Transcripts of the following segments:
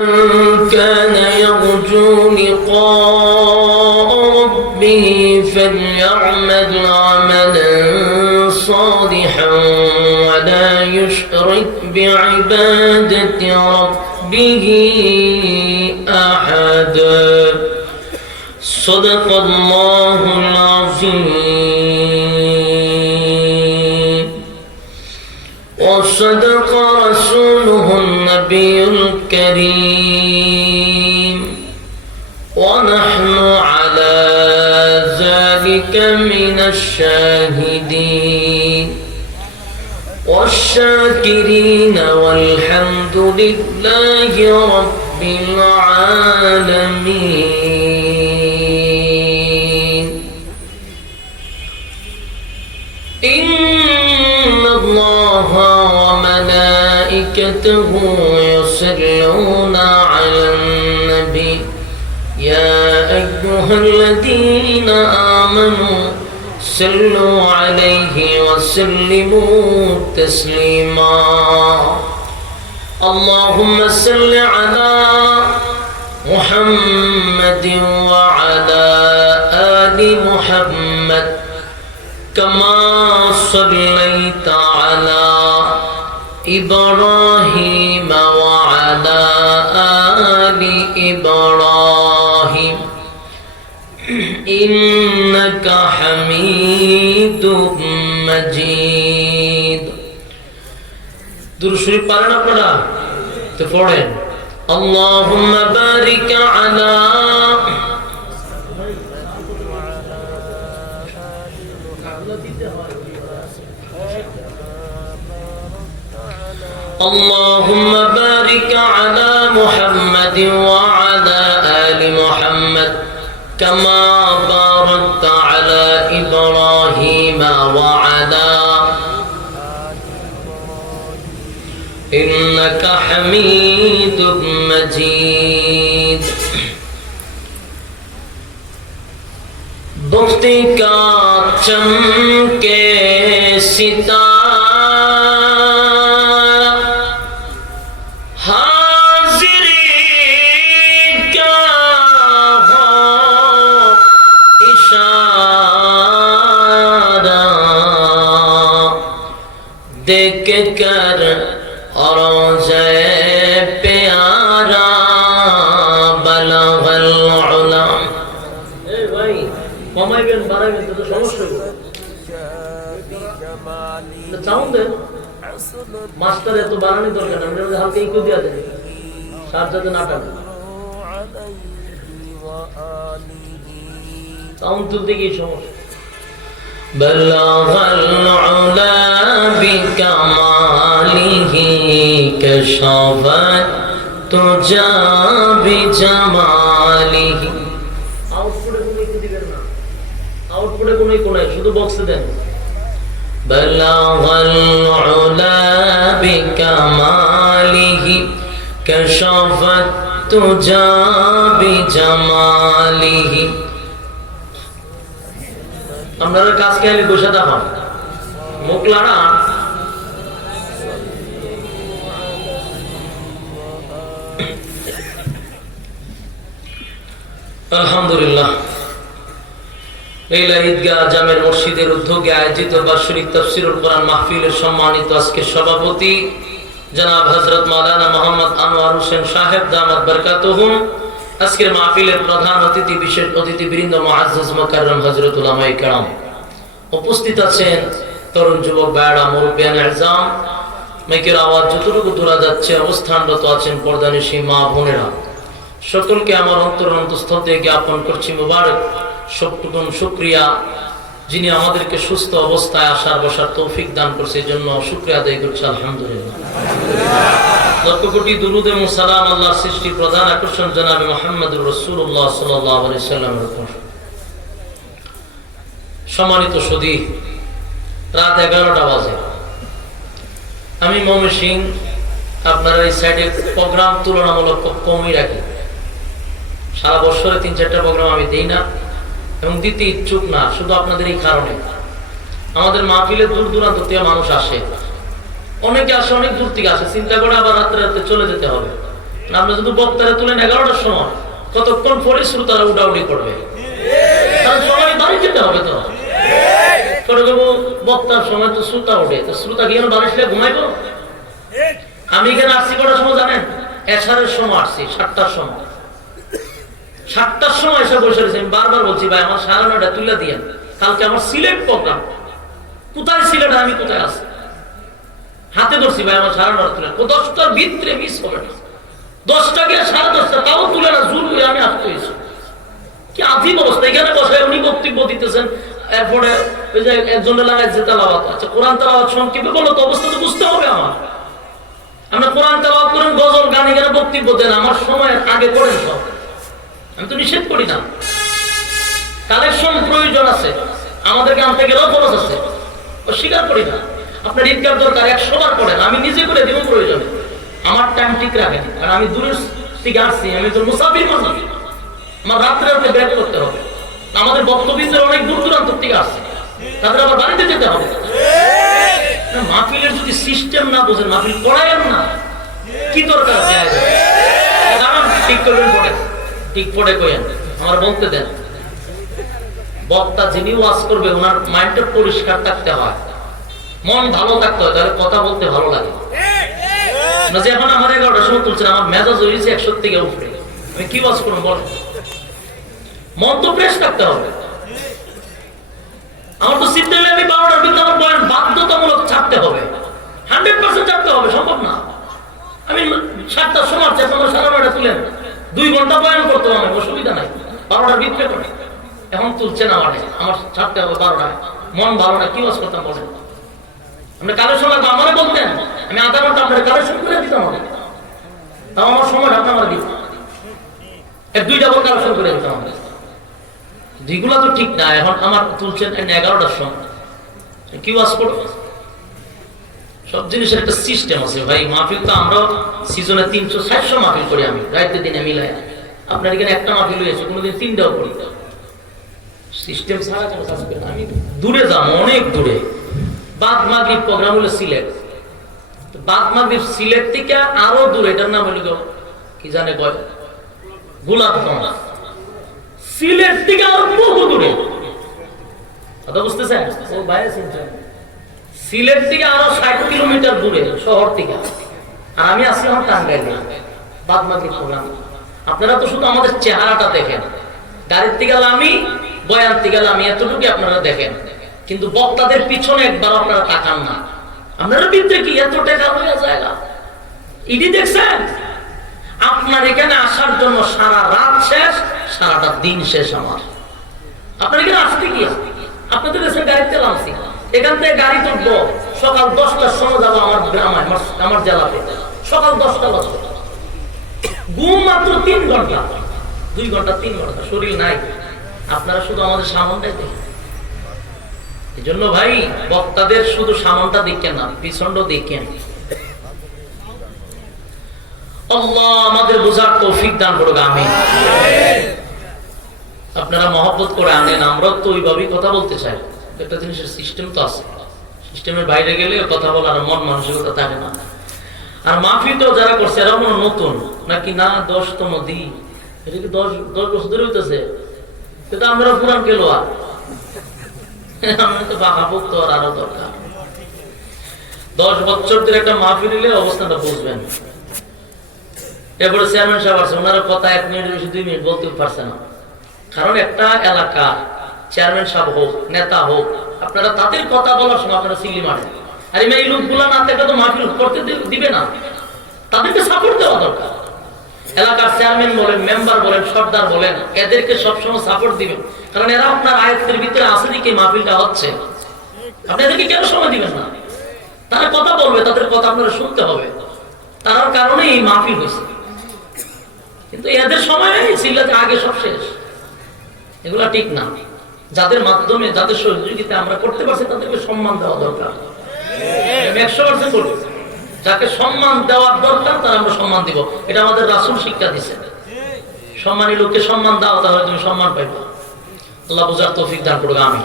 كان يرجو لقاء ربه فليعمل عملا صالحا ولا يشرك بعبادة ربه أحدا صدق الله العظيم وصدق رسوله النبي الكريم ونحن على ذلك من الشاهدين والشاكرين والحمد لله رب العالمين إن الله وملائكته يصلون على النبي يا أيها الذين آمنوا صلوا عليه وسلموا تسليما اللهم صل على محمد وعلى آل محمد كما صليت على إبراهيم وعلى آل إبراهيم إنك حميد مجيد درود شريف পারেন আপনারা তো পড়েন اللهم بارك على اللهم بارك على محمد وعلى آل محمد كما باركت على إبراهيم وعلى إنك حميد مجيد बख्ती का चमके सितारा हाजिरी का हो इशारा देख कर रोज़े प्यारा बलगल उला কমাইবেন বাড়াইবেন তো সমস্যা হবে না সাউন্ড দেন মাস্টার এত বাড়ানি দরকার না আমরা হালকা ইকো দিয়া দেন সার যাতে না কাটে সাউন্ড তুলতে কি সমস্যা বলগল উলা বিকামালিহি কশফত তুজা বিজামালিহি আউটপুটে কোনো নাই শুধু বক্সে দেন বলগল উলা বিকামালিহি কশফত তুজা বিজামালিহি আপনারা কাজ খাইলে বসে থাকুন মুখ লাড়া আলহামদুলিল্লাহ ঈদগাহ জামের মসজিদের উদ্যোগে আয়োজিত বার্ষিক তাফসীরুল কোরআন মাহফিলের সম্মানিত আজকে সভাপতি জনাব হযরত মাওলানা মোহাম্মদ আনোয়ার হোসেন সাহেব দামাত বরকাতুহুম আজকের মাহফিলের প্রধান অতিথি বিশেষ অতিথিবৃন্দ মুআজ্জাজ মুকাররম হযরত উলামায়ে কেরাম উপস্থিত আছেন তরুণ যুবক ভাইরা মুরব্বিয়ান আযম মাইকের আওয়াজ যতটুকু দূরা যাচ্ছে অবস্থানরত আছেন পর্দানিশী মা বোনেরা সকলকে আমার অন্তরস্থল থেকে জ্ঞাপন করছি মুবারক সবটুকুন শুকরিয়া যিনি আমাদেরকে সুস্থ অবস্থায় আসার বসার তৌফিক দান করছে এজন্য শুকরিয়া আদায় করছি আলহামদুলিল্লাহ লক্ষ কোটি দুরুদ এবং সালাম আল্লাহর সৃষ্টি প্রধান আকর্ষণ জনাবে মুহাম্মদুর রাসূলুল্লাহ সাল্লাল্লাহু আলাইহি সাল্লামের উপর সম্মানিত সুধী রাত 11টা বাজে আমি ময়মনসিং আপনারা এই সাইডে প্রোগ্রাম তুলনামূলক কমই রাখি সারা বছরে 3-4টা প্রোগ্রাম আমি দেই না এবং দিতে ইচ্ছুক না শুধু আপনাদের এই কারণে আমাদের মাহফিলে দূর দূরান্ত থেকে মানুষ আসে অনেকে আসে অনেক দূর থেকে আসে চিন্তা করে আবার রাত্রে রাত্রে চলে যেতে হবে আপনি যদি বক্তারা তুলেন 11টার সময়, কতক্ষণ পরে শ্রোতারা উডাউডি করবে, কারণ সবাই বাড়ি যেতে হবে। তো বক্তার সময় তো শ্রোতা ওঠে, তো শ্রোতা কি বাড়ি ঘুমাইবো? আমি এখানে আসছি কটার সময় জানেন? এশারের সময় আসছি, 7টার সময়। 7টার সময় এসে বসে রয়েছে। আমি বারবার বলছি ভাই আমার 9:30 তুলে দিয়ে, কালকে আমার সিলেট প্রোগ্রাম। কোথায় সিলেট, আমি কোথায় আছি? হাতে ধরছি ভাই আমার 9:30 তুলে, 10টার ভিতরে মিস হবে না। 10টা গিয়ে 10:30, তাও তুলে না, জোর করে আমি আসতে হয়েছি। কি আজীব অবস্থা! এখানে বসায় উনি বক্তব্য দিতেছেন, এরপরে ওই যে একজনের লাগাইছে তেলাওয়াত। আচ্ছা, কোরআন তেলাওয়াত সংক্ষেপে বলো তো, অবস্থা তো বুঝতে হবে আমার। আমরা কোরআন তেলাওয়াত করেন, গজল গান, এখানে বক্তব্য দেন, আমার সময়ের আগে করেন সব। আমি তো নিষেধ করি না, কালেকশন প্রয়োজন আছে, আমাদের গান থেকে খরচ আছে, অস্বীকার করি না। আপনার ঈদগাহ দরকার 100 বার করেন, আমি নিজে করে দিব প্রয়োজনে। আমার টাইম ঠিক রাখেন, কারণ আমি দূরের থেকে আসছি, আমি তো মুসাফির মানুষ, আমার রাত্রে ব্যাক করতে হবে। আমাদের বক্তব্যের অনেক দূর দূরান্ত থেকে আসছে, তাদের আবার বাড়িতে যেতে হবে। মাহফিলের যদি সিস্টেম না বোঝেন, মাহফিল পড়ায়েন না, কি দরকার? ঠিক করবেন, পড়ে ঠিক পড়ে কইেন, আমার বলতে দেন। বক্তা যিনি ওয়াজ করবে ওনার মাইন্ডটা পরিষ্কার থাকতে হয়, মন ভালো থাকতে হয়, তাহলে কথা বলতে ভালো লাগে না। যে এখন আমার 11টার সময় তুলছেন, আমার মেজাজ হয়েছে 100 থেকে উপরে, আমি কি ওয়াজ করবো বলেন? মন তো ফ্রেশ থাকতে হবে। আমার তো চিন্তা হলে আমি 12টার ভিতরে আমার বয়ান বাধ্যতামূলক ছাড়তে হবে, 100% ছাড়তে হবে, সম্ভব না। আমি 7টার সময় আপনার 9:30 তুলেন, 2 ঘন্টা বয়ান করতে হবে, অসুবিধা নাই, 12টার ভিতরে করে। এখন তুলছেন আমার ছাড়তে হবে 12টায়, মন ভালো না, কি ওয়াজ করতাম বলেন? আপনি কারোর সময় আমারে বলতেন, আমি আধা ঘন্টা আপনার কারোর সঙ্গে করে দিতাম, হবে তাও আমার সময় আপনার আমার দিতাম, 2টা বল কারোর সঙ্গে করে দিতাম। যেগুলো তো ঠিক না। এখন আমার তুলছেন 11টার সময়, কি ওয়াজ করব? সব জিনিসের একটা সিস্টেম আছে ভাই। মাহফিল তো আমরা সিজনে 360 মাহফিল করি, আমি রাইতে দিনে মিলাই। আপনার এখানে একটা মাহফিল হয়েছে, কোনোদিন 3টাও করি। সিস্টেম ছাড়া কোনো কাজ করি না। আমি দূরে যাব, অনেক দূরে। বাদ মাগরিব প্রোগ্রাম হলো সিলেট, বাদ মাগরিব সিলেট থেকে আরো দূরে, এটার নাম হলো কি জানে কয়, গোলাপগঞ্জ। সিলেট থেকে আরো বহু দূরে, কথা বুঝতেছেন? ও ভাই সিলেট থেকে আরো 60 কিলোমিটার দূরে শহর থেকে। আর আমি আছি আমার টাঙ্গাইলে, বাদ মাগরিব প্রোগ্রাম। আপনারা তো শুধু আমাদের চেহারাটা দেখেন, গাড়ির থেকে আমি, বয়ান থেকে আমি, এতটুকু আপনারা দেখেন, কিন্তু বক্তাদের পিছনে একবার আপনারা তাকান না। আপনারা ভিতরে কি এত টাকা হয়ে যায়? ইডি দেখছেন? আপনার এখানে আসার জন্য সারা রাত শেষ, সারাটা দিন শেষ আমার। আপনার এখানে আসতে কি, আপনাদের দেশে গাড়িতে নামছি, এখান থেকে গাড়ি তুলবো, সকাল 10টার সময় যাবো আমার গ্রামে, আমার জেলাতে, সকাল 10টা বাজবে। ঘুম মাত্র 3 ঘন্টা, 2 ঘন্টা 3 ঘন্টা, শরীর নাই। আপনারা শুধু আমাদের সামনটাই দেখেন। এই জন্য ভাই বক্তাদের শুধু সামনটা দেখেন না, পিছনটাও দেখেন। আল্লাহ আমাদের বোঝার তৌফিক দান করুক, আমিন। আপনারা মহব্বত করে আনেন, আমরা তো ওইভাবেই কথা বলতে চাই। একটা জিনিসের সিস্টেম তো আছে, সিস্টেমের বাইরে গেলে কথা বলার মন মানসিকতা থাকে না। আর মাহফিলটাও যারা করছে এরা কোনো নতুন নাকি না, 10তম দিন, এটা কি 10 বছর ধরে হইতেছে? কিন্তু আমরা পুরান খেলোয়াড়, আমি তো বাঁকা ভক্ত, আর আরো দরকার। 10 বছর ধরে একটা মাহফিল হলে অবস্থাটা বুঝবেন। এরপরে চেয়ারম্যান সাহেব আছে, ওনারা কথা 1 মিনিটের বেশি 2 মিনিট বলতে পারছে না। কারণ একটা এলাকা চেয়ারম্যান সাহেব হোক, নেতা হোক, আপনারা তাদের কথা বলার সময় আপনারা সিলি মারেন। আর এই লোকগুলা না থেকে তো মাহফিল করতে দিবে না, তাদেরকে সাপোর্ট দেওয়া দরকার। এলাকার চেয়ারম্যান বলেন, মেম্বার বলেন, সর্দার বলেন, এদেরকে সবসময় সাপোর্ট দিবেন, কারণ এরা আপনার আয়ত্তের ভিতরে আছে দিকে মাহফিলটা হচ্ছে। আপনি এদেরকে কেন সময় দিবেন না? তারা কথা বলবে, তাদের কথা আপনারা শুনতে হবে, তার কারণে এই মাহফিল হয়েছে। কিন্তু এদের সময় নেই, সিল্লাতে আগে সব শেষ। এগুলা ঠিক না। যাদের মাধ্যমে, যাদের সহযোগিতা আমরা করতে পারছি, তাদেরকে সম্মান দেওয়া দরকার। 100% বলি, যাকে সম্মান দেওয়ার দরকার তার আমরা সম্মান দিব। এটা আমাদের রাসূল শিক্ষা দিয়েছে। সম্মানী লোককে সম্মান দাও, তাহলে তুমি সম্মান পাইবে। আল্লাহ বুঝার তৌফিক দান করুক, আমিন।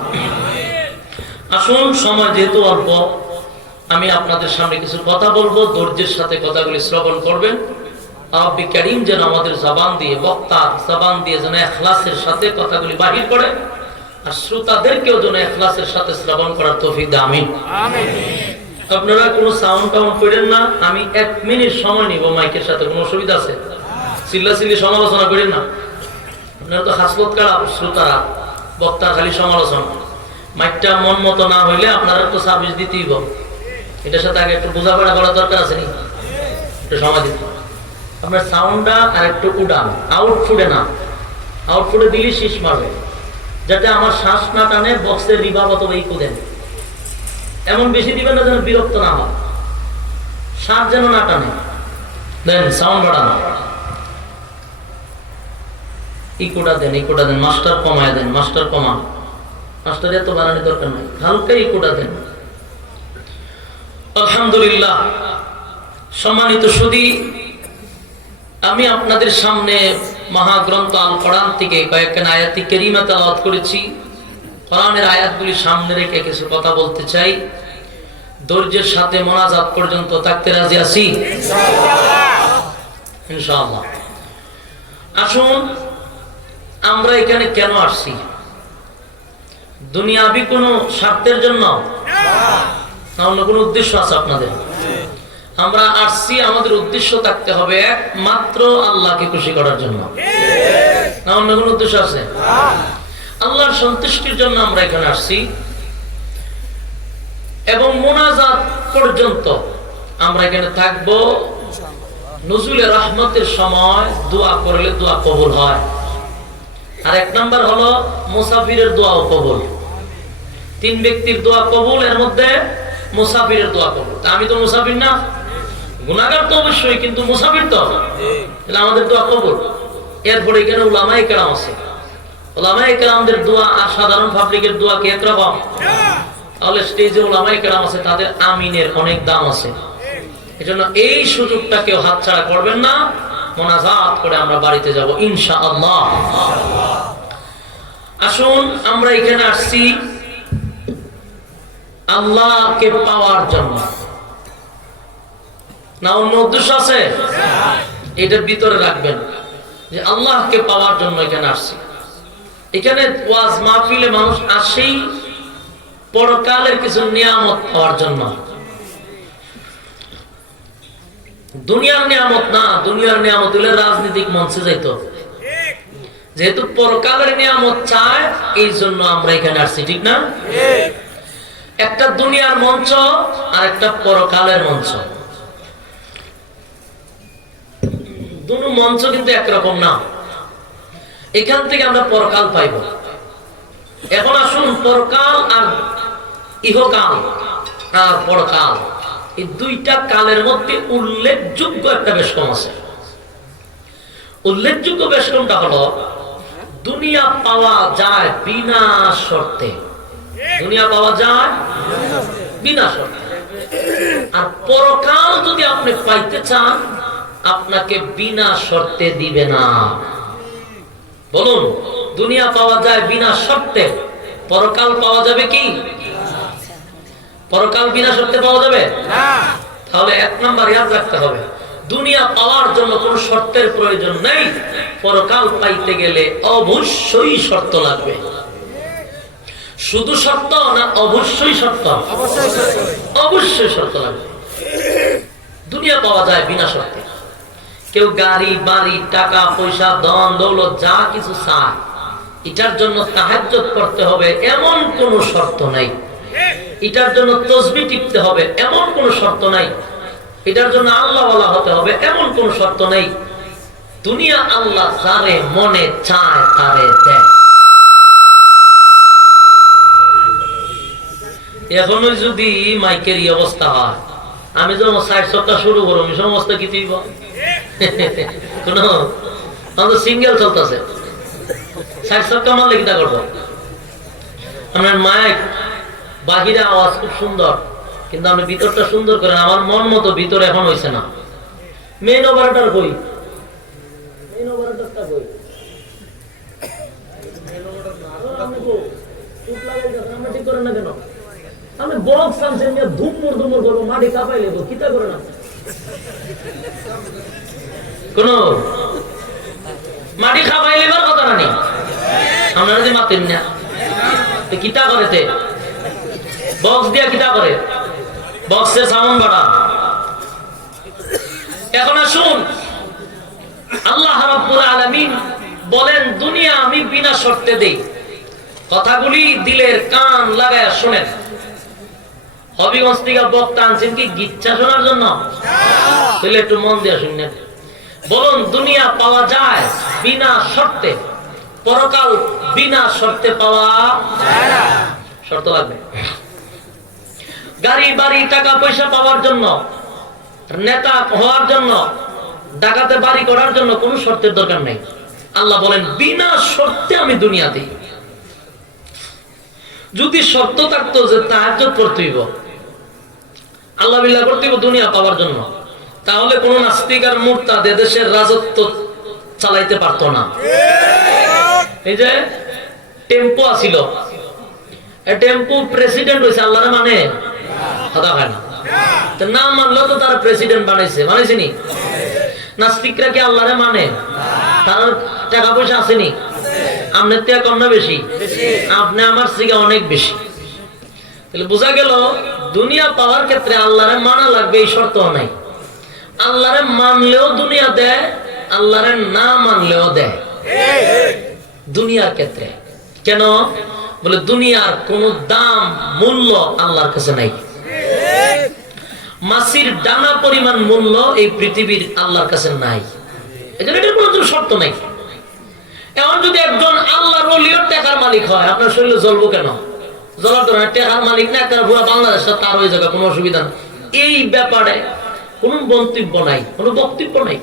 আসুন, সময় যেহেতু অল্প, আমি আপনাদের সামনে কিছু কথা বলবো, ধৈর্যের সাথে কথাগুলি শ্রবণ করবেন। রব্বি কারীম যেন আমাদের জবান দিয়ে, বক্তা জবান দিয়ে যেন ইখলাসের সাথে কথাগুলি বাহির করে, আর শ্রোতাদেরকেও যেন ইখলাসের সাথে শ্রবণ করার তৌফিক দান। আমিন। আপনারা কোনো সাউন্ড টাউন্ড করেন না, আমি 1 মিনিট সময় নিব মাইকের সাথে। কোনো অসুবিধা আছে? চিল্লাচিল্লি সমালোচনা করেন না। আপনারা তো হাসলত খারাপ, শ্রোতারা, বক্তা খালি সমালোচনা। মাইকটা মন মতো না হইলে আপনারা তো সার্ভিস দিতেই হবে। এটার সাথে আগে একটু বোঝাপড়া করার দরকার আছে নি? একটু সময় দিতে। আপনার সাউন্ডটা আর একটু উড়ান, আউটফুটে না। আউটফুটে দিলে শীষ মারবে, যাতে আমার শ্বাস না টানে, বক্সের রিভাব অথবা ইকো দেন। এমন বেশি দিবেন না যেন বিরক্ত না হয়, শ্বাস যেন না টানে। দেন সাউন্ড বাড়ান, ইকোটা দেন, ইকোটা দেন। মাস্টার কমায় দেন, মাস্টার কমান। মাস্টার এত বাড়ানোর দরকার নাই, হালকা ইকোটা দেন। আলহামদুলিল্লাহ। সম্মানিত সুধী, আমি আপনাদের সামনে মহাগ্রন্থ আল কোরআন থেকে কয়েকখানা আয়াতি কারিমা তেলাওয়াত করেছি। কোরআনের আয়াতগুলি সামনে রেখে কিছু কথা বলতে চাই। ধৈর্যের সাথে মোনাজাত পর্যন্ত থাকতে রাজি আছি ইনশাআল্লাহ। আসুন, আমরা এখানে কেন আসছি? দুনিয়াবি কোনো স্বার্থের জন্য না, অন্য কোনো উদ্দেশ্য আছে আপনাদের? আমরা আসছি, আমাদের উদ্দেশ্য থাকতে হবে একমাত্র আল্লাহকে খুশি করার জন্য, না অন্য কোনো উদ্দেশ্য আছে? আল্লাহর সন্তুষ্টির জন্য আমরা এখানে আসছি। এবং মোনাজাত পর্যন্ত আমরা এখানে থাকবো। নজুলে রহমতের সময় দোয়া করলে দোয়া কবুল হয়। আর 1 নাম্বার হলো মুসাফিরের দোয়াও কবুল। 3 ব্যক্তির দোয়া কবুল, এর মধ্যে মুসাফিরের দোয়া কবুল। আমি তো মুসাফির না, গুনাহগার তো অবশ্যই, কিন্তু মুসাফির তো, তাহলে আমাদের দোয়া কবুল। এরপরে এখানে উলামায়ে কেরাম আছে। উলামায়ে কেরামদের দোয়া আর সাধারণ পাবলিকের দোয়া কি একরকম? তাহলে স্টেজে উলামায়ে কেরাম আছে, তাদের আমিনের অনেক দাম আছে। এজন্য এই সুযোগটা কেউ হাতছাড়া করবেন না। মোনাজাত করে আমরা বাড়িতে যাব ইনশাআল্লাহ। আসুন, আমরা এখানে আসছি আল্লাহকে পাওয়ার জন্য, না অন্য উদ্দেশ্য আছে? এটার ভিতরে রাখবেন যে আল্লাহকে পাওয়ার জন্য এখানে আসছি। এখানে ওয়াজ মাহফিলে মানুষ আসেই পরকালের কিছু নিয়ামত পাওয়ার জন্য। দুনিয়ার নিয়ামত না। দুনিয়ার নিয়ামত হলে রাজনৈতিক মঞ্চে যাইতো। যেহেতু পরকালের নিয়ামত চায়, এই জন্য আমরা এখানে আসছি, ঠিক না? একটা দুনিয়ার মঞ্চ আর একটা পরকালের মঞ্চ। দুটো মঞ্চ কিন্তু একরকম না। এখান থেকে আমরা পরকাল পাইব। এখন আসুন, পরকাল আর ইহকাল আর পরকাল, এই দুইটা কালের মধ্যে উল্লেখযোগ্য একটা বেশ কম আছে। উল্লেখযোগ্য বেশ কমটা হলো, দুনিয়া পাওয়া যায় বিনা শর্তে। দুনিয়া পাওয়া যায় বিনা শর্তে। আর পরকাল যদি আপনি পাইতে চান, আপনাকে বিনা শর্তে দিবে না। বলুন, দুনিয়া পাওয়া যায় বিনা শর্তে, পরকাল পাওয়া যাবে কি? পরকাল বিনা শর্তে পাওয়া যাবে না। তাহলে 1 নাম্বার ইয়াদ রাখতে হবে, দুনিয়া পাওয়ার জন্য কোনো শর্তের প্রয়োজন নেই। পরকাল পাইতে গেলে অবশ্যই শর্ত লাগবে। শুধু শর্ত না, অবশ্যই শর্ত? অবশ্যই শর্ত লাগবে। দুনিয়া পাওয়া যায় বিনা শর্তে। কেউ গাড়ি বাড়ি টাকা পয়সা ধন দৌলত যা কিছু চায়, এটার জন্য তাহাজ্জুদ করতে হবে এমন কোনো শর্ত নাই। এটার জন্য তাসবিহ টিপতে হবে এমন কোনো শর্ত নাই। এটার জন্য আল্লাহওয়ালা হতে হবে এমন কোনো শর্ত নাই। দুনিয়া আল্লাহ যারে মনে চায় তারে দেয়। এখনো যদি মাইকের এই অবস্থা হয়, আমি যখন 60 সপ্তাহ শুরু করবো, সমস্ত কি দিব সিঙ্গেল চলতেছে। 60 সপ্তাহ আমার লেখিতা করবো। আমার মাইক বাহিরে আওয়াজ খুব সুন্দর, কিন্তু আমি ভিতরটা সুন্দর করেন। আমার মন মতো ভিতরে এখন হয়েছে না। মেইন অপারেটর কই? মেইন অপারেটরটা কই? আমরা ঠিক করেন না কেন? আমি বক্স আনছেন, ধুমুর ধুমুর করবো, মাটি কাঁপাই লেবো, কিতা করে না? কোন মাটি খাবাই লেবার কথা না, আপনারা যে মাতেন না কিতা করেতে বক্স দিয়া কিতা করে, বক্সে সাউন্ড বাড়া। এখন আসুন, আল্লাহ রাব্বুল আলামিন বলেন দুনিয়া আমি বিনা শর্তে দেই। কথাগুলি দিলের কান লাগায় শোনেন। হবিগঞ্জ থেকে বক্তা আনছেন কি গিচ্ছা শোনার জন্য? তাহলে একটু মন দিয়ে শুনেন। বলুন দুনিয়া পাওয়া যায় বিনা শর্তে, পরকাল বিনা শর্তে পাওয়া যায় না, শর্ত লাগবে। গাড়ি বাড়ি টাকা পয়সা পাওয়ার জন্য, নেতা হওয়ার জন্য, ডাকাতে বাড়ি করার জন্য কোনো শর্তের দরকার নেই। আল্লাহ বলেন বিনা শর্তে আমি দুনিয়া দিই। যদি শর্ত থাকতো যে তাহাজ্জুদ করতে হইব, আল্লাহ বিল্লাহ করতে হইব দুনিয়া পাওয়ার জন্য, তাহলে কোন নাস্তিক আর মুরতাদ দেশের রাজত্ব চালাইতে পারতো না। এই যে টেম্পো আছিল, টেম্পো প্রেসিডেন্ট হয়েছে আল্লাহরে মানে কথা হয় না, না মানলেও তো তারা প্রেসিডেন্ট বানাইছে, বানাইছেনি? নাস্তিকরা কি আল্লাহরে মানে? তার টাকা পয়সা আসেনি? আপনার থেকে কম না বেশি? আপনি আমার থেকে অনেক বেশি। তাহলে বোঝা গেল দুনিয়া পাওয়ার ক্ষেত্রে আল্লাহরে মানা লাগবে, এই শর্ত নাই। আল্লাহরে মানলেও দুনিয়া দেয়, আল্লাহরে না মানলেও দেয় দুনিয়ার ক্ষেত্রে। কেন? বলে দুনিয়ার কোন দাম মূল্য আল্লাহর কাছে নাই। মাসির ডানা পরিমাণ মূল্য এই পৃথিবীর আল্লাহর কাছে নাই। এজন্য এটার কোনো শর্ত নাই। এখন যদি একজন আল্লাহর ওলির টাকার মালিক হয়, আপনার শরীরে জ্বলবো কেন? জ্বলার ধরনের টাকার মালিক না, একটা পুরো বাংলাদেশটা তার হয়ে যাবে, কোনো অসুবিধা নেই। এই ব্যাপারে কোনো মন্তব্য নাই, কোনো বক্তব্য নাই।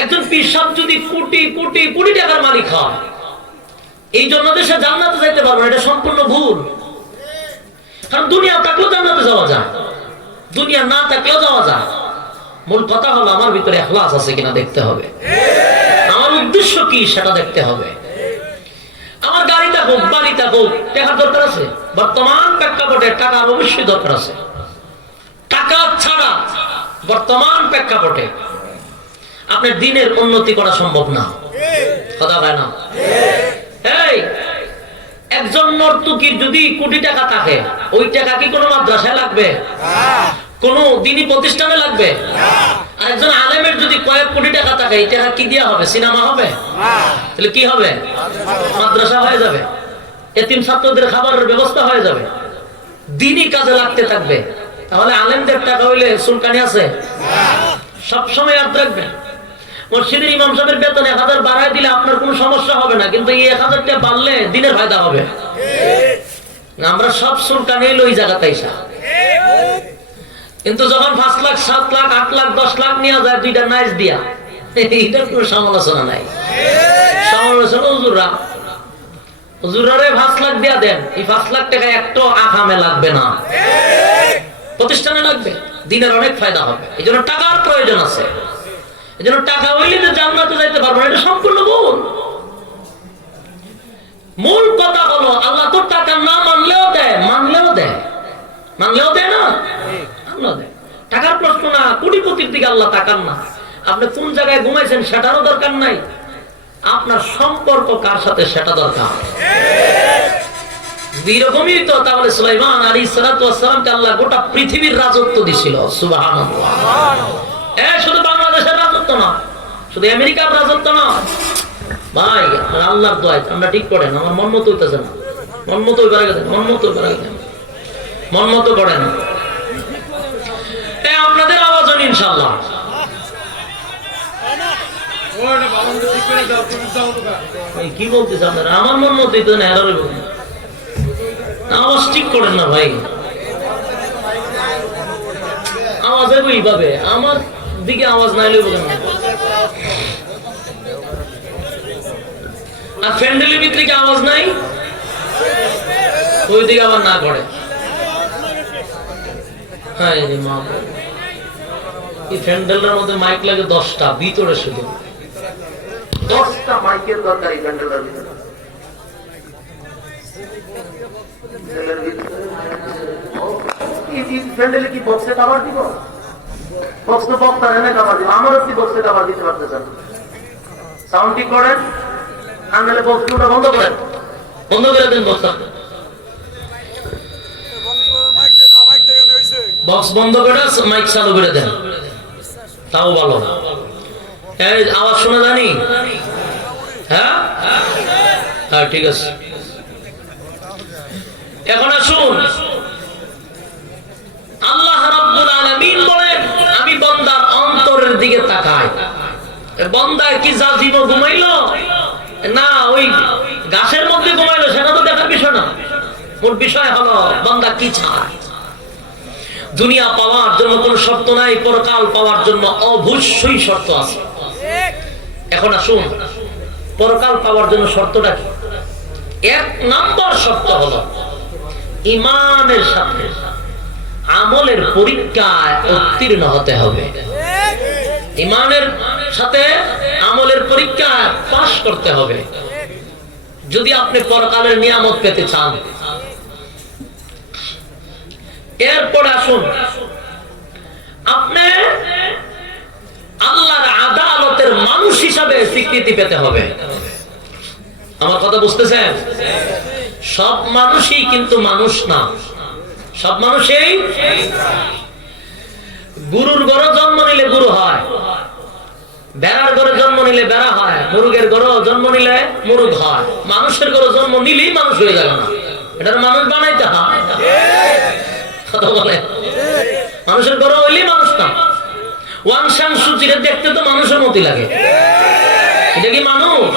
একজন পীর সাহেব যদি কোটি কোটি কোটি টাকার মালিক হয়, এই জন্য দেশে জান্নাতে যাইতে পারবো না, এটা সম্পূর্ণ ভুল। কারণ দুনিয়া থাকলেও জান্নাতে যাওয়া যায়, দুনিয়া না থাকলেও যাওয়া যায়। মূল কথা হলো আমার ভিতরে ইখলাস আছে কিনা দেখতে হবে, আমার উদ্দেশ্য কি সেটা দেখতে হবে। আমার গাড়িটা হোক বাড়িটা হোক, টাকার দরকার আছে। বর্তমান প্রেক্ষাপটে টাকার অবশ্যই দরকার আছে। টাকা ছাড়া বর্তমান প্রেক্ষাপটে আপনার দিনের উন্নতি করা সম্ভব না, কথা হয় না? এই একজন নর্তকীর যদি কোটি টাকা থাকে, ওই টাকা কি কোনো মাদ্রাসায় লাগবে? কোন দিনী প্রতিষ্ঠানে লাগবে? আর একজন আলেমের যদি কয়েক কোটি টাকা থাকে, এই টাকা কি দিয়া হবে? সিনেমা হবে? তাহলে কি হবে? মাদ্রাসা হয়ে যাবে, এতিম ছাত্রদের খাবারের ব্যবস্থা হয়ে যাবে, দিনী কাজে লাগতে থাকবে। তাহলে আলেমদের টাকা হইলে সুলকানি আছে? সবসময় ইয়াদ রাখবেন, মসজিদের ইমাম সাহেবের বেতন 1000 বাড়ায় দিলে আপনার কোনো সমস্যা হবে না, কিন্তু এই 1000 টাকা বাড়লে দিনের ফায়দা হবে। আমরা সব সুলকানি লই জায়গাতে আইসা, কিন্তু যখন 5 লাখ 7 লাখ 8 লাখ 10 লাখ নিয়ে যায় দুইটা নাইজ দিয়া, এটার কোনো সমালোচনা নাই। সমালোচনা হুজুরারে 5 লাখ দিয়া দেন, এই 5 লাখ টাকা একটু আকামে লাগবে না, প্রতিষ্ঠানে লাগবে, দিনের অনেক ফায়দা হবে। এই জন্য টাকার প্রয়োজন আছে। এই জন্য টাকা হইলে যে জান্নাতে যাইতে পারবো না, এটা সম্পূর্ণ ভুল। মূল কথা হলো আল্লাহ তো টাকা না মানলেও দেয়, মানলেও দেয়, মানলেও দেয় না, আল্লাহ দেয়। টাকার প্রশ্ন না, কোটিপতির দিকে আল্লাহ তাকান না। আপনি কোন জায়গায় ঘুমাইছেন সেটারও দরকার নাই, আপনার সম্পর্ক কার সাথে সেটা দরকার। এরকমই তো তাহলে সুলাইমান আলাইহিস সালাতু ওয়াস সালামকে আল্লাহ গোটা পৃথিবীর রাজত্ব দিছিল। সুবহানাল্লাহ। শুধু বাংলাদেশের রাজত্ব না, শুধু আমেরিকার রাজত্ব না ভাই, আল্লাহর দোয়া আমরা ঠিক করেন। আমার মন মতো হইতেছে না, মন মতো হইবার গেছে, মন মতো হইবার গেছে, মন মতো করেন। আপনাদের আওয়াজ হন ইনশাআল্লাহ। কি বলতেছে আপনারা? আমার মন মতো হইতে না, আওয়াজ ঠিক করেন না ভাই, আওয়াজ এইভাবে আমার দিকে আওয়াজ নাই লইব কেন? আর ফ্যান্ডেলের ভিতরে কি আওয়াজ নাই? ওই দিকে আবার না করে। হ্যাঁ, এই ফ্যান্ডেলের মধ্যে মাইক লাগে 10টা, ভিতরে শুধু 10টা মাইকের দরকার এই ফ্যান্ডেলের ভিতরে। ফ্যান্ডেলে কি বক্সে খাবার দিব? বক্স বক্তার এনে কাবার দিব, আমারও কি বক্সে কাবার দিতে পারতেছেন? সাউন্ড ঠিক করেন, আর নাহলে বক্সটা বন্ধ করেন, বন্ধ করে দেন বক্সটা। বক্স বন্ধ করে মাইক চালু করে দেন, তাও ভালো। এই আওয়াজ শোনা জানি? হ্যাঁ হ্যাঁ, ঠিক আছে। এখন আসুন, আল্লাহ রাব্বুল আলামিন বলেন, আমি বান্দার অন্তরের দিকে তাকাই। বান্দা কি যা জীব ঘুমাইলো না ওই গাছের মধ্যে ঘুমাইলো সেটা তো দেখার বিষয় না। ওর বিষয় হলো বান্দা কি চায়। দুনিয়া পাওয়ার জন্য কোন শর্ত নাই, পরকাল পাওয়ার জন্য অবশ্যই শর্ত আছে। এখন আসুন, পরকাল পাওয়ার জন্য শর্তটা কি? এক নাম্বার শর্ত হলো ঈমানের সাথে আমলের পরীক্ষায় উত্তীর্ণ হতে হবে। ঈমানের সাথে আমলের পরীক্ষা পাস করতে হবে যদি আপনি পরকালের নিয়ামত পেতে চান। এরপর আসুন, আপনি আল্লাহর আদালতের মানুষ হিসাবে স্বীকৃতি পেতে হবে। আমার কথা বুঝতেছেন? সব মানুষই কিন্তু মানুষ না, সব মানুষই। গুরুর ঘরে জন্ম নিলে গুরু হয়, বেড়ার ঘরে জন্ম নিলে বেড়া হয়, মুরগের ঘরে জন্ম নিলে মুরগ হয়। মানুষের ঘরে জন্ম নিলেই মানুষ হয়ে যাবে না, এটার মানুষ বানাইতে হয়। কথা বলে, মানুষের ঘরে হইলেই মানুষ না। ওয়াংশাং সুচিরে দেখতে তো মানুষের মতই লাগে, এটা কি মানুষ?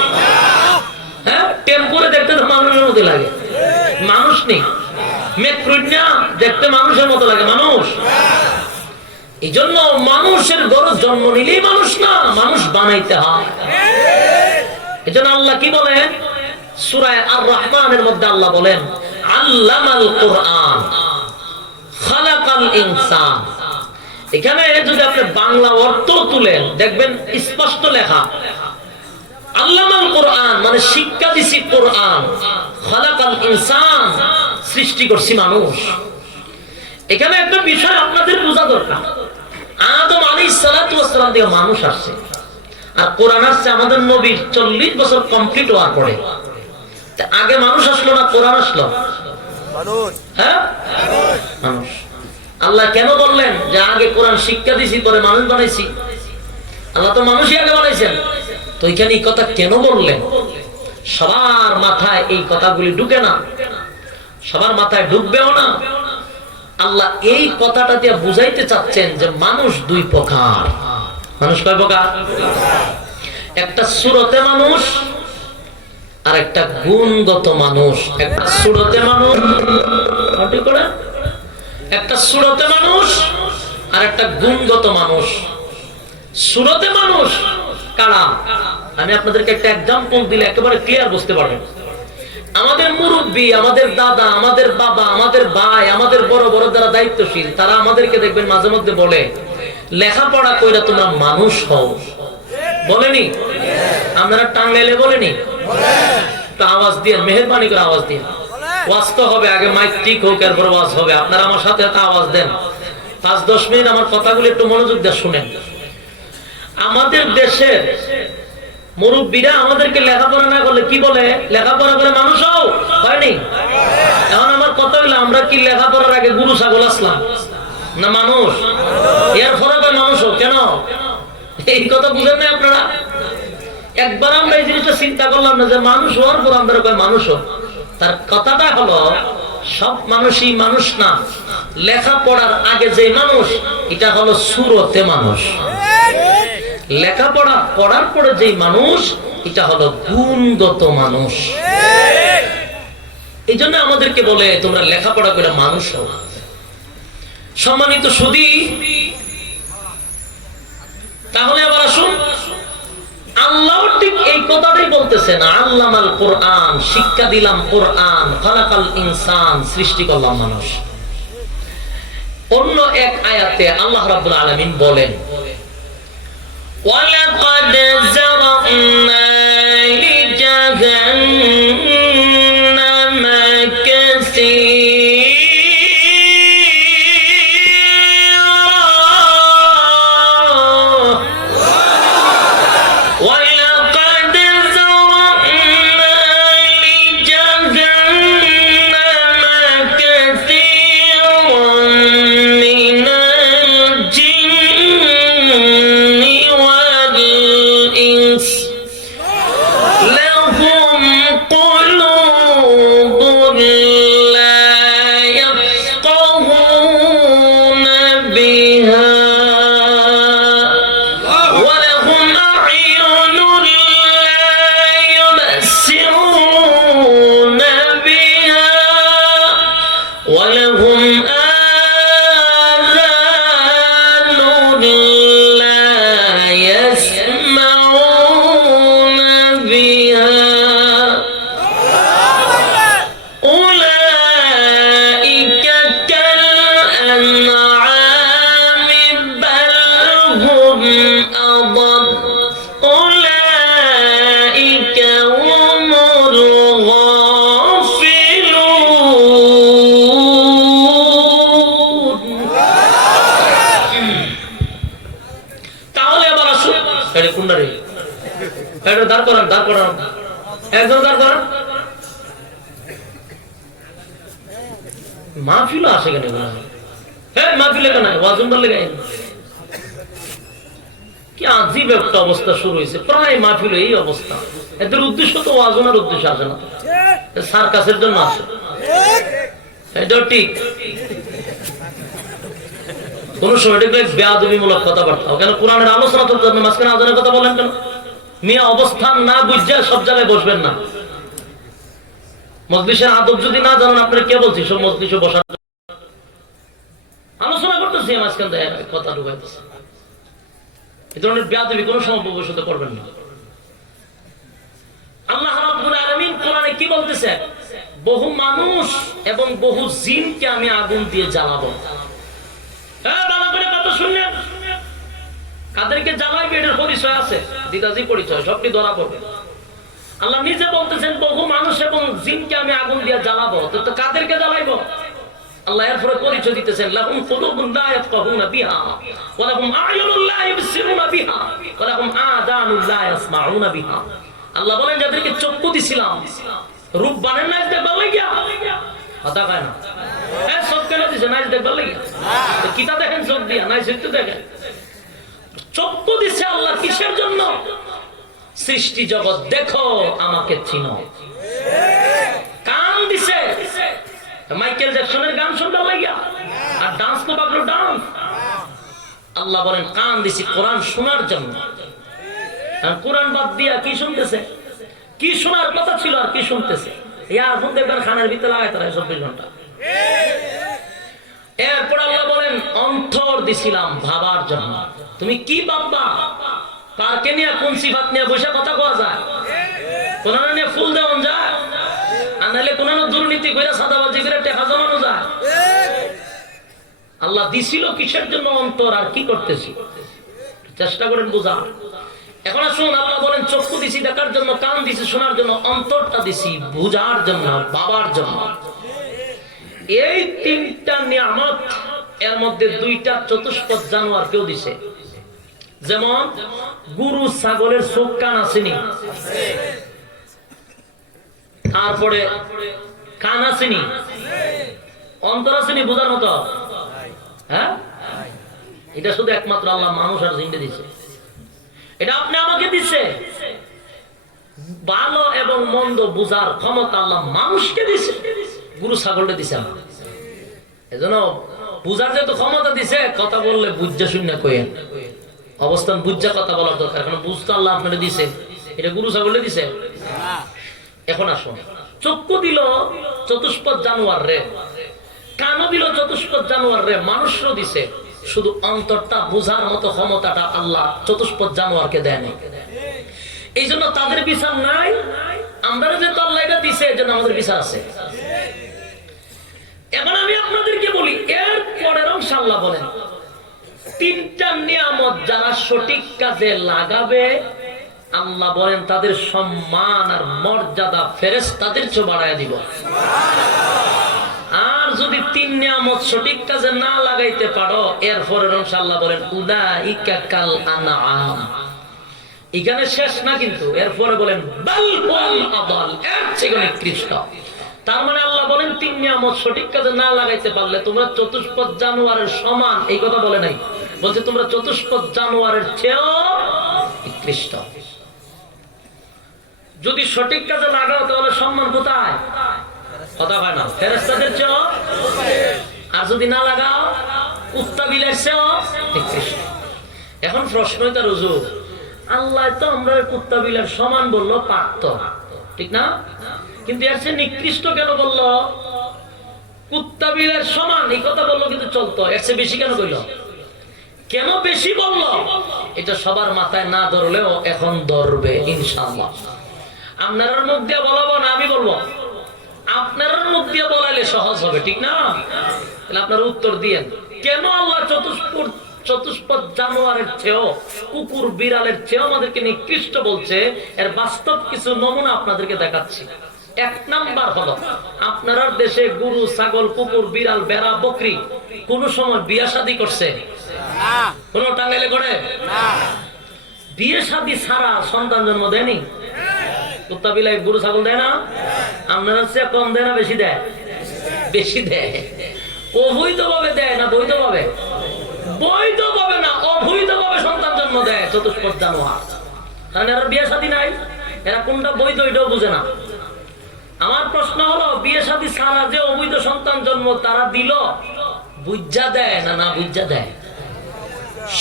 হ্যাঁ, টেম্পুরে দেখতে তো মানুষের মতই লাগে, মানুষ নেই। মেট্রোইডা দেখতে মানুষের মতো লাগে, মানুষ। এই জন্য মানুষের ঘরে জন্ম নিলেই মানুষ না, মানুষ বানাইতে হয়। এই জন্য আল্লাহ কি বলেন সূরা আর রহমানের মধ্যে? আল্লাহ বলেন আল্লামাল কুরআন খালাকাল ইনসান। এখানে যদি আপনি বাংলা অর্থ তুলেন দেখবেন স্পষ্ট লেখা আল্লামাল কুরআন মানে শিক্ষা দিছি কোরআন, খালাকাল ইনসান সৃষ্টি করছি মানুষ। এখানে একটা বিষয় আপনাদের বোঝা দরকার, আদম আলাইহিস সালাতু ওয়াস সালাম থেকে মানুষ আসছে, আর কোরআন আসছে আমাদের নবীর 40 বছর কমপ্লিট হওয়ার পরে। আগে মানুষ আসলো না কোরআন আসলো? মানুষ। হ্যাঁ, মানুষ। আল্লাহ কেন বললেন যে আগে কোরআন শিক্ষা দিছি পরে মানুষ বানাইছি? আল্লাহ তো মানুষই আগে বানাইছেন, তো এখানে এই কথা কেন বললেন? সবার মাথায় এই কথাগুলি ঢুকে না, সবার মাথায় ঢুকবেও না। আল্লাহ এই কথাটা দিয়ে বুঝাইতে চাচ্ছেন যে মানুষ দুই প্রকার। মানুষ কয় প্রকার? একটা সূরতে মানুষ আর একটা গুণগত মানুষ। একটা সূরতে মানুষ, একটা সূরতে মানুষ আর একটা গুণগত মানুষ। সূরতে মানুষ কারা? আমি আপনাদেরকে একটা এক্সাম্পল দিলে একেবারে ক্লিয়ার বুঝতে পারবেন। আমাদের মুরব্বী, আমাদের দাদা, আমাদের বাবা, আমাদের ভাই, আমাদের বড় বড় যারা দায়িত্বশীল, তারা আমাদেরকে দেখবেন মাঝে মধ্যে বলে লেখাপড়া কইরা তোমরা মানুষ হও। বলেনি? আপনারা টাঙ্গাইলে বলেনি? তো আওয়াজ দিয়ে, মেহেরবানি করে আওয়াজ দিয়ে। ওয়াজ তো হবে, আগে মাইক ঠিক হোক, এরপর ওয়াজ হবে। আপনারা আমার সাথে সাথে আওয়াজ দেন, 5-10 মিনিট আমার কথাগুলো একটু মনোযোগ দিয়ে শুনেন। আমাদের দেশের মুরব্বীরা আমাদেরকে লেখাপড়া না করলে কি বলে? লেখাপড়া করে মানুষ হও, হয়নি? এখন আমার কথা হইলো, আমরা কি লেখাপড়ার আগে গরু ছাগল আসলাম না মানুষ? এর ফলে মানুষ হোক কেন? এই কথা বুঝেন না আপনারা? একবার আমরা এই জিনিসটা চিন্তা করলাম না যে মানুষ হওয়ার পর আমরা মানুষ হোক। তার কথাটা হলো সব মানুষই মানুষ না, লেখাপড়ার আগে যে মানুষ এটা হলো সূরতে মানুষ, লেখাপড়া করার পরে যে মানুষ এটা হলো গুণগত মানুষ। এই জন্য আমাদেরকে বলে তোমরা লেখাপড়া করে মানুষ হও। সম্মানিত সুধী, তাহলে আবার আসুন, আল্লাহ ঠিক এই কথাটাই বলতেছেন, আল্লামাল কোরআন, শিক্ষা দিলাম কোরআন, খালাকাল ইনসান, সৃষ্টি করলাম মানুষ। অন্য এক আয়াতে আল্লাহ রাব্বুল আলামিন বলেন ওয়ালাকাদ যারানা লিজাহান্নামা কাসীরা الإنس لهم قلوب لا يفقهون بها ولهم أعين لا يبصرون بها ولهم آذان لا يسمعون بها أولئك كالأنعام بل هم أضل أولئك هم الغافلون তাহলে আবার আসুন এটা কোনটা রে এটা দাঁড় করান একজন দাঁড় করান মাহফিল আসে কেন হ্যাঁ মাহফিলে কেন ওয়াজুম বললে গায়ে কি আজীব একটা অবস্থা শুরু হয়েছে প্রায় মাহফিল এই অবস্থা এদের উদ্দেশ্য তো ওয়াজুনার উদ্দেশ্য আসে না সার্কাসের জন্য আসে এটাও ঠিক কোন সময় বেয়াদবিমূলক কথাবার্তা কেন কোরআনের আলোচনা চলতে আপনি মাঝখানে আজানের কথা বলেন কেন নিয়ে অবস্থান না বুঝে সব জায়গায় বসবেন না মজলিসের আদব যদি না জানেন আপনারা কে বলছি সব মজলিসে বসার আলোচনা করতেছি মাঝখান থেকে কথা ঢুকাইতেছে এই ধরনের বেয়াদবি কোনো সময় ভবিষ্যতে করবেন না আল্লাহ রাব্বুল আলামিন কোরআনে কি বলতেছে বহু মানুষ এবং বহু জিনকে আমি আগুন দিয়ে জ্বালাবো ভালো করে কথা শুনলেন কাদেরকে জ্বালাইবে এটার পরিচয় আছে দিদাজি পরিচয় সবটি ধরা পড়বে আল্লাহ নিজে বলতেছেন বহু মানুষ এবং জিনকে আমি আগুন দিয়ে জ্বালাবো তো কাদেরকে জ্বালাইবো আল্লাহ এরপরে পরিচয় দিতেছেন লাহুম কুলুবুন লা ইয়াফকাহুনা বিহা ওয়া লাহুম আ'য়ুনুন লা ইবসিরুনা বিহা ওয়া লাহুম আযানুন লা ইয়াসমাউনা বিহা আল্লাহ বলেন যাদেরকে চক্ষু দিছিলাম রূপ বানান না দেখবার লাগিয়া কথা কয় না হ্যাঁ সব কেন দিছে নাইস দেখবার লাগিয়া কিতা দেখেন চোখ দিয়া নাইস একটু দেখেন চক্ষু দিছে আল্লাহ কিসের জন্য সৃষ্টি জগৎ দেখো আমাকে চিনো কান দিছে মাইকেল জ্যাকসনের গান শুনবার লাগিয়া আর ডান্স তো বাবলু ডান্স আল্লাহ বলেন কান দিছি কোরআন শোনার জন্য আর কোরআন বাদ দিয়া কি শুনতেছে কি শোনার কথা ছিল আর কি শুনতেছে ইয়ারফোন দেখবেন খানের ভিতরে লাগাই তারা 24 ঘন্টা এরপর আল্লাহ বলেন অন্তর দিছিলাম ভাবার জন্য তুমি কি ভাববা কারকে নিয়ে কোন সিফাত নিয়ে বসে কথা কওয়া যায় কোরআন নিয়ে ফুল দেওয়া যায় আর নাহলে কোন দুর্নীতি করে সাদাবাজি করে টাকা জমানো যায় আল্লাহ দিছিল কিসের জন্য অন্তর আর কি করতেছি চেষ্টা করেন বোঝা এখন আসুন আল্লাহ বলেন চক্ষু দিছি দেখার জন্য কান দিছি শোনার জন্য অন্তরটা দিছি বুঝার জন্য বাবার জন্য এই তিনটা নিয়ামত এর মধ্যে দুইটা চতুষ্পদ জানোয়ার কেউ দিছে যেমন গরু ছাগলের চোখ কান আসেনি তারপরে কান আসেনি অন্তর আসেনি বোঝার মতো হ্যাঁ এটা শুধু একমাত্র আল্লাহ মানুষ আর জিন্দে দিছে এটা আপনি আমাকে দিছে ভালো এবং মন্দ বুঝার ক্ষমতা আল্লাহ মানুষকে দিছে গরু ছাগলটা দিছে আমার এজন্য বুঝার যেহেতু ক্ষমতা দিছে কথা বললে বুঝা শূন্য কইেন অবস্থান বুঝা কথা বলার দরকার কারণ বুঝতে আল্লাহ আপনাকে দিছে এটা গরু ছাগলটা দিছে এখন আসুন চক্ষু দিল চতুষ্পদ জানোয়ার রে কানও দিল চতুষ্পদ জানোয়ার রে মানুষও দিছে শুধু অন্তরটা বুঝার মতো ক্ষমতাটা আল্লাহ চতুষ্পদ জানোয়ারকে দেয় নাই এই জন্য তাদের বিচার নাই আমরা যে আল্লাহ এটা দিছে এই জন্য আমাদের বিচার আছে এখন আমি আপনাদেরকে বলি এর পরের অংশ আল্লাহ বলেন তিনটা নিয়ামত যারা সঠিক কাজে লাগাবে আল্লাহ বলেন তাদের সম্মান আর মর্যাদা ফেরেশতাদের চেয়ে বাড়ায় দিব আর যদি তিন নিয়ামত সঠিক কাজে না লাগাইতে পারো এরপরের অংশ আল্লাহ বলেন উলাইকা কাল আনআম এখানে শেষ না কিন্তু এরপরে বলেন বাল হুম আদাল এর চেয়ে নিকৃষ্ট তার মানে আল্লাহ বলেন তিন নিয়ামত সঠিক কাজে না লাগাইতে পারলে তোমরা চতুষ্পদ জানোয়ারের সমান এই কথা বলে নাই বলছে তোমরা চতুষ্পদ জানোয়ারের চেয়েও নিকৃষ্ট যদি সঠিক কাজে লাগাও তাহলে সম্মান কোথায়? কথা হয় না, ফেরেশতাদের চেয়েও। আর যদি না লাগাও কুত্তা বিলের চেয়েও নিকৃষ্ট। এখন প্রশ্নই তার হুজুর, আল্লাহ তো আমরা কুত্তা বিলের সমান বললো, পারত, ঠিক না? কিন্তু এর চেয়ে নিকৃষ্ট কেন বললো? কুত্তা বিলের সমান এই কথা বললো কিন্তু চলতো, এর চেয়ে বেশি কেন কইল? কেন বেশি বললো? এটা সবার মাথায় না ধরলেও এখন ধরবে ইনশাআল্লাহ। আপনার মুখ দিয়ে বলাবো না আমি বলবো, আপনার মুখ দিয়ে বলাইলে সহজ হবে, ঠিক না? তাহলে আপনার উত্তর দিয়েন, কেন আল্লাহ চতুষ্পদ জানোয়ারের চেয়েও, কুকুর বিড়ালের চেয়েও আমাদেরকে নিকৃষ্ট বলছে? এর বাস্তব কিছু নমুনা আপনাদেরকে দেখাচ্ছি। এক নাম্বার হলো, আপনার দেশে গরু, ছাগল, কুকুর, বিড়াল, বেড়া, বকরি কোন সময় বিয়ে শাদী করছে? কোন টাঙ্গাইলে করে? বিয়ে শাদী ছাড়া সন্তান জন্ম দেয়নি? কুত্তা বিলাই গরু ছাগল দেয় না? আপনারা চেয়ে কম দেয় না বেশি দেয়? বেশি দেয়। অবৈধভাবে দেয় না বৈধভাবে? বৈধভাবে না, অবৈধভাবে সন্তান জন্ম দেয় চতুষ্পদ জানোয়ার। কারণ এরা বিয়ে শাদী নাই, এরা কোনটা বৈধ এটাও বুঝে না। আমার প্রশ্ন হলো, বিয়ে শাদী ছাড়া যে অবৈধ সন্তান জন্ম তারা দিল, বুঝা দেয় না না বুঝা দেয়?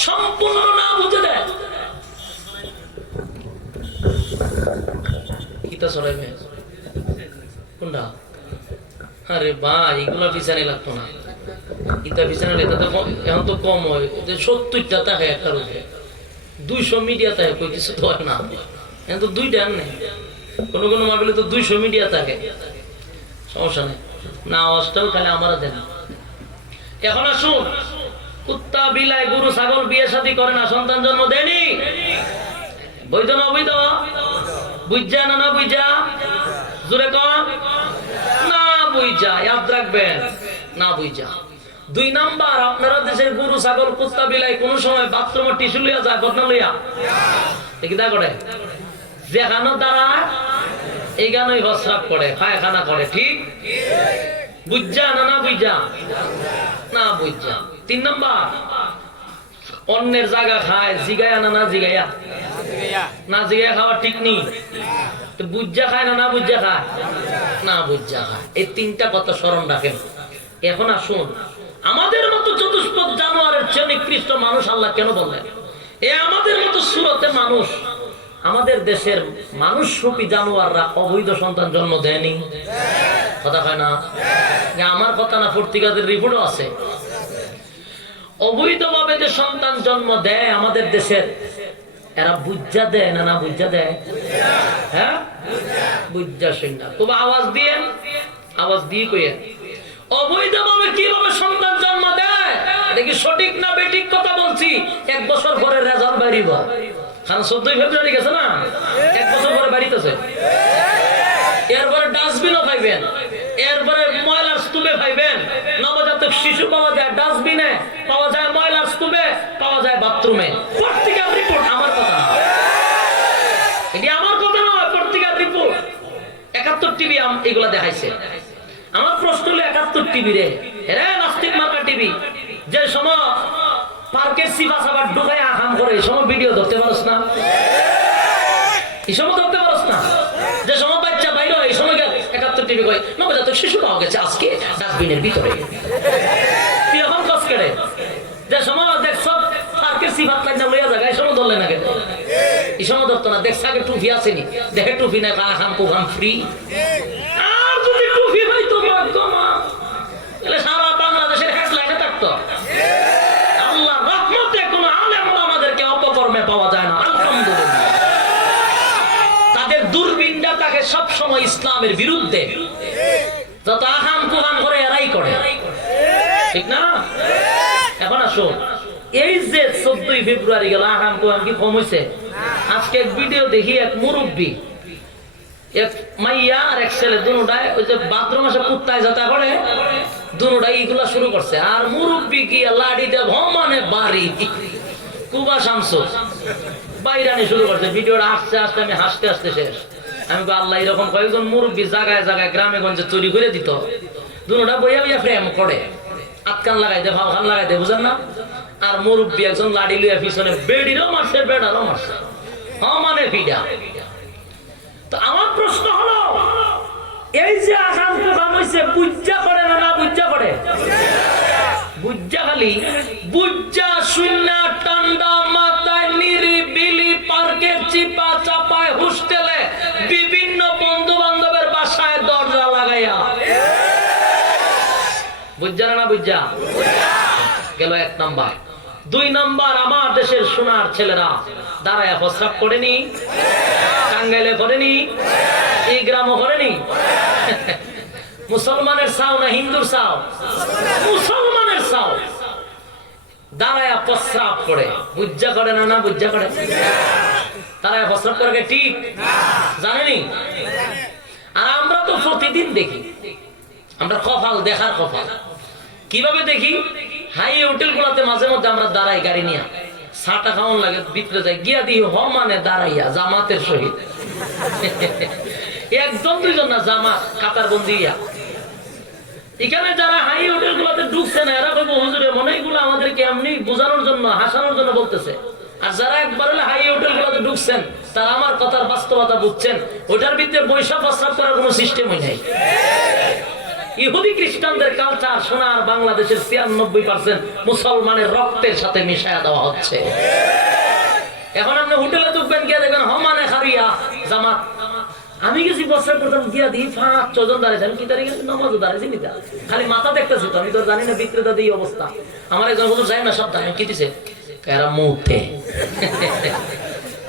সম্পূর্ণ না বুঝে দেয়। কোনটা? আরে ভাই, এগুলো পিছানে লাগতো না। ইটা পিছানে এখন তো কম হয়, 70টা থাকে একটার উপরে, 200 মিডিয়া থাকে, কই কিছু তো হয় না। এখন তো 2টা নেই, কোনো কোনো মাবিলে তো 200 মিডিয়া থাকে, সমস্যা নেই না। আওয়াজটাও খালি আমরা দেন। এখন আসুন, কুত্তা বিলাই গরু ছাগল বিয়ে শাদী করে না, সন্তান জন্ম দেয়নি, বৈধ না অবৈধ? বুঝা না না বুঝা? জোরে কন না বুঝা, ইয়াদ রাখবেন, না বুঝা। 2 নাম্বার, আপনারা দেশের গরু ছাগল কুত্তা বিলাই কোন সময় বাথরুমে টিস্যু লইয়া যায়, বদনা লইয়া কি দা করে? যেখানো দ্বারা এই গানই হসরাপ করে, পায়খানা করে, ঠিক? বুঝা না না বুঝা? না বুঝা। 3 নাম্বার, অন্যের জায়গা খায়, জিগায়া না না জিগায়া? না জিগায়া খাওয়া ঠিক নেই। বুঝা খায় না না বুঝা খায়? না বুঝা খায়। এই 3টা কথা স্মরণ রাখেন। এখন আসুন, আমাদের মতো চতুষ্পদ জানোয়ারের চেয়ে নিকৃষ্ট মানুষ আল্লাহ কেন বললেন? আমাদের মতো সুরতে মানুষ, আমাদের দেশের মানুষ রূপী জানোয়াররা অবৈধ সন্তান জন্ম দেয়নি? কথা হয় না? আমার কথা না, পত্রিকাদের রিপোর্টও আছে। অবৈধভাবে যে সন্তান জন্ম দেয় আমাদের দেশের, এরা বুঝা দেয় না না বুঝা দেয়? হ্যাঁ, বুঝা শুনা। তবে আওয়াজ দিয়ে, আওয়াজ দিয়ে কইয়া, অবৈধভাবে কিভাবে সন্তান জন্ম দেয়? এটা কি সঠিক না বেঠিক কথা বলছি? 1 বছর পরে রেজাল্ট বাড়িব। কারণ 14 ফেব্রুয়ারি গেছে না, 1 বছর পরে বাড়িতেছে। এরপরে ডাস্টবিনও পাইবেন, এরপরে ময়লার স্তূপে পাইবেন। নবজাতক শিশু পাওয়া যায় ডাস্টবিনে, পাওয়া যায় ময়লার স্তূপে, পাওয়া যায় বাথরুমে। পত্রিকার রিপোর্ট, আমার কথা না, এটি আমার কথা নয়, পত্রিকার রিপোর্ট। 71 টিভি এগুলা দেখাইছে। আমার প্রশ্ন হলো, 71 টিভি রে, নাস্তিক মার্কা টিভি, যে সময় পার্কের সিফাস আবার ঢুকায় আহাম করে, এই সময় ভিডিও ধরতে পারস না? এই সময় ধরতে পারস না? যে সময় বাচ্চা বাইরে, এই সময় 71 টিভি কয় নবজাতক শিশু পাওয়া গেছে আজকে ডাস্টবিনের ভিতরে। তুই এখন কস কেড়ে, যে সময় দেখছ পার্কের সিফাত লাইন লইয়া জায়গা, এই সময় ধরলে না কেন? এই সময় ধরতো না। দেখছ আগে টুপি আসেনি, দেখে টুপি না, আহাম কুহাম ফ্রি। আর যদি টুপি হইতো তাহলে সারা বাংলাদেশের হেডলাইনে থাকতো। আল্লাহ রহমতে কোন আলেম আমাদেরকে অপকর্মে পাওয়া যায় না, আলহামদুলিল্লাহ। তাদের দূরবীনটা থাকে সব সময় ইসলামের বিরুদ্ধে। যত আহাম কুহাম করে এরাই করে, ঠিক না? এখন আসো, এই যে 14 ফেব্রুয়ারি গেল, আহাম কুহাম কি কম হয়েছে? আজকে এক ভিডিও দেখি, এক মুরব্বী, এক মাইয়া আর এক ছেলে, দুটাই ওই যে বাথরুম আসে কুত্তায় যাতা করে, দুটাই এগুলা শুরু করছে। আর মুরব্বী কি লাড়ি দিয়ে ভমানে বাড়ি কুবা শামসু বাইরানি শুরু করছে। ভিডিওটা আসতে আসতে আমি হাসতে হাসতে শেষ। আমি আল্লাহ, এরকম কয়েকজন মুরব্বী জায়গায় জায়গায় গ্রামে গঞ্জে চুরি করে দিত, দুটা বইয়া বইয়া প্রেম করে, আটকান লাগাই দে, ভাবখান লাগাই দে, বুঝেন না? আর মুরব্বী একজন লাড়ি লইয়া পিছনে বেড়িরও মারছে, বেড়ারও মারছে, মানে ফিডা। তো আমার প্রশ্ন হলো, এই যে আসাম প্রোগ্রাম হয়েছে বুজ্জা করে না বুজ্জা করে? বুজ্জা খালি বুজ্জা শূন্য ঠান্ডা মাথায় নিরিবিলি পার্কের চিপা চাপায় হোস্টেলে বিভিন্ন বন্ধু বান্ধবের বাসায় দরজা লাগাইয়া বুজ্জা না বুজ্জা গেল 1 নাম্বার। 2 নাম্বার, আমার দেশের সোনার ছেলেরা দাঁড়ায় প্রস্রাব করেনি, টাঙ্গাইলে করেনি, এই গ্রামও করেনি। মুসলমানের চাও না হিন্দুর চাও? মুসলমানের চাও। দাঁড়ায় প্রস্রাব করে, বুজ্জা করে না বুজ্জা করে? দাঁড়ায় প্রস্রাব করে ঠিক জানেনি? আর আমরা তো প্রতিদিন দেখি, আমরা কপাল দেখার কপাল। কিভাবে দেখি? হাই হোটেল গুলাতে মাঝে মধ্যে আমরা দাঁড়াই গাড়ি নিয়ে, ছাটা খাওয়ান লাগে, ভিতরে যাই গিয়া দিই মানে দাঁড়াইয়া জামাতের সহিত। 1-2 জন না, জামাত কাতার বন্দিয়া। এখানে যারা হাই হোটেল গুলাতে ঢুকছে না, এরা কইব হুজুরে মনে এগুলো আমাদেরকে এমনি বোঝানোর জন্য, হাসানোর জন্য বলতেছে। আর যারা একবার হলে হাই হোটেল গুলাতে ঢুকছেন, তারা আমার কথার বাস্তবতা বুঝছেন, ওটার ভিতরে পয়সা প্রস্রাব করার কোনো সিস্টেমই নাই। ইহুদি খ্রিস্টানদের কালচার সোনার বাংলাদেশের 96% মুসলমানের রক্তের সাথে মিশায়া দেওয়া হচ্ছে। এখন আপনি হোটেলে ঢুকবেন, গিয়ে দেখবেন মানে খারিয়া জামাত। আমি গেছি বছর প্রথম গিয়া দিই 5-6 জন দাঁড়িয়েছে, আমি কি দাঁড়িয়ে গেছি? নামাজও দাঁড়িয়েছি নিতা, খালি মাথা দেখতেছি তো, আমি তো জানি না বিক্রেতা দিয়ে অবস্থা। আমার একজন হুজুর যাই না সব দাঁড়িয়ে কি দিছে এরা মুখে।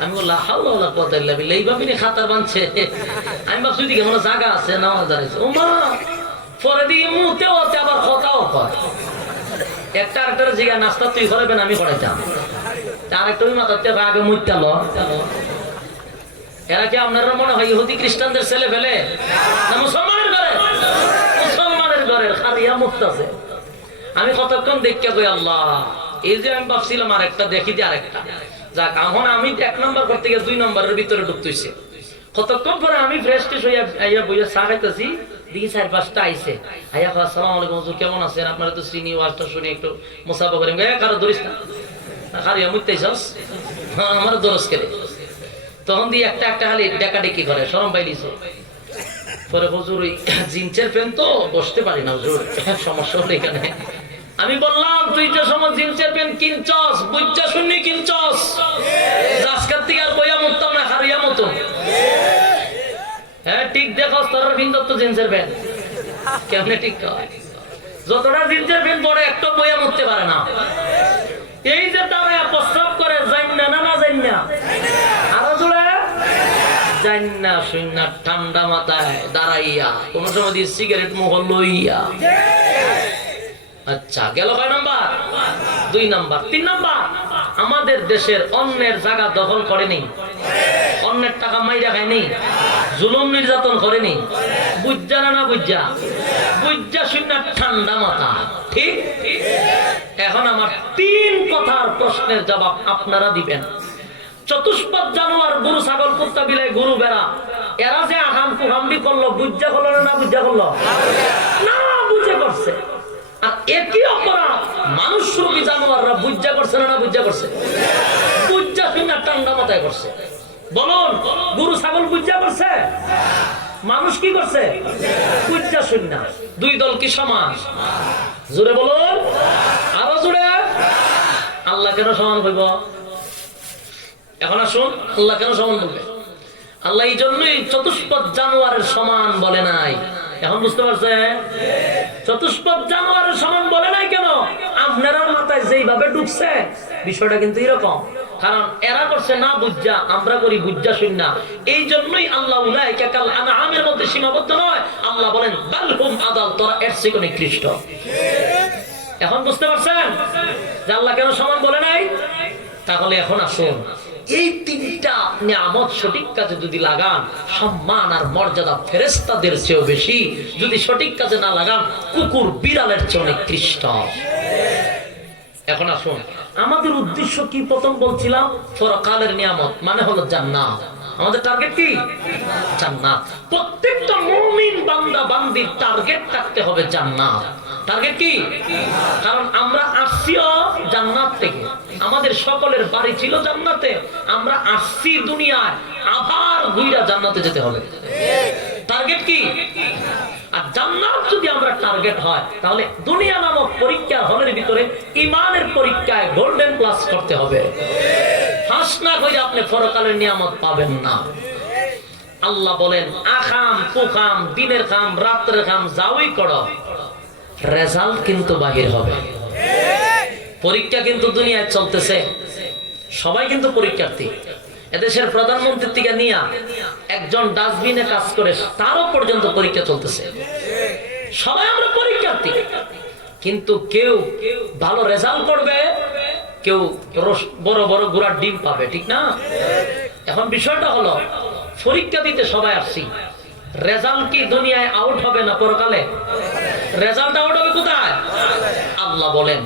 আমি বললাম হাওলা কথা এইভাবে খাতার বানছে। আমি ভাবছি দিকে মনে জায়গা আছে, নামাজ দাঁড়িয়েছে। ও মা পরে দিয়ে মুহূর্তে হচ্ছে, আবার কথাও কয়। একটা আরেকটা জায়গায় নাস্তা তুই করাবেন, আমি করাইতাম। আরেকটা ওই মাথাতে আগে মুইতাল। এরা কি আপনারা মনে হয় ইহুদি খ্রিস্টানদের ছেলে ফেলে না মুসলমানের ঘরে? মুসলমানের ঘরের খারিয়া মুক্তাছে। আমি কতক্ষণ দেখতে কই আল্লাহ, এই যে আমি ভাবছিলাম আরেকটা দেখি যে আরেকটা যাক। এখন আমি 1 নাম্বার করতে গিয়ে 2 নাম্বারের ভিতরে ঢুকতেছি। কতক্ষণ পরে আমি ফ্রেশ টেশ হইয়া আইয়া বইয়া চা খাইতেছি, দেখি 4-5টা আইছে। আইয়া আসসালামু আলাইকুম হুজুর, কেমন আছেন? আপনারা তো চিনি, ওয়াজটা শুনি, একটু মুসাফা করেন। কারো ধরিস না, খারিয়া মুইতেছস, আমার দরস করে। তখন দিয়ে একটা খালি ডেকাডেকি করে, শরম পাইলিস। পরে হুজুর ওই জিন্সের প্যান্ট তো বসতে পারি না হুজুর, সমস্যা হলো এখানে। আমি বললাম তুই যে সময় জিন্সের প্যান্ট কিনছস বুঝা শুনি কিনছস, আজকের থেকে আর বইয়া মরতাম না, হারিয়া মতো। হ্যাঁ ঠিক দেখস, তোর পিনত তো জিন্সের প্যান্ট কেমনে ঠিক কয়? যতটা জিন্সের প্যান্ট পরে একটা বইয়া মরতে পারে না। এই যে তারা প্রস্রাব করে জান্না না জান্না, আরো জোরে জান্না শুননা, ঠান্ডা মাথায় দাঁড়াইয়া, কোন সময় দিয়ে সিগারেট মুখ লইয়া। আচ্ছা গেল কয় নাম্বার? 2 নাম্বার। 3 নাম্বার, আমাদের দেশের অন্যের জায়গা দখল করেনি, অন্যের টাকা মাইরা খায়নি, জুলুম নির্যাতন করেনি। বুঝা না বুঝা? বুঝা শুননা ঠান্ডা মাথা, ঠিক? এখন আমার 3 কথার প্রশ্নের জবাব আপনারা দিবেন। চতুষ্পদ জানোয়ার, গরু ছাগল কুত্তা বিলাই গরু বেড়া, এরা যে আহাম কুহামডি করলো, বুঝা করলো না বুঝা করলো? না বুঝে করছে। আর একই অপরাধ মানুষ রূপী জানোয়াররা বুঝা করছে না বুঝা করছে? বুঝা শুনে ঠান্ডা মাথায় করছে। বলুন, গরু ছাগল বুঝা করছে, মানুষ কি করছে? বুঝা শুনে। 2 দল কি সমান? জোরে বলুন, আরো জোরে। আল্লাহ কেন সমান হইব? এখন আসুন, আল্লাহ কেন সমান বলবে? আল্লাহ এই জন্যই চতুষ্পদ জানোয়ারের সমান বলে নাই। এখন বুঝতে পারছেন? চতুষ্পদ জানোয়ারের সমান বলে নাই কেন? আপনার মাথায় যেইভাবে ঢুকছে বিষয়টা কিন্তু এরকম। কারণ এরা করছে না বুঝা, আমরা করি বুঝা শুননা। এই জন্যই আল্লাহ উলাইকা কাল আনআমের মধ্যে সীমাবদ্ধ নয়। আল্লাহ বলেন বাল হুম আদাল, তোরা এর চেয়ে নিকৃষ্ট। এখন বুঝতে পারছেন যে আল্লাহ কেন সমান বলে নাই? তাহলে এখন আসুন, এই 3টা নিয়ামত সঠিক কাজে যদি লাগান, সম্মান আর মর্যাদা ফেরেশতাদের চেয়েও বেশি। যদি সঠিক কাজে না লাগান, কুকুর বিড়ালের চেয়ে নিকৃষ্ট। এখন আসুন, আমাদের উদ্দেশ্য কি? প্রথম বলছিলাম পরকালের নিয়ামত মানে হলো জান্নাত। আমাদের টার্গেট কি? জান্নাত। প্রত্যেকটা মুমিন বান্দা বান্দির টার্গেট থাকতে হবে জান্নাত। টার্গেট কি? কারণ আমরা আসছিও জান্নাত থেকে, আমাদের সকলের বাড়ি ছিল জান্নাতে। আমরা আসছি দুনিয়ায়, আবার ঘুরে জান্নাতে যেতে হবে। টার্গেট কি? আর জান্নাত যদি আমরা টার্গেট হয় তাহলে দুনিয়া নামক পরীক্ষার হলের ভিতরে ঈমানের পরীক্ষায় গোল্ডেন প্লাস করতে হবে। ফাঁস না হয়ে আপনি পরকালের নিয়ামত পাবেন না। আল্লাহ বলেন আখাম কুখাম, দিনের খাম রাত্রের খাম যাওই করো, রেজাল্ট কিন্তু বাহির হবে। পরীক্ষা কিন্তু দুনিয়ায় চলতেছে, সবাই কিন্তু পরীক্ষার্থী। এদেশের প্রধানমন্ত্রীর থেকে নিয়ে একজন ডাস্টবিনে কাজ করে তারও পর্যন্ত পরীক্ষা চলতেছে। সবাই আমরা পরীক্ষার্থী, কিন্তু কেউ ভালো রেজাল্ট করবে, কেউ বড় বড় ঘোড়ার ডিম পাবে, ঠিক না? এখন বিষয়টা হলো পরীক্ষা দিতে সবাই আসছি, রেজাল্ট কি দুনিয়ায় আউট হবে না পরকালে? রেজাল্ট আউট হবে কোথায়? আল্লাহ বলেন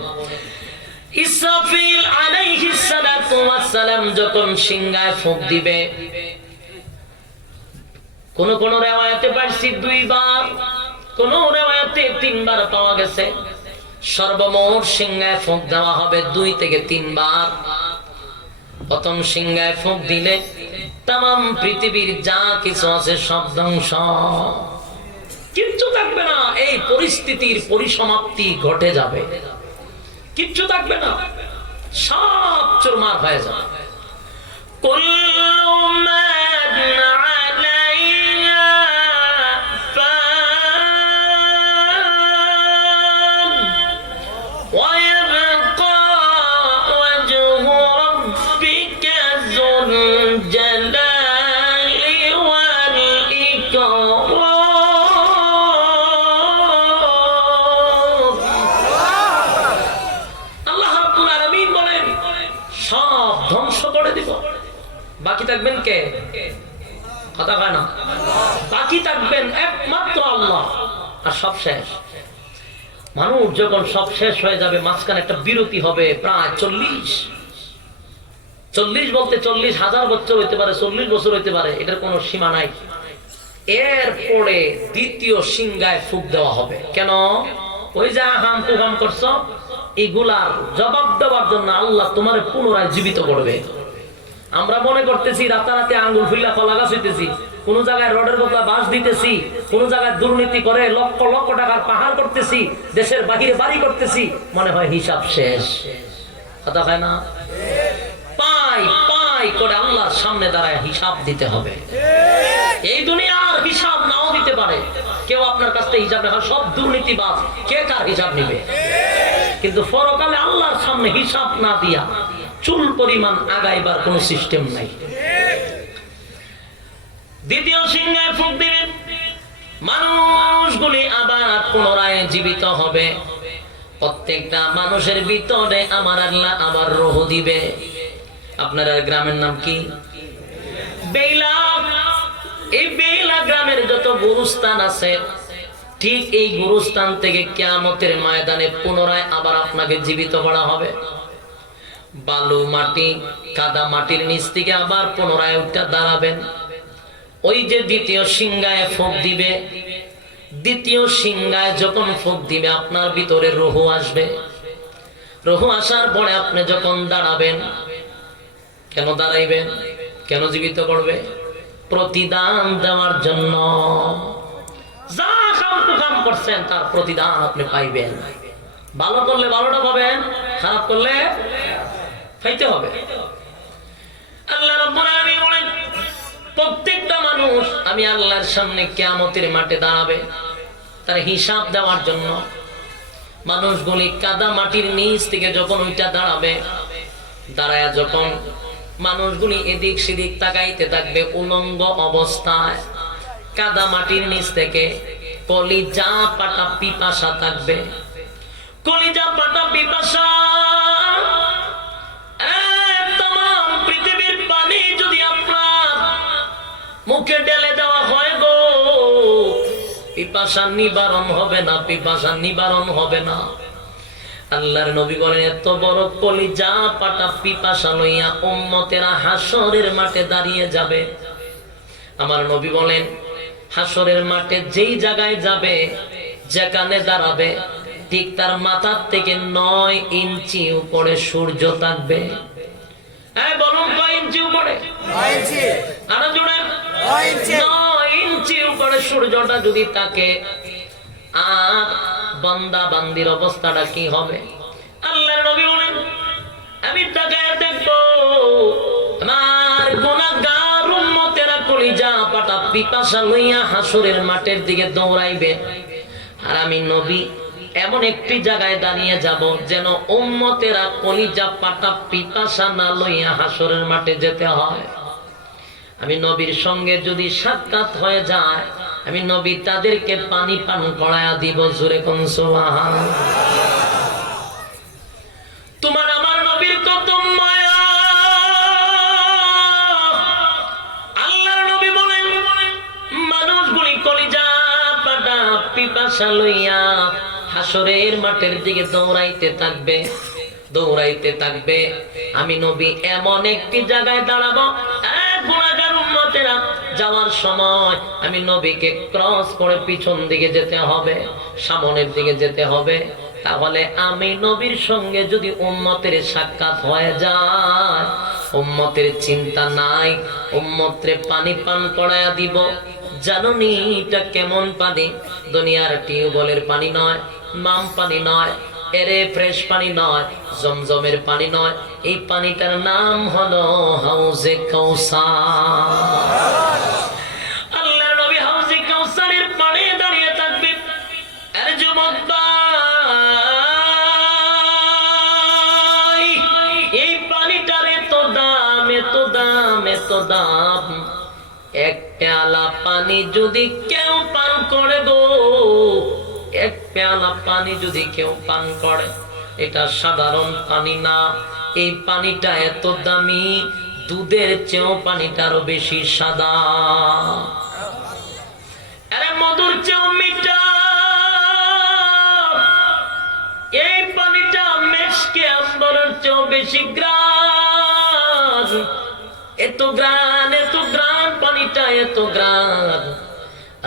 ইসরাফিল আলাইহিস সালাতু ওয়াস সালাম যখন সিংহায় ফুঁক দিবে, কোন কোন riwayate পাইছি 2 বার, কোন riwayate 3 বার পাওয়া গেছে। সর্বমোট সিংহায় ফুঁক দেওয়া হবে 2 থেকে 3 বার। প্রথম সিংহায় ফুঁক দিলে তাম পৃথিবীর যা কিছু আছে সব ধ্বংস, কিচ্ছু থাকবে না। এই পরিস্থিতির পরিসমাপ্তি ঘটে যাবে, কিচ্ছু থাকবে না, সব চুরমার হয়ে যাবে। কুল্লু মান আলাইহা ফান ওয়া ইয়াবকা ওয়াজহু রাব্বিকা যুল জালালি ওয়াল ইকরাম। সব ধ্বংস করে দিব, বাকি থাকবেন কে? কথা কয় না? বাকি থাকবেন একমাত্র আল্লাহ। আর সব শেষ। মানুষ যখন সব শেষ হয়ে যাবে, মাঝখানে একটা বিরতি হবে প্রায় 40 বলতে 40,000 বছর হইতে পারে, 40 বছর হইতে পারে, এটার কোনো সীমা নাই। এরপরে দ্বিতীয় সিংহায় ফুঁক দেওয়া হবে। কেন? ওই যে আহাম কুহাম করছো, এগুলার জবাব দেওয়ার জন্য আল্লাহ তোমার পুনরায় জীবিত করবে। আমরা মনে করতেছি রাতারাতি আঙ্গুল ফুল্লা কলা গাছ হইতেছি, কোন জায়গায় রডের বদলা বাঁশ দিতেছি, কোন জায়গায় দুর্নীতি করে লক্ষ লক্ষ টাকার পাহাড় করতেছি, দেশের বাহিরে বাড়ি করতেছি, মনে হয় হিসাব শেষ। কথা হয় না? পাই পাই করে আল্লাহর সামনে দাঁড়ায় হিসাব দিতে হবে। এই দুনিয়ার হিসাব নাও দিতে পারে কেউ, আপনার কাছ থেকে হিসাব নেওয়া সব দুর্নীতিবাজ, কে কার হিসাব নিবে? কিন্তু পরকালে আল্লাহর সামনে হিসাব না দিয়া চুল পরিমাণ আগাইবার কোন সিস্টেম নাই। দ্বিতীয় সিংহায় ফুঁক দিবেন, মানুষগুলি আবার পুনরায় জীবিত হবে। প্রত্যেকটা মানুষের ভিতরে আমার আল্লাহ আবার রূহ দিবে। আপনার গ্রামের নাম কি? বেইলা। এই বেইলা গ্রামের যত গুরুস্থান আছে, ঠিক এই গুরুস্থান থেকে কিয়ামতের ময়দানে পুনরায় আবার আপনাকে জীবিত করা হবে। বালু মাটি কাদা মাটির নিচ থেকে আবার পুনরায় উঠে দাঁড়াবেন। ওই যে দ্বিতীয় সিংহায় ফুঁক দিবে, দ্বিতীয় সিংহায় যখন ফুঁক দিবে আপনার ভিতরে রূহ আসবে। রূহ আসার পরে আপনি যখন দাঁড়াবেন, কেন দাঁড়াইবেন? কেন জীবিত করবে? প্রতিদান দেওয়ার জন্য। যা কাম করছেন তার প্রতিদান আপনি পাইবেন। ভালো করলে ভালোটা পাবেন, খারাপ করলে খাইতে হবে। আল্লাহ রাব্বুল আলামিন বলেন প্রত্যেকটা মানুষ আমি আল্লাহর সামনে কিয়ামতের মাঠে দাঁড়াবে তার হিসাব দেওয়ার জন্য। মানুষগুলি কাদা মাটির নিচ থেকে যখন ওইটা দাঁড়াবে, দাঁড়ায় যখন মানুষগুলি এদিক সেদিক তাকাইতে থাকবে উলঙ্গ অবস্থায়, কাদা মাটির নিচ থেকে কলিজা পাটা পিপাসা থাকবে। কলিজা পাটা পিপাসা, তাম পৃথিবীর পানি যদি আপনার মুখে ঢেলে দেওয়া হয় গো, পিপাসা নিবারণ হবে না, পিপাসা নিবারণ হবে না। আল্লাহর নবী বলেন এত বড় কলিজা পাটা পিপাসা লইয়া উম্মতেরা হাসরের মাঠে দাঁড়িয়ে যাবে। আমার নবী বলেন হাসরের মাঠে যেই জায়গায় যাবে, যেখানে দাঁড়াবে, ঠিক তার মাথার থেকে 9 ইঞ্চি উপরে সূর্য থাকবে। বলুন কয় ইঞ্চি উপরে? 9 ইঞ্চি। আরো জোরে। 9 ইঞ্চি। সূর্যটা যদি থাকে, আর বান্দা বান্দির অবস্থাটা কি হবে? আল্লাহর নবী বলেন, আমি তাকায় দেখবো আমার গুনাহগার উম্মতেরা কলিজা পাটা পিপাসা লইয়া হাসরের মাঠের দিকে দৌড়াইবে। আর আমি নবী এমন একটি জায়গায় দাঁড়িয়ে যাব যেন উম্মতেরা কলিজা পাটা পিপাসা না লইয়া হাসরের মাঠে যেতে হয়। আমি নবীর সঙ্গে যদি সাক্ষাৎ হয়ে যায়, আমি নবী তাদেরকে পানি পান করায়া দিব। জোরে কোন সুবহানাল্লাহ। তোমার আমার নবীর কত মায়া। আল্লাহর নবী বলেন, মানুষগুলি কলিজা পাটা পিপাসা লইয়া হাসরের মাঠের দিকে দৌড়াইতে থাকবে, দৌড়াইতে থাকবে। আমি নবী এমন একটি জায়গায় দাঁড়াবো, গুনাহগার উম্মতেরা যাওয়ার সময় আমি নবীকে ক্রস করে পিছন দিকে যেতে হবে, সামনের দিকে যেতে হবে। তাহলে আমি নবীর সঙ্গে যদি উম্মতের সাক্ষাৎ হয়ে যায়, উম্মতের চিন্তা নাই, উম্মতরে পানি পান করায়া দিব। জানুনি এটা কেমন পানি? দুনিয়ার টিউবওয়েলের পানি নয়, মাম পানি নয়, এরে ফ্রেশ পানি নয়, জমজমের পানি নয়। এই পানিটার নাম হলো হাউজে কাউসার। আল্লাহর নবী হাউজে কাউসারের পাড়ে দাঁড়িয়ে থাকবে। আরে যুবক ভাই, এই পানিটার এত দাম, এত দাম, এত দাম। এক পেয়ালা পানি যদি কেউ পান করে গো, এক পেয়ালা পানি যদি কেউ পান করে, এটা সাধারণ পানি না। এই পানিটা এত দামি, দুধের চেয়েও পানিটা আরো বেশি সাদা, আরে মধুর চেয়েও মিঠা। এই পানিটা মেশকে আম্বরের চেয়েও বেশি গ্রান। এত গ্রান, এত গ্রান পানিটা, এত গ্রান।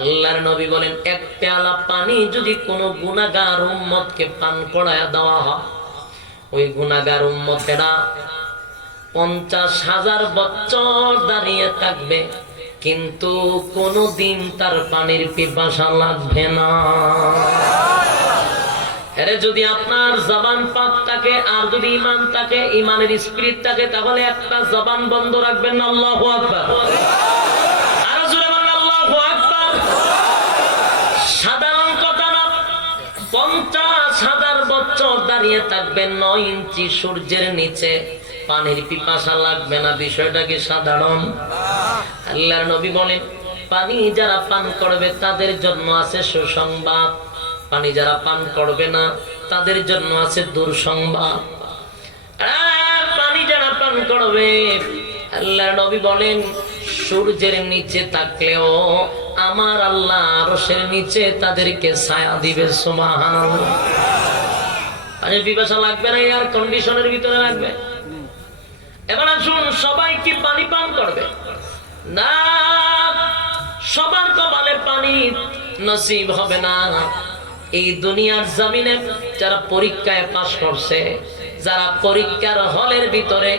আল্লাহর নবী বলেন, এক পেয়ালা পানি যদি কোনো গুনাহগার উম্মতকে পান করায়া দেওয়া হয়, ওই গুনাহগার উম্মতেরা 50,000 বছর দাঁড়িয়ে থাকবে, কিন্তু কোনদিন তার পানির পিপাসা লাগবে না। আরে যদি আপনার জবান পাক থাকে আর যদি ঈমান থাকে, ঈমানের স্পিরিট থাকে, তাহলে একটা জবান বন্ধ রাখবেন না। আল্লাহু আকবার। আর জোরে বলেন আল্লাহু আকবার। সাধারণ কথা না, 50,000 বছর দাঁড়িয়ে থাকবেন 9 ইঞ্চি সূর্যের নিচে, পানির পিপাসা লাগবে না। বিষয়টা কি সাধারণ? আল্লাহর নবী বলেন, পানি যারা পান করবে তাদের জন্য আছে সুসংবাদ, পানি যারা পান করবে না তাদের জন্য আছে দুঃসংবাদ। পানি যারা পান করবে, আল্লাহর নবী বলেন, সূর্যের নিচে থাকলেও আমার আল্লাহ আরশের নিচে তাদেরকে ছায়া দিবে। সুবহানাল্লাহ। পানির পিপাসা লাগবে না, এয়ার কন্ডিশনের ভিতরে রাখবে। এবার আসুন, সবাই কি পানি পান করবে? না, সবার কপালে পানি নসিব হবে না। এই দুনিয়ার জমিনে যারা পরীক্ষায় পাস করছে, যারা পরীক্ষার হলের ভিতরে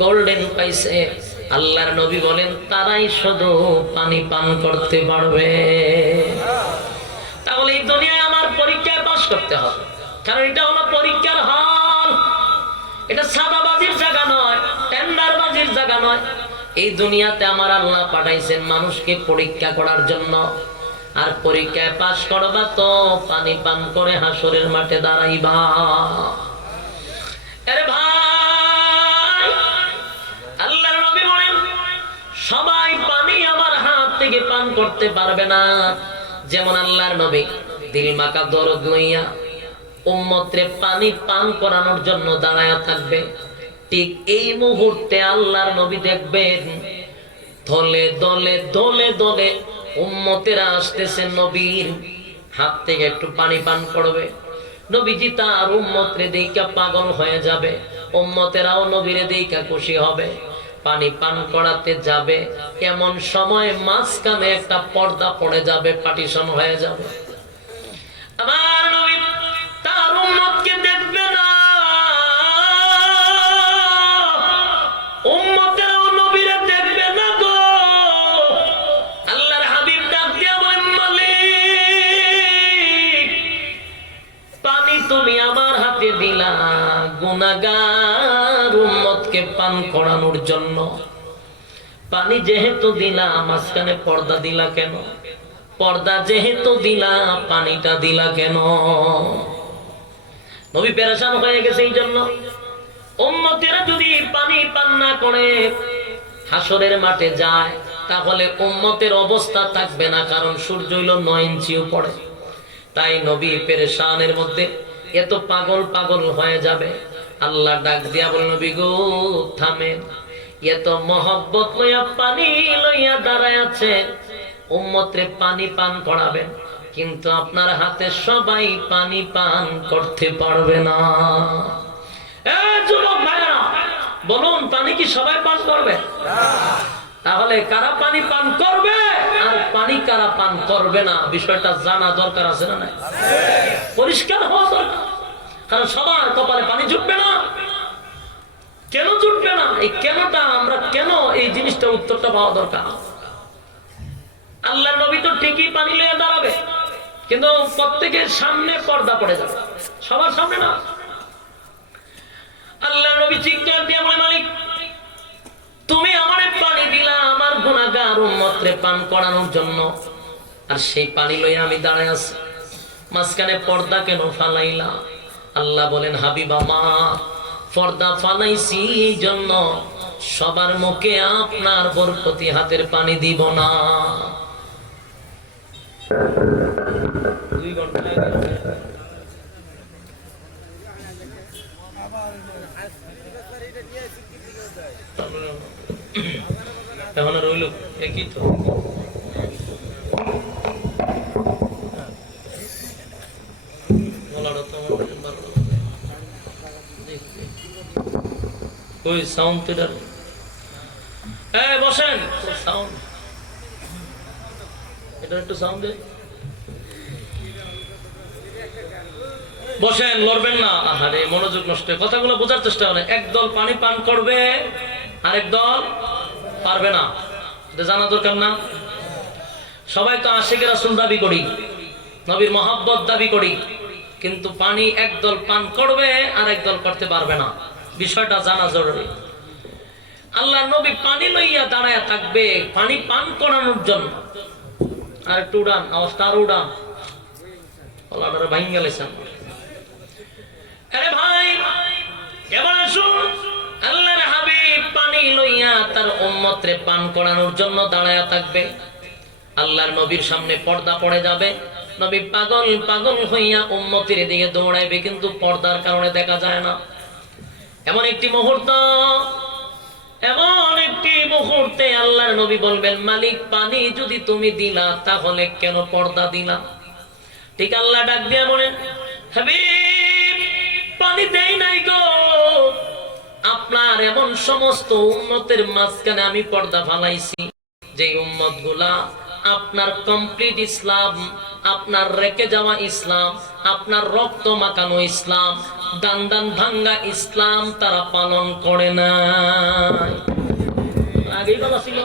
গোল্ডেন পাইছে, আল্লাহর নবী বলেন তারাই শুধু পানি পান করতে পারবে। তাহলে এই দুনিয়ায় আমার পরীক্ষায় পাস করতে হবে, কারণ এটা হলো পরীক্ষার হল। এটা সাদাবাজির জায়গা নয়, টেন্ডারবাজির জায়গা নয়। এই দুনিয়াতে আমার আল্লাহ পাঠাইছেন মানুষকে পরীক্ষা করার জন্য। আর পরীক্ষায় পাস করবা তো পানি পান করে হাসরের মাঠে দাঁড়াইবা। আরে ভাই, আল্লাহর নবী বলেন, সবাই পানি আমার হাত থেকে পান করতে পারবে না। যেমন আল্লাহর নবী দিল মাকা দরদ লইয়া উম্মতরে পানি পান করানোর জন্য দাঁড়ায়া থাকবে, ঠিক এই মুহূর্তে আল্লাহর নবী দেখবেন দলে দলে দলে দলে উম্মতেরা আসতেছে, নবীর হাত থেকে একটু পানি পান করবে। নবীজি তার উম্মতরে দেইখা পাগল হয়ে যাবে, উম্মতেরাও নবীরে দেইখা খুশি হবে, পানি পান করাতে যাবে। এমন সময় মাঝখানে একটা পর্দা পড়ে যাবে, পার্টিশন হয়ে যাবে। আমার নবী তার উম্মতকে দেখবে না, উম্মতেরাও নবীরে দেখবে না গো। আল্লাহর হাবিব ডাক দিয়া বলেন, গুনাহগার উম্মতকে পান করানোর জন্য। পানি যেহেতু দিলা, মাঝখানে পর্দা দিলা কেন? পর্দা যেহেতু দিলা, পানিটা দিলা কেন? নবী পেরেশান হয়ে গেছে এই জন্য। উম্মতেরা যদি পানি পান না করে হাসরের মাঠে যায়, তাহলে উম্মতের অবস্থা থাকবে না, কারণ সূর্য হইল 9 ইঞ্চিও পড়ে। তাই নবী পেরেশানের মধ্যে এত পাগল পাগল হয়ে যাবে। আল্লাহ ডাক দিয়া বলেন, নবী গো থামেন, এত মহব্বত লইয়া পানি লইয়া দাঁড়ায় আছে, উম্মতরে পানি পান করাবেন, কিন্তু আপনার হাতে সবাই পানি পান করতে পারবে না। যুবক ভাইরা বলুন, পানি কি সবাই পান করবে? তাহলে কারা পানি পান করবে আর পানি কারা পান করবে না, বিষয়টা জানা দরকার আছে না? পরিষ্কার হওয়া দরকার। কারণ সবার কপালে পানি জুটবে না। কেন জুটবে না? এই কেনটা আমরা কেন, এই জিনিসটা উত্তরটা পাওয়া দরকার। আল্লাহর নবী তো ঠিকই পানি লইয়া দাঁড়াবে, কিন্তু প্রত্যেকের সামনে পর্দা পড়ে যাবে, সবার সামনে না। আল্লাহর নবী চিৎকার দিয়ে বলে, মালিক তুমি আমারে পানি দিলা আমার গুনাহগার উম্মতরে পান করানোর জন্য, আর সেই পানি লইয়া আমি দাঁড়ায় আছি, মাঝখানে পর্দা কেন ফালাইলা? আল্লাহ বলেন, হাবিবা মা, পর্দা ফালাইছি এই জন্য সবার মুখে আপনার বরকতি হাতের পানি দিব না। 2 ঘন্টা এখন রইল একই তো। ওই সাউন্ড তো বসেন, সাউন্ড এটা একটু সাউন্ড দে। বসেন, লড়বেন না। আরে মনোযোগ নষ্ট, কথাগুলো বোঝার চেষ্টা করেন। একদল পানি পান করবে, আরেক দল পারবে না, এটা জানা দরকার না? সবাই তো আশিকের রাসূল দাবি করি, নবীর মহব্বত দাবি করি, কিন্তু পানি একদল পান করবে আর একদল করতে পারবে না, বিষয়টা জানা জরুরি। আল্লাহ নবী পানি লইয়া দাঁড়ায় থাকবে পানি পান করানোর জন্য। আর একটু উড়ান, আওয়াজটা আরো উড়ান, ওলাটা ভাঙ গেলেছেন। আরে ভাই এবার আসুন, আল্লাহর হাবিব পানি লইয়া তার উম্মতরে পান করানোর জন্য দাঁড়ায় থাকবে। আল্লাহর নবীর সামনে পর্দা পড়ে যাবে, নবী পাগল পাগল হইয়া উম্মতের দিকে দৌড়াইবে, কিন্তু পর্দার কারণে দেখা যায় না। এমন একটি মুহূর্তে আল্লাহর নবী বলবেন, মালিক পানি যদি তুমি দিলা তাহলে কেন পর্দা দিলা? ঠিক আল্লাহ ডাক দিয়া বলেন, হাবিব পানি দেই নাই গো, আপনার এমন সমস্ত উম্মতের মাঝখানে আমি পর্দা ফালাইছি, যে উম্মত গুলা আপনার কমপ্লিট ইসলাম, আপনার রেখে যাওয়া ইসলাম, আপনার রক্ত মাখানো ইসলাম, দান দান ভাঙ্গা ইসলাম তারা পালন করে না। আগেই ভালো ছিল,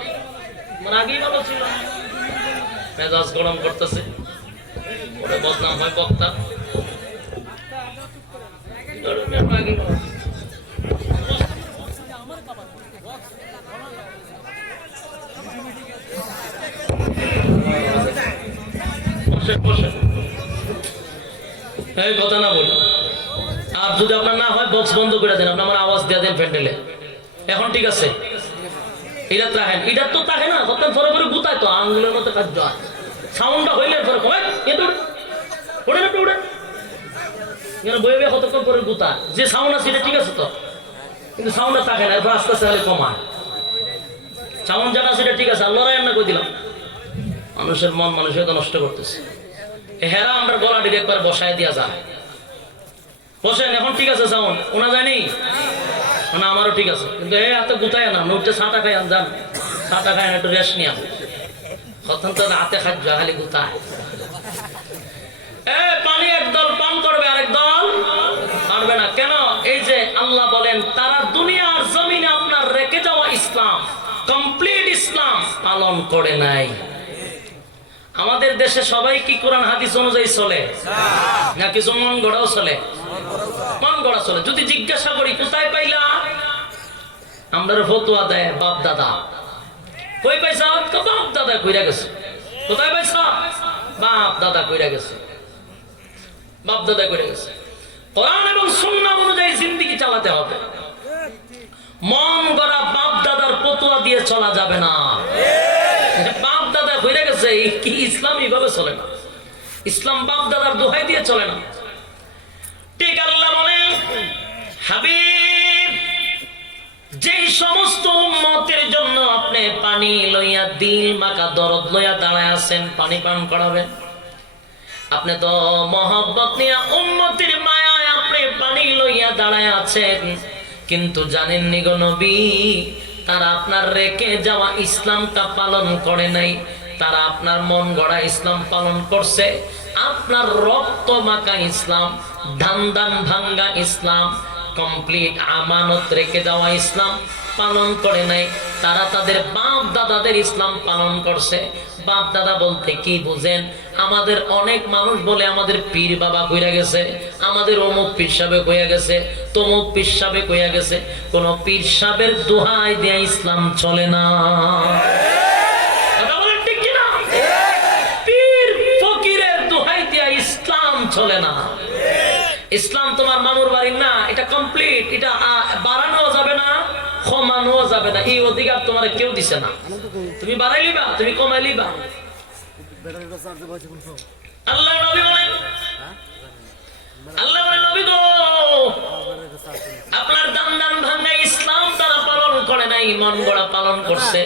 মেজাজ গরম করতেছে, ওরে বদনাম হয় বক্তা। কথা না বলি, আর যদি আপনার না হয় বক্স বন্ধ করে দেন, আপনি আমার আওয়াজ দিয়ে দেন প্যান্ডেলে। এখন ঠিক আছে, এটা তাহেন, এটা তো তাহে না, সত্তর পরে পরে গুতায় তো আঙ্গুলের মতো কাজ হয়, সাউন্ডটা হইলে পরে কমায় উড়ে না উড়ে বয়ে বয়ে কতক্ষণ পরে গুতা, যে সাউন্ড আছে এটা ঠিক আছে তো, কিন্তু সাউন্ডটা তাকে না, এরপর আস্তে আস্তে হলে কমায়। সাউন্ড জানা সেটা ঠিক আছে, আল্লাহরাই আমরা কই দিলাম, মানুষের মন মানুষের নষ্ট করতেছে। হেরা আমরা গলা ডিরে একবার বসায় দিয়া যায়। বসেন, এখন ঠিক আছে সাউন্ড ওনা জানি না, আমারও ঠিক আছে, কিন্তু এ হাতে গুতায় না, নোটে ছাটা খাই যান, ছাটা খায় না, একটু রেস্ট নিয়ে কখন তো হাতে খাদ্য খালি গুতায়। পানি একদল পান করবে, আরেক দল পারবে না। কেন? এই যে আল্লাহ বলেন, তারা দুনিয়ার জমিনে আপনার রেখে যাওয়া ইসলাম, কমপ্লিট ইসলাম পালন করে নাই। আমাদের দেশে সবাই কি কোরআন হাদিস অনুযায়ী চলে না কিছু মন গড়াও চলে? মন গড়া চলে। যদি জিজ্ঞাসা করি কোথায় পাইলা, আমরা ফতুয়া দেয় বাপ দাদা। কই পাইছা? বাপ দাদা কইরা গেছে। কোথায় পাইছা? বাপ দাদা কইরা গেছে। বাপ দাদা কইরা গেছে। কোরআন এবং সুন্নাহ অনুযায়ী জিন্দেগি চালাতে হবে। মন গড়া বাপ দাদার ফতুয়া দিয়ে চলা যাবে না। বাপ দাদা কইরা গেছে, কি ইসলাম এইভাবে চলে না। ইসলাম বাপ দাদার দোহাই দিয়ে চলে না। ঠিক আল্লাহ বলেন, হাবিব যেই সমস্ত উম্মতের জন্য আপনি পানি লইয়া দিল মাকা দরদ লইয়া দাঁড়ায় আছেন, পানি পান করাবেন। আপনি তো মহব্বত নিয়ে উম্মতের মায়ায় আপনি পানি লইয়া দাঁড়ায় আছেন, কিন্তু জানেননি গো নবী, তারা আপনার রেখে যাওয়া ইসলামটা পালন করে নাই। তারা আপনার মন গড়া ইসলাম পালন করছে। আপনার রক্ত মাখা ইসলাম, ধান ধান ভাঙ্গা ইসলাম, কমপ্লিট আমানত রেখে যাওয়া ইসলাম পালন করে নাই। তারা তাদের বাপ দাদাদের ইসলাম পালন করছে। বাপ দাদা বলতে কি বুঝেন? আমাদের অনেক মানুষ বলে আমাদের পীর বাবা কইরা গেছে, আমাদের অমুক পীর সাহেব কইয়া গেছে, তমুক পীর সাহেব কইয়া গেছে। কোন পীর সাহেবের দোহাই দেয়া ইসলাম চলে না। কথা বলেন ঠিক কিনা? পীর ফকিরের দোহাই দেয়া ইসলাম চলে না। ইসলাম তোমার মামুর বাড়ির না, এটা কমপ্লিট। এটা বাড়ানো যাবে না, কমানো যাবে না। এই অধিকার তোমার কেউ দিছে না। তুমি বাড়াই লিবা, তুমি কমাই লিবা। আল্লাহ নবী বলেন, আল্লাহ বলেন, নবী গো, আপনার দান দান ভাঙ্গা ইসলাম তারা পালন করে নাই, মন গড়া পালন করছে।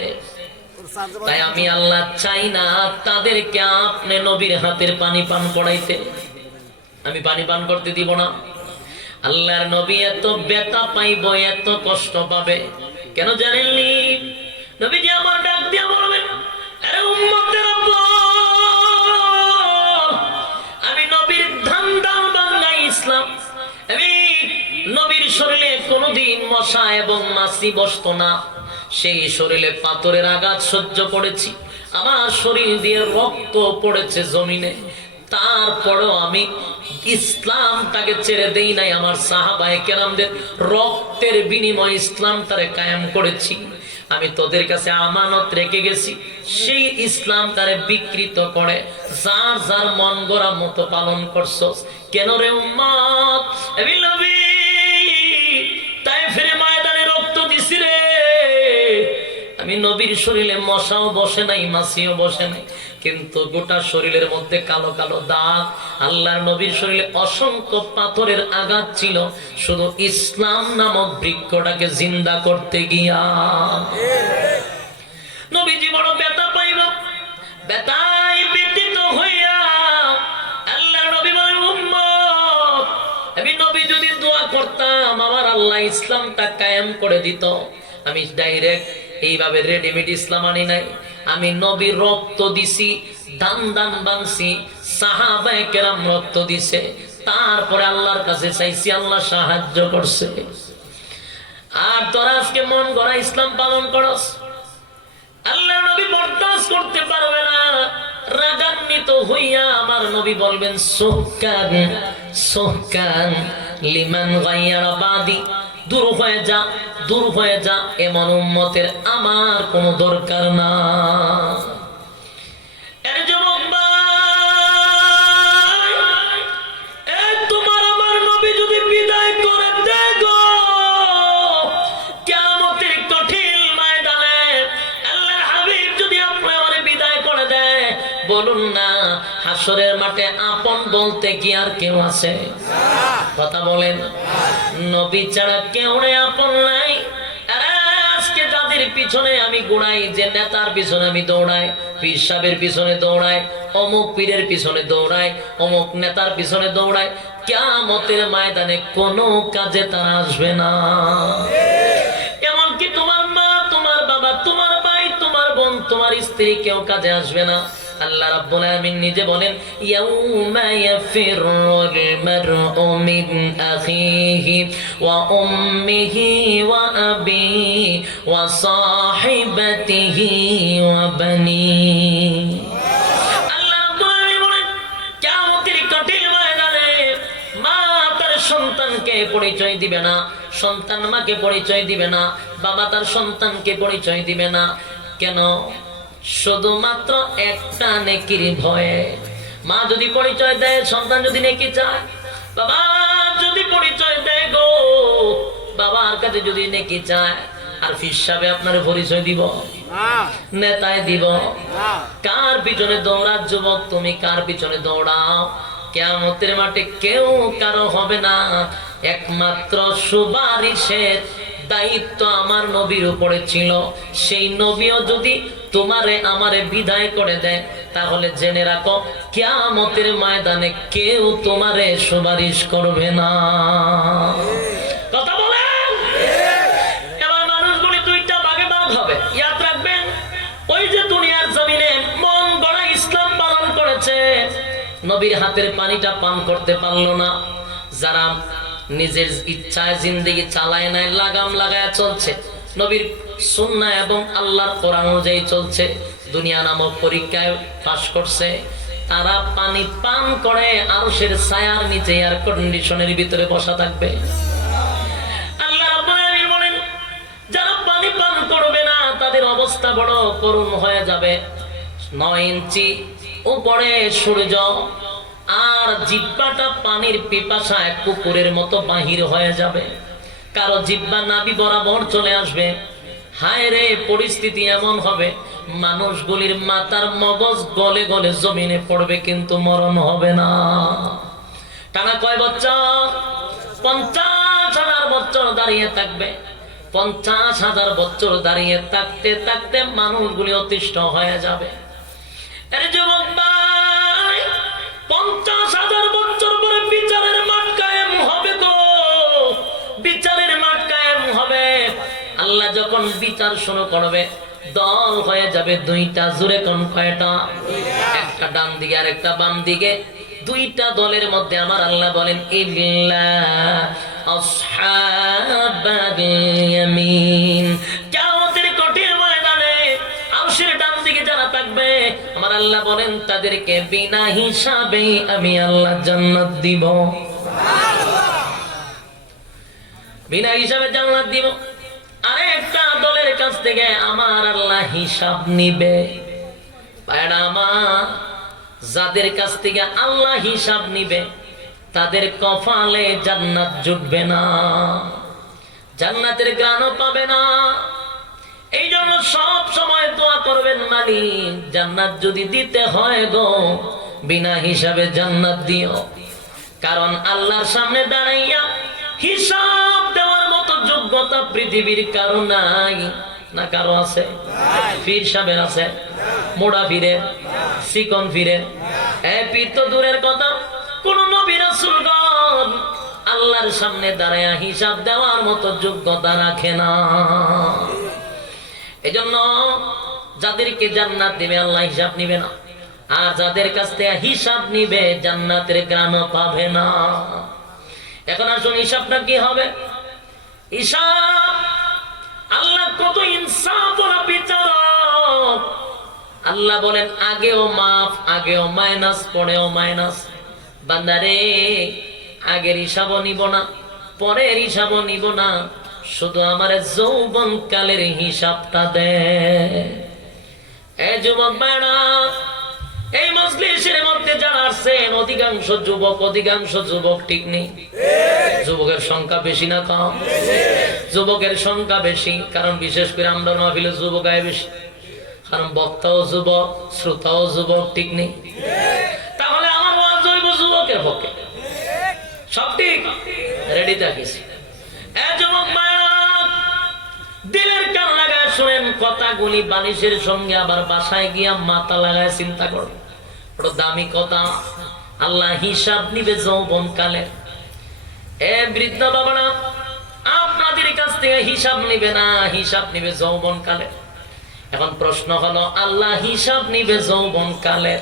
তাই আমি আল্লাহ চাই না তাদেরকে আপনি নবীর হাতের পানি পান করাইতে। আমি পানি পান করতে দিব না। আল্লাহর নবী এত ব্যথা পাইব, এত কষ্ট পাবে কেন জানেননি? নবীজি আমার ডাক দিয়া বলবেন, আরে উম্মতের আমি নবীর ধান দান ভাঙ্গা ইসলাম। আমি নবীর শরীরে কোনোদিন মশা এবং মাছি বসতো না। সেই শরীরে পাথরের আঘাত সহ্য করেছি, আমার শরীর দিয়ে রক্ত পড়েছে জমিনে, তারপরও আমি ইসলামটাকে ছেড়ে দেই নাই। আমার সাহাবায়ে কেরামদের রক্তের বিনিময়ে ইসলামটারে কায়েম করেছি। আমি তোদের কাছে আমানত রেখে গেছি, সেই ইসলাম তারে বিকৃত করে যার যার মন গড়া মতো পালন করছস কেন রে উম্মত? আমি নবী তায়েফের ময়দানে রক্ত দিছি রে। আমি নবীর শরীরে মশাও বসে নাই, মাছিও বসে নাই, কিন্তু গোটা শরীরের মধ্যে কালো কালো দাগ। আল্লাহর নবীর শরীরে অসংখ্য পাথরের আঘাত ছিল, শুধু ইসলাম নামক বৃক্ষটাকে জিন্দা করতে গিয়া। নবীজি বড় ব্যথা পাইল, ব্যথায় ব্যথিত হইয়া আল্লাহর নবী বলেন, উম্মত আমি নবী যদি দোয়া করতাম আমার আল্লাহ ইসলামটা কায়েম করে দিত। আমি ডাইরেক্ট এইভাবে রেডিমেড ইসলাম আনি নাই। আমি নবীর রক্ত দিছি, দান দান বাংছি, সাহাবায়ে কেরাম রক্ত দিছে, তারপরে আল্লাহর কাছে চাইছি, আল্লাহ সাহায্য করছে। আর তোরা আজকে মন গড়া ইসলাম পালন করস, আল্লাহ নবী বরদাস্ত করতে পারবে না। রাগান্বিত হইয়া আমার নবী বলবেন, সুহকান সুহকান লিমান গায়্যারা বাদি, দূর হয়ে যা, দূর হয়ে যা, এমন উম্মতের আমার কোনো দরকার না। এর যুবক ভাই, তোমার আমার নবী যদি বিদায় করে দেয় গো কিয়ামতের কঠিন ময়দানে, আল্লাহর হাবিব যদি আপনি আমারে বিদায় করে দেয়, বলুন না হাসরের মাঠে আপন বলতে কি আর কেউ আছে? কথা বলেন, নবী ছাড়া কেউ আপন নাই। আজকে যাদের পিছনে আমি গোড়াই, যে নেতার পিছনে আমি দৌড়াই, পীর সাহেবের পিছনে দৌড়াই, অমুক পীরের পিছনে দৌড়াই, অমুক নেতার পিছনে দৌড়াই, কিয়ামতের ময়দানে কোনো কাজে তারা আসবে না। এমনকি তোমার মা, তোমার বাবা, তোমার ভাই, তোমার বোন, তোমার স্ত্রী কেউ কাজে আসবে না। আল্লাহ রাব্বুল আলামিন নিজে বলেন, ইয়াউমা ইয়াফিরুল মারউ মিন আখিহি ওয়া উম্মিহি ওয়া আবিহি ওয়া সাহিবাতিহি ওয়া বানিহি। পরিচয় দিবে না, সন্তান মাকে পরিচয় দিবে না, বাবা তার সন্তানকে পরিচয় দিবে না। কেন? শুধুমাত্র একটা নেকির ভয়ে। মা যদি পরিচয় দেয়, সন্তান যদি নেকি চায়, বাবা যদি পরিচয় দেয় গো, বাবার কাছে যদি নেকি চায়, আর হিসাবে আপনার পরিচয় দিব, নেতায় দিব। কার পিছনে দৌড়া যুবক, তুমি কার পিছনে দৌড়াও? কিয়ামতের মাঠে কেউ কারো হবে না, একমাত্র সুপারিশের দায়িত্ব আমার নবীর উপরে ছিল। সেই নবীও যদি তোমারে আমারে বিদায় করে দেয়, তাহলে জেনে রাখো কিয়ামতের ময়দানে কেউ তোমারে সুপারিশ করবে না। কথা বলেন? এবার মানুষগুলি দুইটা ভাগে ভাগ হবে, ইয়াদ রাখবেন। ওই যে দুনিয়ার জমিনে মন গড়া ইসলাম পালন করেছে, নবীর হাতের পানিটা পান করতে পারলো না, যারা নিজের ইচ্ছায় জিন্দেগি চালায় নাই, লাগাম লাগায় চলছে, নবীর সুন্নাহ এবং আল্লাহর কোরআন অনুযায়ী চলছে, দুনিয়া নামক পরীক্ষায় পাশ করছে, তারা পানি পান করে আরশের ছায়ার নিচে এয়ার কন্ডিশনের ভিতরে বসা থাকবে। আল্লাহ রাব্বুল আলামিন বলেন, যারা পানি পান করবে না তাদের অবস্থা বড় করুণ হয়ে যাবে। 9 ইঞ্চি উপরে সূর্য, আর জিহ্বাটা পানির পিপাসায় কুকুরের মতো বাহির হয়ে যাবে। কারো জিহ্বা নাভি বরাবর চলে আসবে। হায় রে, পরিস্থিতি এমন হবে মানুষগুলির মাথার মগজ গলে গলে জমিনে পড়বে, কিন্তু মরণ হবে না। টানা কয় বছর? 50,000 বছর দাঁড়িয়ে থাকবে। 50,000 বছর দাঁড়িয়ে থাকতে থাকতে মানুষগুলি অতিষ্ঠ হয়ে যাবে। আরে যুবক ভাই, 50,000 বছর পরে বিচারের মাঠ কায়েম হবে গো, বিচারের মাঠ কায়েম হবে। আল্লাহ যখন বিচার শুরু করবে, দল হয়ে যাবে দুইটা। জোরে কোন কয়টা? একটা ডান দিকে আর একটা বাম দিকে, দুইটা দলের মধ্যে আমার আল্লাহ বলেন, ইল্লা আসহাবাল ইয়ামিন। কিয়ামতের কঠিন ময়দানে আরশের ডান দিকে যারা থাকবে, আমার আল্লাহ বলেন তাদেরকে বিনা হিসাবে আমি আল্লাহ জান্নাত দিব। বিনা হিসাবে জান্নাত দিব। আরেকটা দলের কাছ থেকে আমার আল্লাহ হিসাব নিবে। ভাইরা আমার, যাদের কাছ থেকে আল্লাহ হিসাব নিবে তাদের কপালে জান্নাত জুটবে না, জান্নাতের ঘ্রাণও পাবে না। এই জন্য সব সময় দোয়া করবেন, মালিক জান্নাত যদি দিতে হয় গো, বিনা হিসাবে জান্নাত দিও। কারণ আল্লাহর সামনে দাঁড়াইয়া হিসাব দেওয়ার মতো যোগ্যতা পৃথিবীর কারো নাই। না কারো আছে? পীর সাহেবের আছে, মোড়া পীরের, চিকন পীরের। পীর তো দূরের কথা, কোন নবী রাসূলগণ আল্লাহর সামনে দাঁড়াইয়া হিসাব দেওয়ার মতো যোগ্যতা রাখে না। এজন্য যাদেরকে জান্নাত দিবে আল্লাহ হিসাব নিবে না, আর যাদের কাছ থেকে হিসাব নিবে জান্নাতের ঘ্রাণ পাবে না। এখন আসুন, হিসাবটা কি হবে? হিসাব, আল্লাহ কত ইনসাফওয়ালা বিচারক। আল্লাহ বলেন আগেও মাফ, আগেও মাইনাস, পরেও মাইনাস। বান্দারে, আগের হিসাবও নিব না, পরের হিসাবও নিব না, শুধু আমার যৌবন কালের হিসাবটা দে। এই যুবক ভাইরা, এই মজলিসের মধ্যে যারা আছেন অধিকাংশ যুবক, ঠিক নেই? যুবকের সংখ্যা বেশি না কম? যুবকের সংখ্যা বেশি, কারণ বিশেষ করে আমরা মাহফিলে যুবক আয় বেশি, কারণ বক্তাও যুবক, শ্রোতাও যুবক, ঠিক নেই? তাহলে আমার ওয়াজ হইব যুবকের পক্ষে, সব ঠিক? রেডি থাকিস। যুবক ভাইরা, দিলের কান লাগায় শুনেন কথাগুলি, বালিশের সঙ্গে আবার বাসায় গিয়া মাথা লাগায় চিন্তা করো। বড় দামি কথা। আল্লাহ হিসাব নিবে যৌবন কালে। বৃদ্ধ বাবারা, আপনাদের কাছ থেকে হিসাব নিবে না, হিসাব নিবে যৌবন কালে। এখন প্রশ্ন হলো, আল্লাহ হিসাব নিবে যৌবন কালে,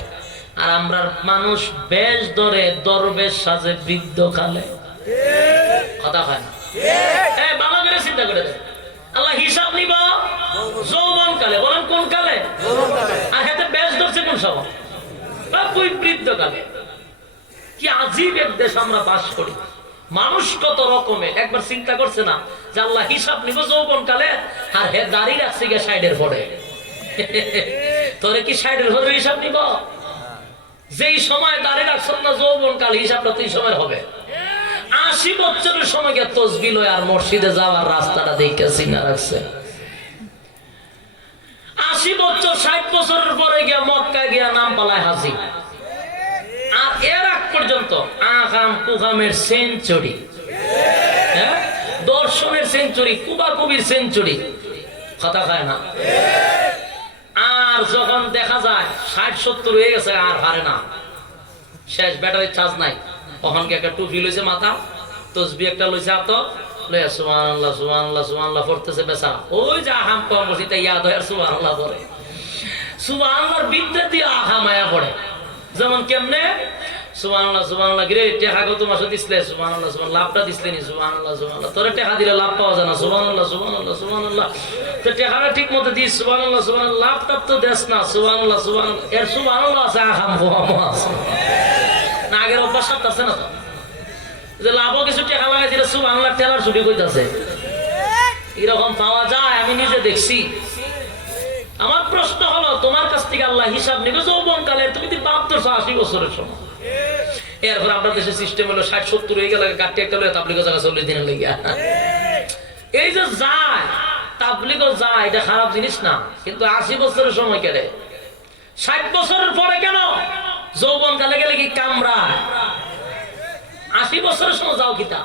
আর আমরা মানুষ বেশ ধরে দরবেশ সাজে বৃদ্ধ কালে। কথা হয় না? ভালো করে চিন্তা করে দেন। আল্লাহ হিসাব নিব যৌবন কালে, বলেন কোন কালে? আর হাতে বেশ ধরছে কোন সময়? বৃদ্ধ কালে। কি আজীব এক দেশ আমরা বাস করি। মানুষ কত রকমের, একবার চিন্তা করছে না যে আল্লাহ হিসাব নিব যৌবন কালে, আর হে দাড়ি রাখছে গিয়ে সাইডের পরে, তোরে কি সাইডের পরে হিসাব নিব? যেই সময় দাড়ি রাখছ না যৌবন কাল, হিসাবটা তুই সময় হবে। 80 বছরের সময় গিয়ে তসবিহ লয় আর মসজিদে যাওয়ার রাস্তাটা দেখে চিনা রাখছে। 80 বছর 60 বছরের পরে গিয়া মক্কায় গিয়া নাম পালায় হাজি। আর এর আগ পর্যন্ত আকাম কুকামের সেঞ্চুরি, দর্শনের সেঞ্চুরি, কুবাকুবির সেঞ্চুরি, কথা খায় না। আর যখন দেখা যায় 60-70 হয়ে গেছে আর হারে না, শেষ, ব্যাটারির চার্জ নাই, তখন কি একটা টুপি লইছে মাথা, তসবিহ একটা লইছে হাত, লইয়া সুবহানাল্লাহ সুবহানাল্লাহ সুবহানাল্লাহ পড়তেছে বেচা। ওই যে আহাম কম বসিতে ইয়াদ হয় আর সুবহানাল্লাহ পড়ে, সুবহানাল্লাহর বিদ্যা দিয়ে আহা মায়া পড়ে। যেমন কেমনে সুবহানাল্লাহ সুবহানাল্লাহ, গিরে টেকা কত মাসে দিছলে, সুবহানাল্লাহ সুবহানাল্লাহ, লাভটা দিছলে নি, সুবহানাল্লাহ সুবহানাল্লাহ, তোরে টেকা দিলে লাভ পাওয়া যায় না, সুবহানাল্লাহ সুবহানাল্লাহ সুবহানাল্লাহ, তো টেকাটা ঠিক মতো দিস, সুবহানাল্লাহ সুবহানাল্লাহ, লাভটা তো দেস না, সুবহানাল্লাহ সুবহানাল্লাহ, এর সুবহানাল্লাহ আছে আহাম কম আছে না, আগের অভ্যাস আছে না, তো যে লাভও কিছু টেকা লাগাইছিল সুবহানাল্লাহ টেলার ছুটি কইতাছে, এরকম পাওয়া যায়, আমি নিজে দেখছি। আমার প্রশ্ন হলো, তোমার কাছ থেকে আল্লাহ হিসাব নেবে যৌবন কালে, তুমি তো 72-80 বছরের সময়। এরপর আপনার দেশের সিস্টেম হলো 60-70 হয়ে গেলে গাড়ি একটা লয়ে তাবলিগের জায়গা 40 দিনের লেগে। এই যে যায় তাবলিগও যায়, এটা খারাপ জিনিস না, কিন্তু 80 বছরের সময় কেড়ে, 60 বছরের পরে কেন যৌবন কালে গেলে কি কামড়ায়? 80 বছরের সময় যাও কিতা,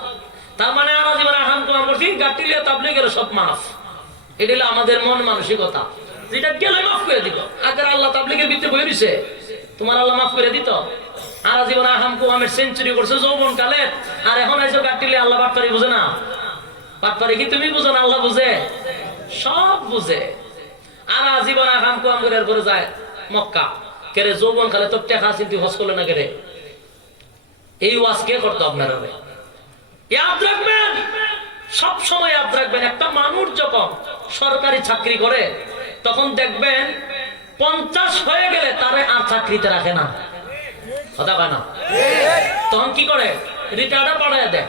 তার মানে আর জীবন আহাম কুমার করছি, গাড়ি লিয়ে তাবলিগের সব মাফ। এটা হলো আমাদের মন মানসিকতা, যেটা গেলে মাফ করে দিব। আগে আল্লাহ তাবলিগের ভিতরে বই দিছে, তোমার আল্লাহ মাফ করে দিত। আর জীবন আহাম কুমার সেঞ্চুরি করছে যৌবন কালে, আর এখন আইসো গাড়ি লিয়ে, আল্লাহ বাটপারি বুঝে না? বাটপারি কি তুমি বুঝো না, আল্লাহ বুঝে, সব বুঝে। আর জীবন আহাম কুমার পরে যায় মক্কা, কেরে যৌবন কালে তোর টেকা চিন্তি হজ করলে না কেরে? এই ওয়াজ কে করতো আপনারা? ইয়াদ রাখবেন, সব সময় ইয়াদ রাখবেন, একটা মানুষ যখন সরকারি চাকরি করে তখন দেখবেন 50 হয়ে গেলে তারে আর চাকরিতে রাখে না, কথা কয় না? তখন কি করে? রিটায়ার্ডে পাঠায় দেয়,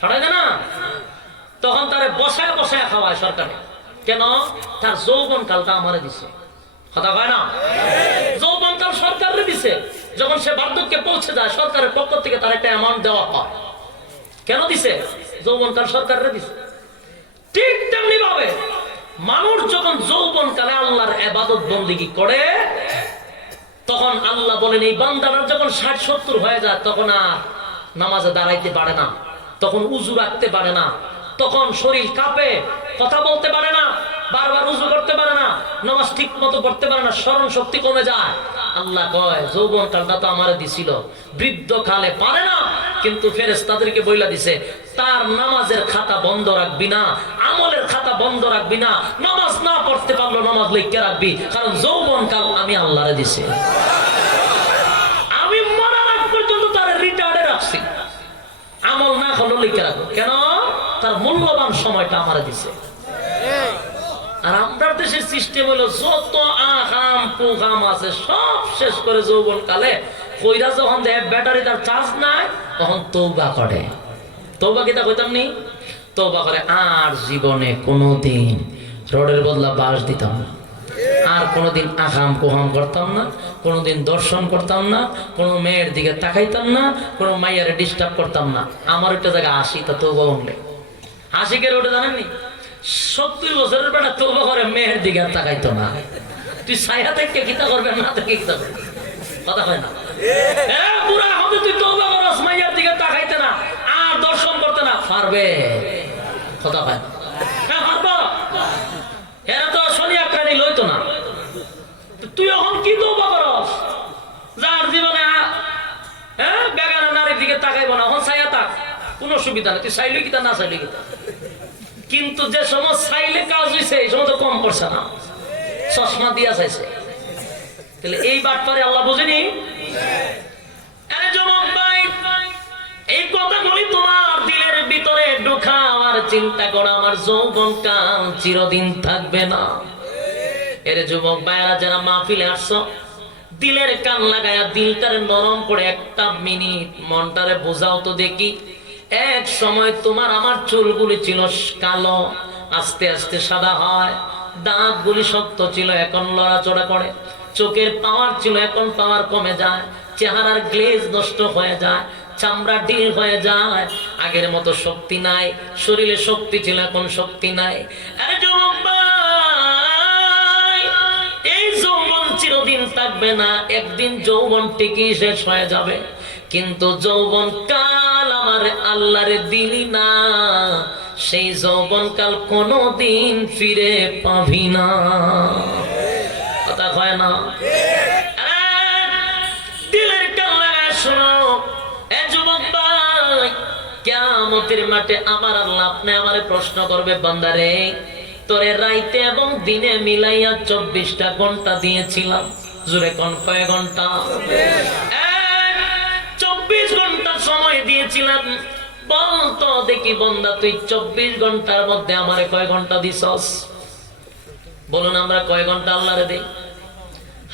পাঠায় দেয় না? তখন তারে বসায় বসায় খাওয়ায় সরকারে। কেন? তার যৌবন কালটা আমারে দিছে, কথা কয় না? যৌবন কাল সরকারে দিছে, যখন সে বার্ধক্যে পৌঁছে যায় সরকারের পক্ষ থেকে তার একটা অ্যামাউন্ট দেওয়া হয়। কেন দিছে? যৌবন কাল সরকারে দিছে। ঠিক তেমনি ভাবে মানুষ যখন যৌবন কালে আল্লাহর ইবাদত বন্দেগী করে, তখন আল্লাহ বলেন এই বান্দারা যখন 60-70 হয়ে যায়, তখন আর নামাজে দাঁড়াইতে পারে না, তখন উজু রাখতে পারে না, তখন শরীর কাঁপে, কথা বলতে পারে না, বারবার উজু করতে পারে না, নামাজ ঠিক মতো পড়তে পারে না, স্মরণ শক্তি কমে যায়। আল্লাহ কয় যৌবন কালটা তো আমারে দিছিল, বৃদ্ধ কালে পারে না, কিন্তু ফেরেশতাদেরকে বইলা দিছে তার নামাজের খাতা বন্ধ রাখবি না, আমলের খাতা বন্ধ রাখবি না, নামাজ না পড়তে পারলো নামাজ লিখে রাখবি, কারণ যৌবন কাল আমি আল্লাহরে দিছি, আমি মরার আগ পর্যন্ত তার রিটায়ার্ডে রাখছি, আমল না করলে লিখে রাখবো। কেন? তার মূল্যবান সময়টা আমারে দিছে। আর আপনার দেশের সিস্টেম হলো যত আহাম কুহাম আছে সব শেষ করে যৌবন কালে কইরা যখন দেয় ব্যাটারি তার চার্জ নাই, তখন তওবা করে। তওবা কিতা কইতাম নি? তওবা করে আর জীবনে কোনোদিন রোডের বদলা বাস দিতাম না, আর কোনোদিন আহাম কুহাম করতাম না, কোনোদিন দর্শন করতাম না, কোনো মেয়ের দিকে তাকাইতাম না, কোনো মাইয়ারে ডিস্টার্ব করতাম না। আমার একটা জায়গা আসি তা তওবা উঠলে আশিকের ওটা জানেননি 70 বছরের বেটা তওবা করে মেয়ের দিকে আর তাকাইতো না। তুই ছায়া থেকে কিতা করবে না থেকে কিতা করবে, কথা হয় না? বুড়া হবে তুই তওবা করস, মাইয়ার দিকে তাকাইতে না আর দর্শন করতে না, পারবে? কথা হয় না? হ্যাঁ পারবো। এরা তো শনি আক্রানি লইতো না। তুই এখন কি তওবা করস? যার জীবনে বেগানা নারীর দিকে তাকাইব না, এখন ছায়া তাক, কোনো অসুবিধা নেই, তুই চাইলে কিতা না চাইলে কিতা। কিন্তু যে সময় চাইলে কাজ হয়েছে এই সময় তো কম করছে না, চশমা দিয়া চাইছে। তাহলে এই বাটপারে আল্লাহ বুঝেনি? এই কথাগুলি তোমার দিলের ভিতরে ঢুকাও আর চিন্তা করো, আমার যৌবনকাল চিরদিন থাকবে না। এর যুবক ভাইরা যারা মাহফিলে আসছো, দিলের কান লাগায়া দিলটারে নরম করে একটা মিনিট মনটারে বোঝাও তো দেখি, এক সময় তোমার আমার চুলগুলি ছিল কালো, আস্তে আস্তে সাদা হয়। দাঁতগুলি শক্ত ছিল, এখন লড়াচড়া করে। চোখের পাওয়ার ছিল, এখন পাওয়ার কমে যায়। চেহারার গ্লেজ নষ্ট হয়ে যায়, চামড়া ঢিল হয়ে যায়। আগের মতো শক্তি নাই। শরীরে শক্তি ছিল, এখন শক্তি নাই। আরে যুবক ভাই, এই যৌবন চিরদিন থাকবে না, একদিন যৌবন ঠিকই শেষ হয়ে যাবে। কিন্তু যৌবন কাল আমার আল্লাহরে দিলি না, সেই যৌবন কাল কোনদিন ফিরে পাবি না। কথা হয় না? দিলের কান লাগায় শোনো এ যুবক ভাই, কিয়ামতের মাঠে আমার আল্লাহ আপনি আমারে প্রশ্ন করবে, বান্দারে তোরে রাইতে এবং দিনে মিলাইয়া 24টা ঘন্টা দিয়েছিলাম। জোরে কোন কয় ঘন্টা? 24 ঘন্টা সময় দিয়েছিলাম। বলতো দেখি বান্দা, তুই 24 ঘন্টার মধ্যে আমারে কয় ঘন্টা দিছস? বলুন আমরা কয় ঘন্টা আল্লাহরে দেই?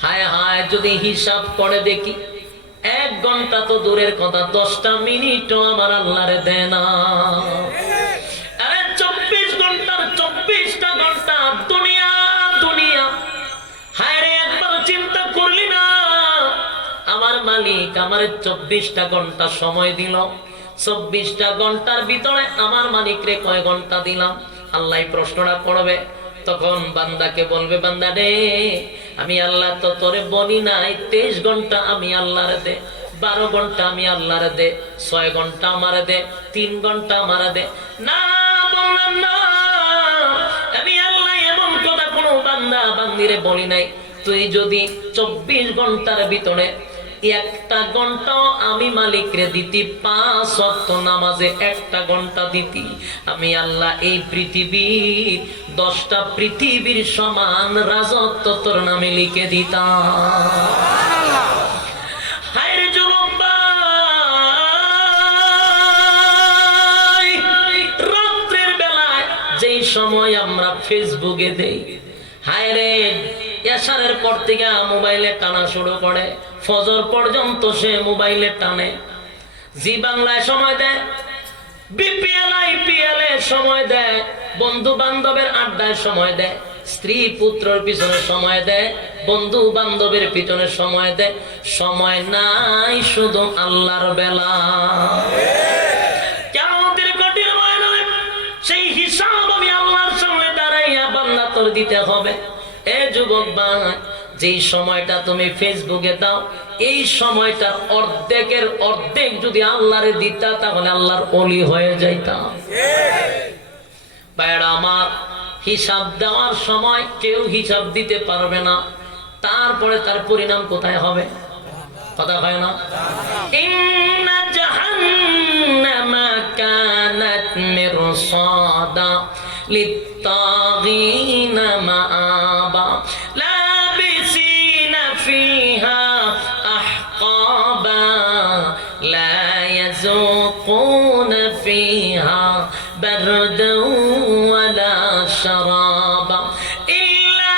হায় হায়, যদি হিসাব করে দেখি 1 ঘন্টা তো দূরের কথা, 10টা মিনিটও আমার আল্লাহরে দেয় না। আরে 24 ঘন্টার 24টা ঘন্টা দুনিয়া দুনিয়া। হায় রে, একবার চিন্তা করলি না আমার মালিক আমারে 24টা ঘন্টা সময় দিল, 24টা ঘন্টার ভিতরে আমার মালিক রে কয় ঘন্টা দিলাম? আল্লাহ প্রশ্নটা করবে। তখন বান্দাকে বলবে, বান্দা রে আমি আল্লাহ তো তোরে বলি নাই 23 ঘন্টা আমি আল্লাহরে দে, 12 ঘন্টা আমি আল্লাহরে দে, 6 ঘন্টা আমারে দে, 3 ঘন্টা আমারে দে। না বললাম না, আমি আল্লাহ এমন কথা কোনো বান্দা বান্দিরে বলি নাই। তুই যদি 24 ঘন্টার ভিতরে 1টা ঘন্টাও আমি মালিকরে দিতি, 5 ওয়াক্ত নামাজে 1টা ঘন্টা দিতি, আমি আল্লাহ এই পৃথিবীর 10টা পৃথিবীর সমান রাজত্ব তোর নামে লিখে দিতাম। হায় রে যুবক ভাই, রাত্রের বেলায় যেই সময় আমরা ফেসবুকে দেই, হায় রে এশারের পর থেকে মোবাইলে টানা শুরু করে, ফজর পর্যন্ত সে মোবাইলে টানে। জি বাংলায় সময় দেয়, বিপিএল আইপিএল এ সময় দেয়, বন্ধু বান্ধবের আড্ডায় সময় দেয়, স্ত্রী পুত্রের পিছনে সময় দেয়, বন্ধু বান্ধবের পিছনে সময় দেয়। সময় নাই শুধু আল্লাহর বেলা। কিয়ামতের কঠিন ময়দানে সেই হিসাব আমি আল্লাহর সামনে দাঁড়াইয়া বান্দা তোর দিতে হবে। এ যুবক ভাই, যেই সময়টা তুমি ফেসবুকে দাও, এই সময়টার অর্ধেকের অর্ধেক যদি আল্লাহরে দিতা, তাহলে আল্লাহর ওলি হয়ে যাইতাম। ভাইরা আমার, হিসাব দেওয়ার সময় কেউ হিসাব দিতে পারবে না, তারপরে তার পরিণাম কোথায় হবে? কথা হয় না? ইন্না জাহান্নামা কানাত মিরসাদা লিত্তাগিনা মাআবা লাবিসিনা ফিহা আহকাবা লা ইয়াযুকুনা ফিহা বারদান ওয়ালা শারাবা ইল্লা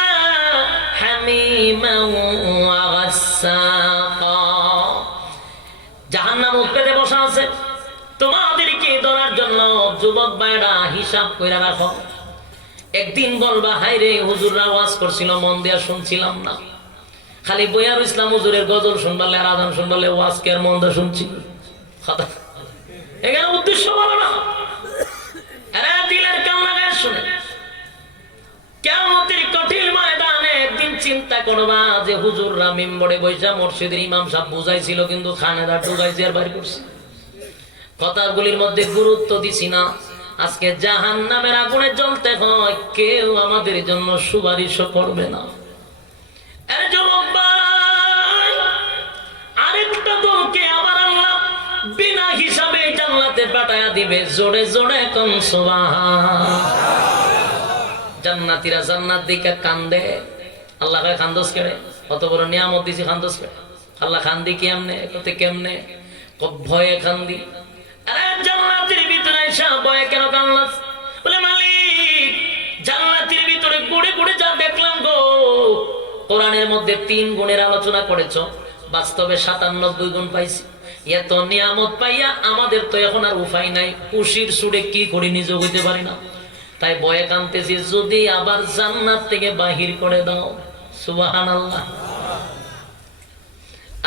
হামিমান ওয়া গাসসাকা। জাহান্নাম উৎপেতে বসা আছে তোমাদেরকে ধরার জন্য। যুবক ভাইরা, হিসাব কইরা রাখো। একদিন বলবা, হাই রে হুজুররা ওয়াজ করছিল, মন দিয়া শুনছিলাম না, খালি বইয়ার ইসলাম হুজুরের গজল শুনবালে আর আজান শুনবালে ওয়াজ কে আর মন দিয়া শুনছি। এখানে উদ্দেশ্য ভালো না, এরা দিলের কান লাগায় শুনে। কিয়ামতের কঠিন ময়দানে একদিন চিন্তা করবা যে হুজুররা মিম্বরে বইসা মসজিদের ইমাম সাহেব বুঝাইছিল, কিন্তু খানেদার ঢুকাইছে আর বাইরে করছে, কথাগুলির মধ্যে গুরুত্ব দিছি না। আজকে জাহান্নামের আগুনে জ্বলতে হয়, কেউ আমাদের জন্য সুপারিশ করবে না। আরেকটা দলকে আবার আল্লাহ বিনা হিসাবে জান্নাতে পাঠায়া দিবে। জোরে জোরে কোন সুবহান। জান্নাতীরা জান্নাত দেখে কান্দে। আল্লাহ কয় খান্দোস কেড়ে, কত বড় নিয়ামত দিছি, খান্দোস কেড়ে? আল্লাহ খান্দি কেমনে? কত কেমনে? ভয়ে খান্দি। আরে জান্নাতের ভিতরে এসে ভয়ে কেন কান্দলাস? বলে মালিক, জান্নাতের ভিতরে ঘুরে ঘুরে যা দেখলাম গো, কোরআনের মধ্যে 3 গুণের আলোচনা করেছো, বাস্তবে 97 গুণ পাইছি। এত নিয়ামত পাইয়া আমাদের তো এখন আর উপায় নাই, খুশির সুরে কি করি নিজে হইতে পারি না। তাই বয়ে কানতেছি, যদি আবার জান্নাত থেকে বাহির করে দাও। সুবহানাল্লাহ।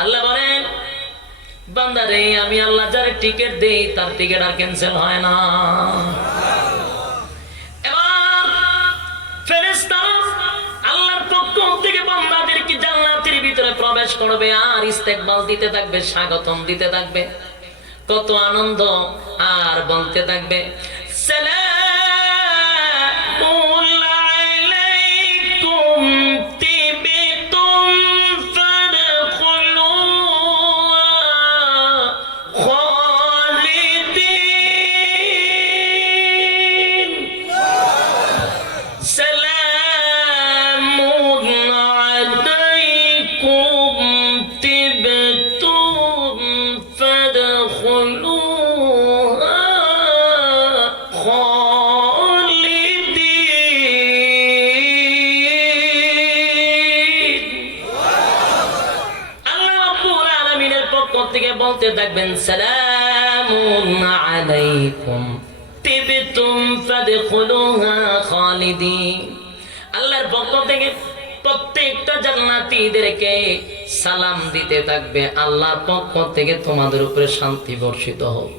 আল্লাহ বলেন, বান্দারে আমি আল্লাহ যারে টিকিট দেই তার টিকিট আর ক্যান্সেল হয় না। এবার ফেরেশতারা আল্লাহর পক্ষ থেকে বান্দাদেরকে জান্নাতের ভিতরে প্রবেশ করবে আর ইস্তেকবাল দিতে থাকবে, স্বাগতম দিতে থাকবে, কত আনন্দ, আর বলতে থাকবে সালামুন আলাইকুম তিবতুম ফাদখুলুহা খালিদিন। সালামুন আলাইকুম তিবতুম ফাদখুলুহা খালিদিন। আল্লাহ রাব্বুল আলামিনের পক্ষ থেকে বলতে থাকবেন সালামুন আলাইকুম তিবতুম ফাদখুলুহা খালিদিন। আল্লাহর পক্ষ থেকে প্রত্যেকটা জান্নাতীদেরকে সালাম দিতে থাকবে, আল্লাহর পক্ষ থেকে তোমাদের উপরে শান্তি বর্ষিত হোক।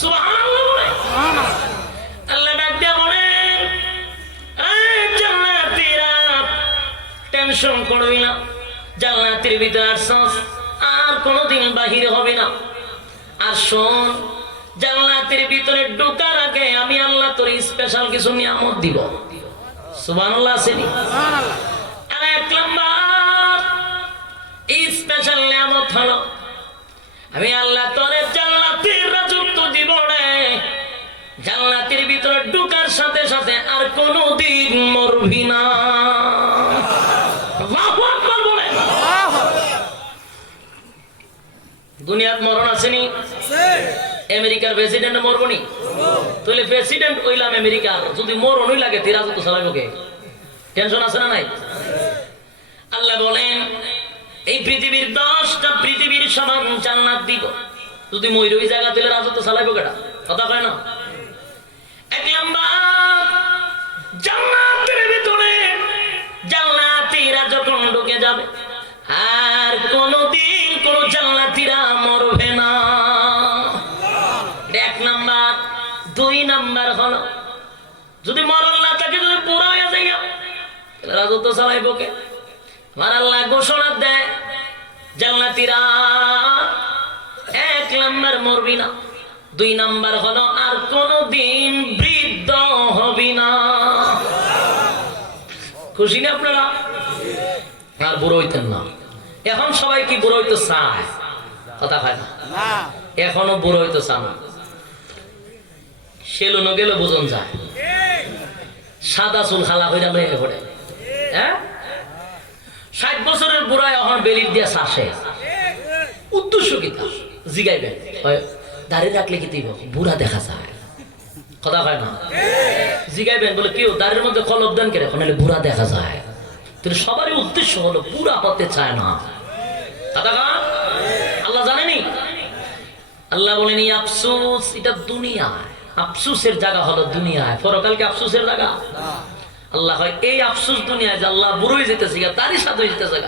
সুবহানাল্লাহ। আল্লাহ ডাক দিয়ে বলেন, এই জান্নাতীরা টেনশন করবি না, জান্নাতের ভিতরে আসছস, আর কোনোদিন বাহির হবে না। আর শোন, জান্নাতের ভিতরে ঢোকার আগে আমি আল্লাহ তোর স্পেশাল কিছু নিয়ামত দিব। সুবহানাল্লাহ। আসেনি? আর এক নাম্বার এই স্পেশাল নিয়ামত হলো, আমি আল্লাহ তোর জান্নাতের রাজত্ব দিব রে। জান্নাতের ভিতরে ঢোকার সাথে সাথে আর কোনোদিন মরবি না। আল্লাহু আকবার বলেন। দুনিয়ার মরণ আসেনি? আমেরিকার প্রেসিডেন্ট মরবনি? তাহলে প্রেসিডেন্ট হইলাম আমেরিকার, যদি মরণই লাগে তে রাজত্ব চালাইব কে? টেনশন আছে না নাই? আল্লাহ বলেন, এই পৃথিবীর 10টা পৃথিবীর সমান জান্নাত দিব, যদি মইর ওই জায়গা দিলে রাজত্ব চালাইব কেটা? কথা কয় না? এক নাম্বার, জান্নাতের ভিতরে জান্নাতীরা যখন ঢুকে যাবে আর কোনদিন কোন জান্নাতীরা মরবে না। এক নাম্বার। 2 নাম্বার হলো, যদি মরণ না থাকে, যদি পুরা হয়ে যায় রাজত্ব চালাইব কে? আমার আল্লাহ ঘোষণা দেয়, জান্নাতীরা 1 নাম্বার মরবি না, 2 নাম্বার হলো আর কোনদিন বৃদ্ধ হবি না। খুশি না আপনারা? আর বুড়ো হইতেন না। এখন সবাই কি বুড়ো হইতে চায়? কথা হয় না? এখনো বুড়ো হইতে চায় না। সেলুনো গেলে বোঝন যায়, সাদা চুল খালা হইয়া লয়ে পড়ে। হ্যাঁ, 60 বছরের বুড়ায় এখন বেলির দিয়া শাসে। উদ্দেশ্য কি তা জিগাইবেন? দাড়ি রাখলে কি দিব বুড়া দেখা যায়? কথা হয় না? জিগাইবেন বলে কেউ দাড়ির মধ্যে কলব দেন কে? এখন বুড়া দেখা যায়। কিন্তু সবারই উদ্দেশ্য হলো বুড়া হতে চায় না। আল্লাহ জানেনি? আল্লাহ বলেনি আফসোস, এটা দুনিয়ায় আফসোসের জায়গা হলো দুনিয়ায়, পরকালকে আফসোসের জায়গা। আল্লাহ হয় এই আফসোস দুনিয়ায় যে আল্লাহ বুড়োই যেতেছে, তারই সাথে যেতেছে।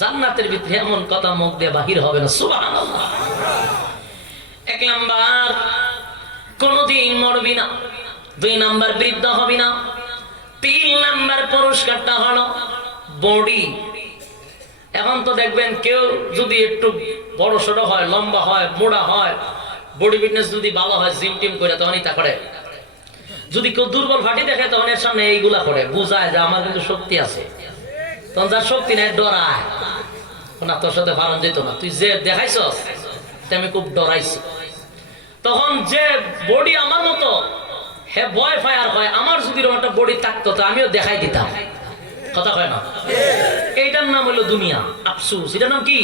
জান্নাতের ভিতরে এমন কথা মুখ দিয়ে বাহির হবে না। সুবহানাল্লাহ। 1 নাম্বার, কোনদিন মরবি না। 2 নাম্বার, বৃদ্ধ হবি না। 3 নাম্বার পুরস্কারটা হলো বডি। এখন তো দেখবেন কেউ যদি একটু বড় সড়ো হয়, লম্বা হয়, মোটা হয়, বডি ফিটনেস যদি ভালো হয়, জিম টিম করে, তখনই তা করে। যদি কেউ দুর্বল ফাটি দেখে, তখন এর সামনে এইগুলা করে বুঝায় যে আমার কিন্তু শক্তি আছে। তখন যার শক্তি নাই ডরায়, না তোর সাথে ভালো যেত না, তুই যে দেখাইছস আমি খুব ডরাইছি। তখন যে বডি আমার মতো হে ভয় ফায়ার হয়, আমার যদি একটা বডি থাকতো তো আমিও দেখাই দিতাম। কথা হয় না? এইটার নাম হলো দুনিয়া, আফসোস। এটার নাম কি?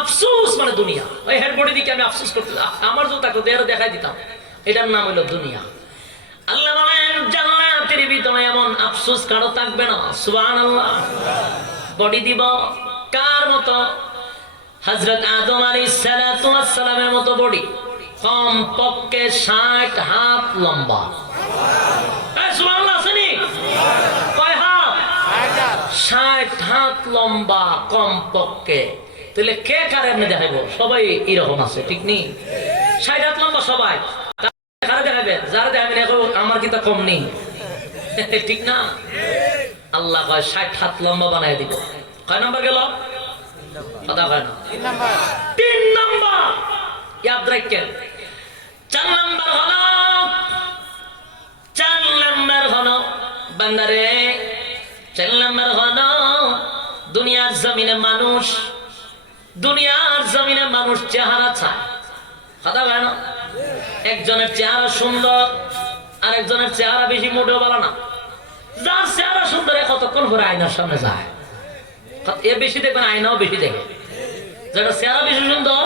আফসোস। মানে দুনিয়া। ওই হেড বডি দিকে আমি আফসোস করতে, আমার যদি থাকতো দেখাই দিতাম। এটার নাম হলো দুনিয়া। আল্লাহ বলেন জান্নাতের ভিতরে এমন আফসোস কারো থাকবে না। সুবহানাল্লাহ। বডি দিব কার মতো? হযরত আদম আলাইহিস সালাতু ওয়াস সালামের মতো বডি, কম পক্ষে 60 হাত লম্বা। সুবহানাল্লাহ আসেনি? কয় হাত? 60 হাত লম্বা কম পক্ষে। তাহলে কে কারে এমনি দেখাইবো? সবাই এরকম আছে, ঠিক নেই? 60 হাত লম্বা সবাই কারে দেখাইবে? যারা দেখাবেন আমার কি তা কম নেই? ঠিক না? আল্লাহ কয় 60 হাত লম্বা বানাই দিব। কয় নাম্বার গেল? কথা কয় না। 3 নাম্বার ইয়াদ রাখেন। 4 নাম্বার হলো, 4 নাম্বার হলো বান্দারে, 4 নাম্বার হলো দুনিয়ার জমিনে মানুষ চেহারা চায়। কথা কয় না? একজনের চেহারা সুন্দর, আর একজনের চেহারা বেশি মোটেও ভালো না। যার চেহারা সুন্দর কতক্ষণ করে আয়নার সামনে যায়, এ বেশি দেখবেন আয়নাও বেশি দেখে। যারা চেহারা বেশি সুন্দর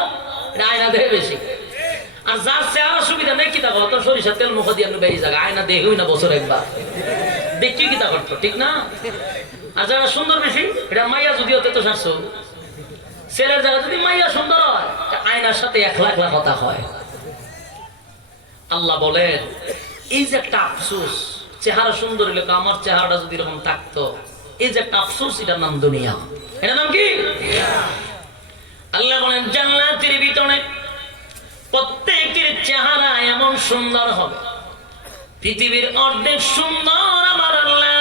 আয়না দেখে বেশি। আর যার চেহারা সুবিধা নেই, কিতা কত সরিষার তেল মুখ দিয়ে বেরিয়ে যায়, আয়না দেখেই না বছর একবার দেখি কিতা করতো, ঠিক না? আর যারা সুন্দর বেশি, এটা মাইয়া যদি হতে তো শাসু ছেলের জায়গা যদি মাইয়া সুন্দর হয়, আয়নার সাথে 1 লাখ কথা হয়। আল্লাহ বলেন এই যে একটা আফসোস, চেহারা সুন্দর হলে আমার চেহারাটা যদি এরকম থাকতো, এই যে একটা আফসোস, এটার নাম দুনিয়া। এটার নাম কি? আল্লাহ বলেন জান্নাতের ভিতরে প্রত্যেকের চেহারা এমন সুন্দর হবে, পৃথিবীর অর্ধেক সুন্দর আমার আল্লাহ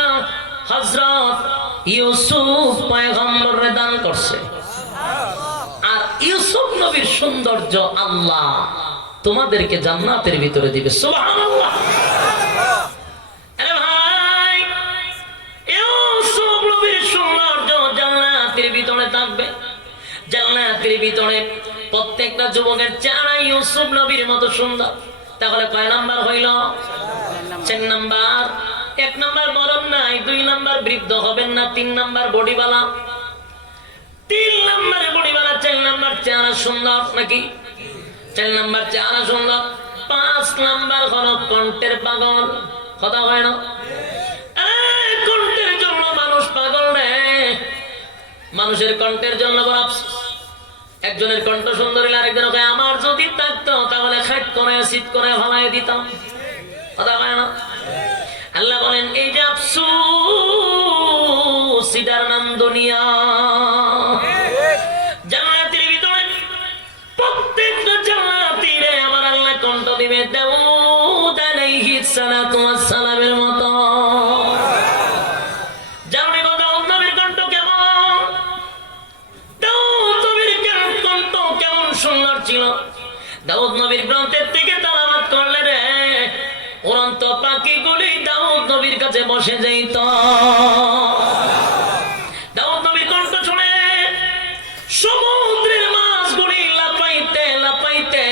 হযরত ইউসুফ পয়গম্বরে দান করছে। আর ইউসুফ নবীর সৌন্দর্য আল্লাহ তোমাদেরকে জান্নাতের ভিতরে দিবে। সুবহানাল্লাহ। আরে ভাই, ইউসুফ নবীর সৌন্দর্য জান্নাতের ভিতরে থাকবে। জান্নাতের ভিতরে প্রত্যেকটা যুবকের চেহারা ইউসুফ নবীর মতো সুন্দর। তাহলে কয় নাম্বার হইল? 4 নাম্বার। 1 নাম্বার মরণ নাই, 2 নাম্বার বৃদ্ধ হবেন না, 3 নাম্বার বডিওয়ালা, 3 নাম্বারে বডিওয়ালা, 4 নাম্বার চেহারা সুন্দর নাকি? 4 নাম্বার চেহারা সুন্দর। 5 নাম্বার হলো কণ্ঠের পাগল। কথা হয় না? কণ্ঠের জন্য মানুষ পাগল রে। মানুষের কণ্ঠের জন্য বড় আফসোস। একজনের কণ্ঠ সুন্দর হলে আরেকজন আমার যদি থাকতো তাহলে খাট করে শীত করে ভালাই দিতাম। কথা হয় না? আল্লাহ বলেন এই যে আফসোস, এটার নাম দুনিয়া। জান্নাতের ভিতরে প্রত্যেকটা জান্নাতীরে আমার আল্লাহ কণ্ঠ দিবে দাউদ আলাইহিস সালাতু ওয়াস সালামের মতো। জানবে গো দাউদ নবীর কণ্ঠ কেমন? দাউদ নবীর কণ্ঠ কেমন সুন্দর ছিল। দাউদ নবীর গ্রন্থের থেকে তেলাওয়াত করলে রে উড়ন্ত পাখিগুলি দাউদ নবীর কাছে বসে যাইত। দাউদ নবীর কণ্ঠ শুনে সমুদ্রের মাছগুলি লাফাইতে লাফাইতে,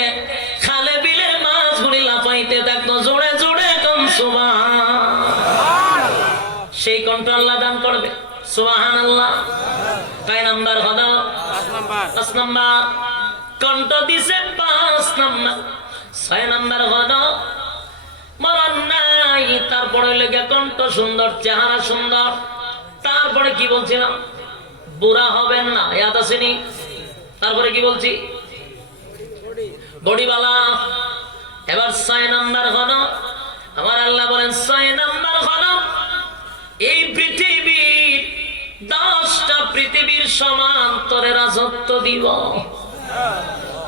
খালে বিলের মাছগুলি লাফাইতে থাকতো জোরে জোরে কোন সুবহান। সেই কণ্ঠ আল্লাহ দান করবে। সুবহানাল্লাহ। কয় নাম্বার হলো? 5 নাম্বার। কণ্ঠ দিছে 5 নাম্বার। 6 নাম্বার হলো মরণ নাই, তারপরে লেগে কণ্ঠ সুন্দর, চেহারা সুন্দর। তারপরে কি বলছিলাম? বুড়া হবেন না, ইয়াদ আসেনি? তারপরে কি বলছি? বডিওয়ালা। এবার 6 নাম্বার হলো আমার আল্লাহ বলেন 6 নাম্বার হলো এই পৃথিবীর 10টা পৃথিবীর সমান তোরে রাজত্ব দিব।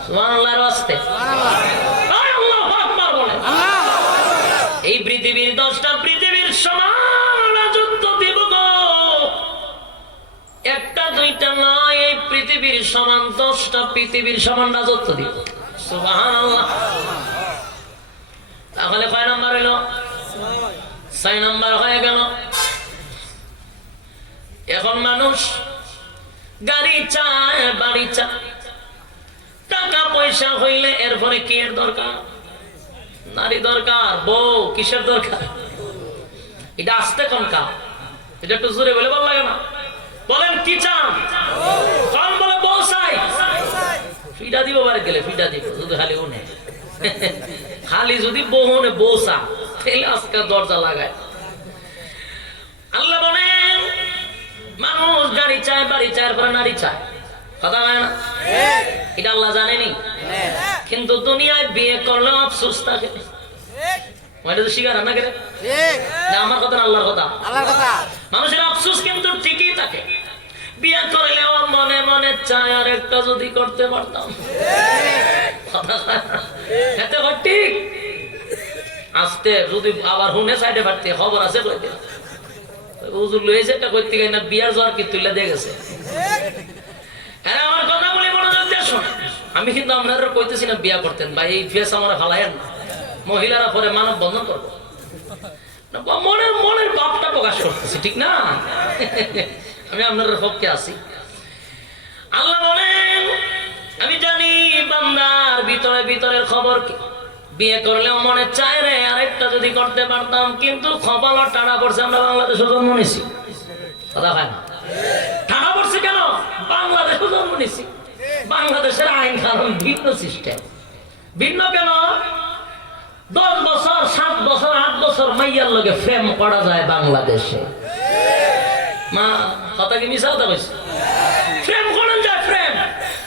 সুবহানাল্লাহর ওয়াস্তে আল্লাহু আকবার বলেন। এই পৃথিবীর 10টা পৃথিবীর সমান রাজত্ব দিব গো। একটা দুইটা নয়, এই পৃথিবীর সমান 10টা পৃথিবীর সমান রাজত্ব দিব। সুবহানাল্লাহ। তাহলে কয় নাম্বার হলো? 6 নাম্বার হয়ে গেল। এখন মানুষ গাড়ি চায়, বাড়ি চায়, টাকা পয়সা হইলে এরপরে কি এর দরকার? নারী দরকার, বউ। কিসের দরকার? এটা আসতে কোন কাম? এটা একটু জোরে বলে ভালো লাগে না? বলেন কি চান? কোন বলে বউ চাই? ফিডা দিব বাড়ি গেলে, ফিডা দিব যদি খালি উনে। খালি যদি বউ নে বউ চা, তাহলে আজকে দরজা লাগায়। আল্লাহ বলেন মানুষ গাড়ি চায়, বাড়ি চায়, পরে নারী চায়। কথা হয় না? এটা আল্লাহ জানেনি, কিন্তু দুনিয়ায় বিয়ে করলেও আফসোস থাকে। ওইটা তো শিকার না কেন? আমার কথা না আল্লাহর কথা। মানুষের আফসোস কিন্তু ঠিকই থাকে। বিয়ে করলেও মনে মনে চায় আর একটা যদি করতে পারতাম। ঠিক আসতে যদি আবার হুনে সাইডে পারতে খবর আছে কইতে হুজুর লইছে এটা কইতে গই না বিয়ার জ্বর কি তুইলা দিয়ে গেছে। আরে আমার কথা বলি মনোযোগ দিয়ে শুন। আমি কিন্তু আপনারা কইতেছি না বিয়া করতেন ভাই, এই ফেস আমার ফালায়েন না। মহিলারা পরে মানব বন্ধন করব না, মনের ভাবটা প্রকাশ করতেছি, ঠিক না? আমি আপনাদের পক্ষে আছি। আল্লাহ বলেন আমি জানি বান্দার ভিতরে ভিতরের খবর কি। বিয়ে করলেও মনে চায় রে আরেকটা যদি করতে পারতাম, কিন্তু খবরও টানা পড়ছে। আমরা বাংলাদেশে জন্ম নিছি, কথা হয় না? টানা পড়ছে কেন? বাংলাদেশে জন্ম নিছি। বাংলাদেশের আইন কানুন ভিন্ন সিস্টেম। ভিন্ন কেন? 10 বছর 7 বছর 8 বছর মাইয়ার লগে প্রেম করা যায় বাংলাদেশে। মা কথা কি মিশা কথা কইছে? প্রেম করেন যায়, প্রেম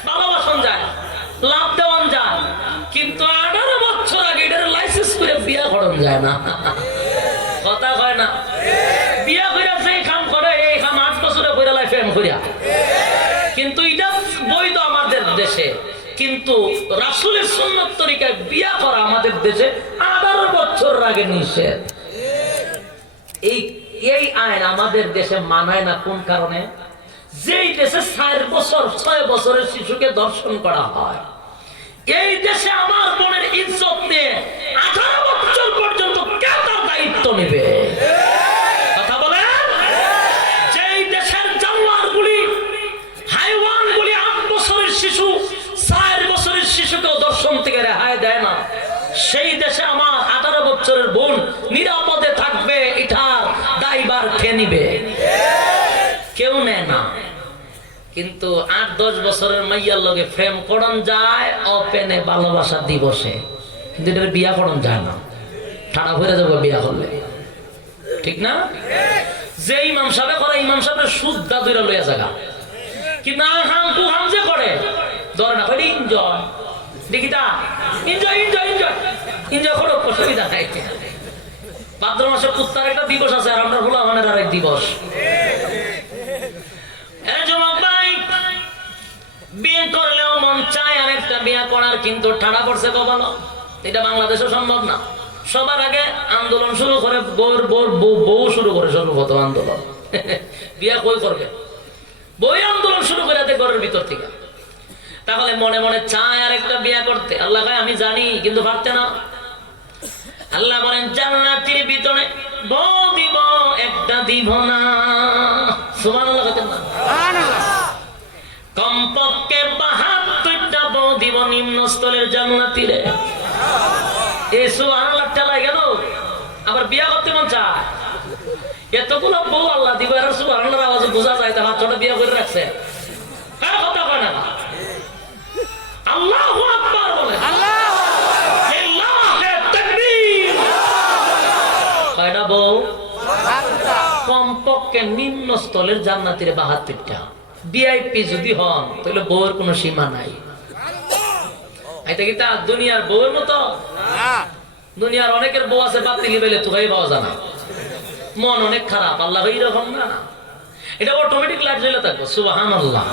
ভালোবাসন যায়, লাভ দেওয়ান যায়, কিন্তু 18 বছর আগে এটার লাইসেন্স করে বিয়া করান যায় না। কথা কয় না? বিয়া কইরা যেই কাম করে এই কাম 8 বছরে কইরা লাই প্রেম কইরা, কিন্তু এটা বৈধ আমাদের দেশে। কিন্তু রাসূলের সুন্নাত তরিকায় বিয়া করা আমাদের দেশে 18 বছর আগে নিষেধ। এই আইন আমাদের দেশে মানায় না। কোন কারণে? যেই দেশে 4 বছর 6 বছরের শিশুকে দর্শন করা হয়, এই দেশে আমার বোনের ইজ্জত নিয়ে 18 বছর পর্যন্ত কে তার দায়িত্ব নেবে? কথা বলেন। যেই দেশের জানোয়ারগুলি হাইওয়ানগুলি 8 বছরের শিশু 4 বছরের শিশুকেও দর্শন থেকে রেহাই দেয় না, সেই দেশে আমার 18 বছরের বোন নিরাপদে থাকবে, এটার দায়ভার কে নিবে? কেউ নেয় না। কিন্তু 8-10 বছরের মাইয়ার লগে প্রেম করন যায় ওপেনে ভালোবাসা দিবসে, কিন্তু এটা বিয়া করন যায় না। ঠাড়া হয়ে যাবে বিয়া করলে, ঠিক না? যে ইমাম সাহেব করে ইমাম সাহেবের সুদ্ধা দুইটা লইয়া জায়গা, কিন্তু হাম কু হাম যে করে ধরে না করে এনজয়। দেখি তা এনজয় এনজয় এনজয় এনজয় করো, অসুবিধা নাই। ভাদ্র মাসে কুত্তার একটা দিবস আছে, আর আমরা ভোলামানের আরেক দিবস। বিয়ে করলেও মন চায় আর একটা বিয়ে করার, কিন্তু ঠাড়া পড়ছে কপাল। এটা বাংলাদেশও সম্ভব না। সবার আগে আন্দোলন শুরু করে বউ শুরু করে সর্বপ্রথম আন্দোলন। বিয়ে কই করবে? বই আন্দোলন শুরু করে ঘরের ভিতর থেকে। তাহলে মনে মনে চায় আর একটা বিয়ে করতে। আল্লাহ ভাই আমি জানি, কিন্তু পারতে না। আল্লাহ বলেন জান্নাতের ভিতরে বউ দিব, একটা দিব না। সুবহানাল্লাহ বলেন না? কমপক্ষে 72টা বউ দিব নিম্ন স্তরের জান্নাতীরে। এই সুবহানাল্লাহ টেলাই গেল, আবার বিয়া করতে মন চায়। এতগুলো বউ আল্লাহ দিব, আর সুবহানাল্লাহর আওয়াজে বোঝা যায় তারা ছোট বিয়া করে রাখছে। কার কথা কয় না? আল্লাহু আকবার বলে। কয়টা বউ? কমপক্ষে নিম্ন স্তরের জান্নাতীরে 72টা। ভিআইপি যদি হন তাহলে বউয়ের কোনো সীমা নাই। এটা কি তা দুনিয়ার বউয়ের মতো? দুনিয়ার অনেকের বউ আছে বাতিলি বেলে তোকাই পাওয়া যায় না, মন অনেক খারাপ। আল্লাহ এইরকম না, এটা অটোমেটিক লাইট জ্বলে থাকবে। সুবহানাল্লাহ।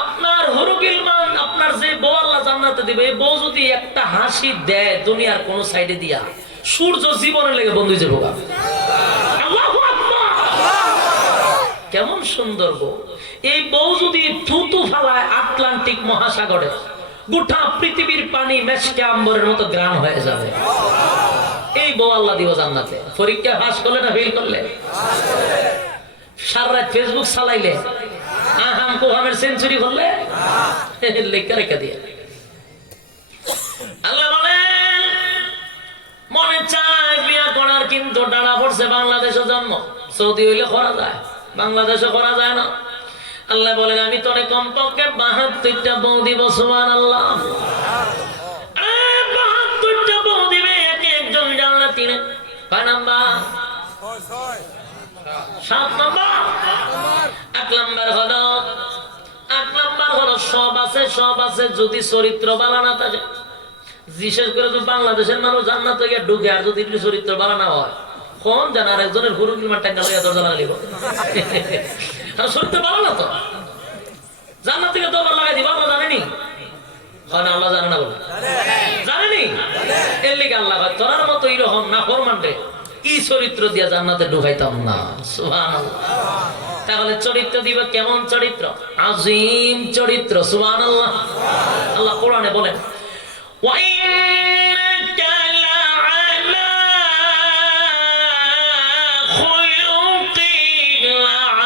আপনার হুরুকিল মান, আপনার যে বউ আল্লাহ জান্নাতে দিবে, এই বউ যদি একটা হাসি দেয় দুনিয়ার কোন সাইডে দিয়া, সূর্য জীবনে লেগে বন্ধু হয়ে যাবো। আল্লাহু আকবার। কেমন সুন্দর বউ! এই বউ যদি থুতু ফালায় আটলান্টিক মহাসাগরে, গোটা পৃথিবীর পানি মেশকে আম্বরের মতো গ্রান হয়ে যাবে। এই বউ আল্লাহ দিব জান্নাতে। পরীক্ষা পাস করলে না ফেল করলে? সারা রাত ফেসবুক চালাইলে, আহাম কুহামের সেঞ্চুরি করলে, লেখা রেখা দিয়ে। আল্লাহ বলেন মনে চায় বিয়া করার, কিন্তু ডানা পড়ছে বাংলাদেশে জন্ম। সৌদি হইলে করা যায়, বাংলাদেশে করা যায় না। আল্লাহ বলেন আমি তোরে কমপক্ষে 72টা বউ দিব। সুবহানাল্লাহ। 72টা বউ দিবে, এক একজন জান্নাতি। কয় নাম্বার? 7 নাম্বার। 8 নাম্বার হলো 8 নাম্বার হলো সব আছে যদি চরিত্র ভালো না থাকে। বিশেষ করে যদি বাংলাদেশের মানুষ জান্নাতে গিয়ে ঢুকে আর যদি চরিত্র ভালো না হয়, কোন জান আর একজনের হুরু কিলমার টাকা লইয়া দরজা লাগাইব, চরিত্র ভালো না তো জান্নাত থেকে দরজা লাগাই দিবা। আল্লাহ জানেনি? হয় না? আল্লাহ জানে না বলে জানেনি? এর লিগে আল্লাহ তোরার মতো এরকম না ফরমানরে কি চরিত্র দিয়া জান্নাতে ঢুকাইতাম না। সুবহানাল্লাহ। তাহলে চরিত্র দিবে কেমন চরিত্র? আযীম চরিত্র। সুবহানাল্লাহ। আল্লাহ কোরআনে বলেন ওয়া ইন্নাকা লা'আলা খুলুকিন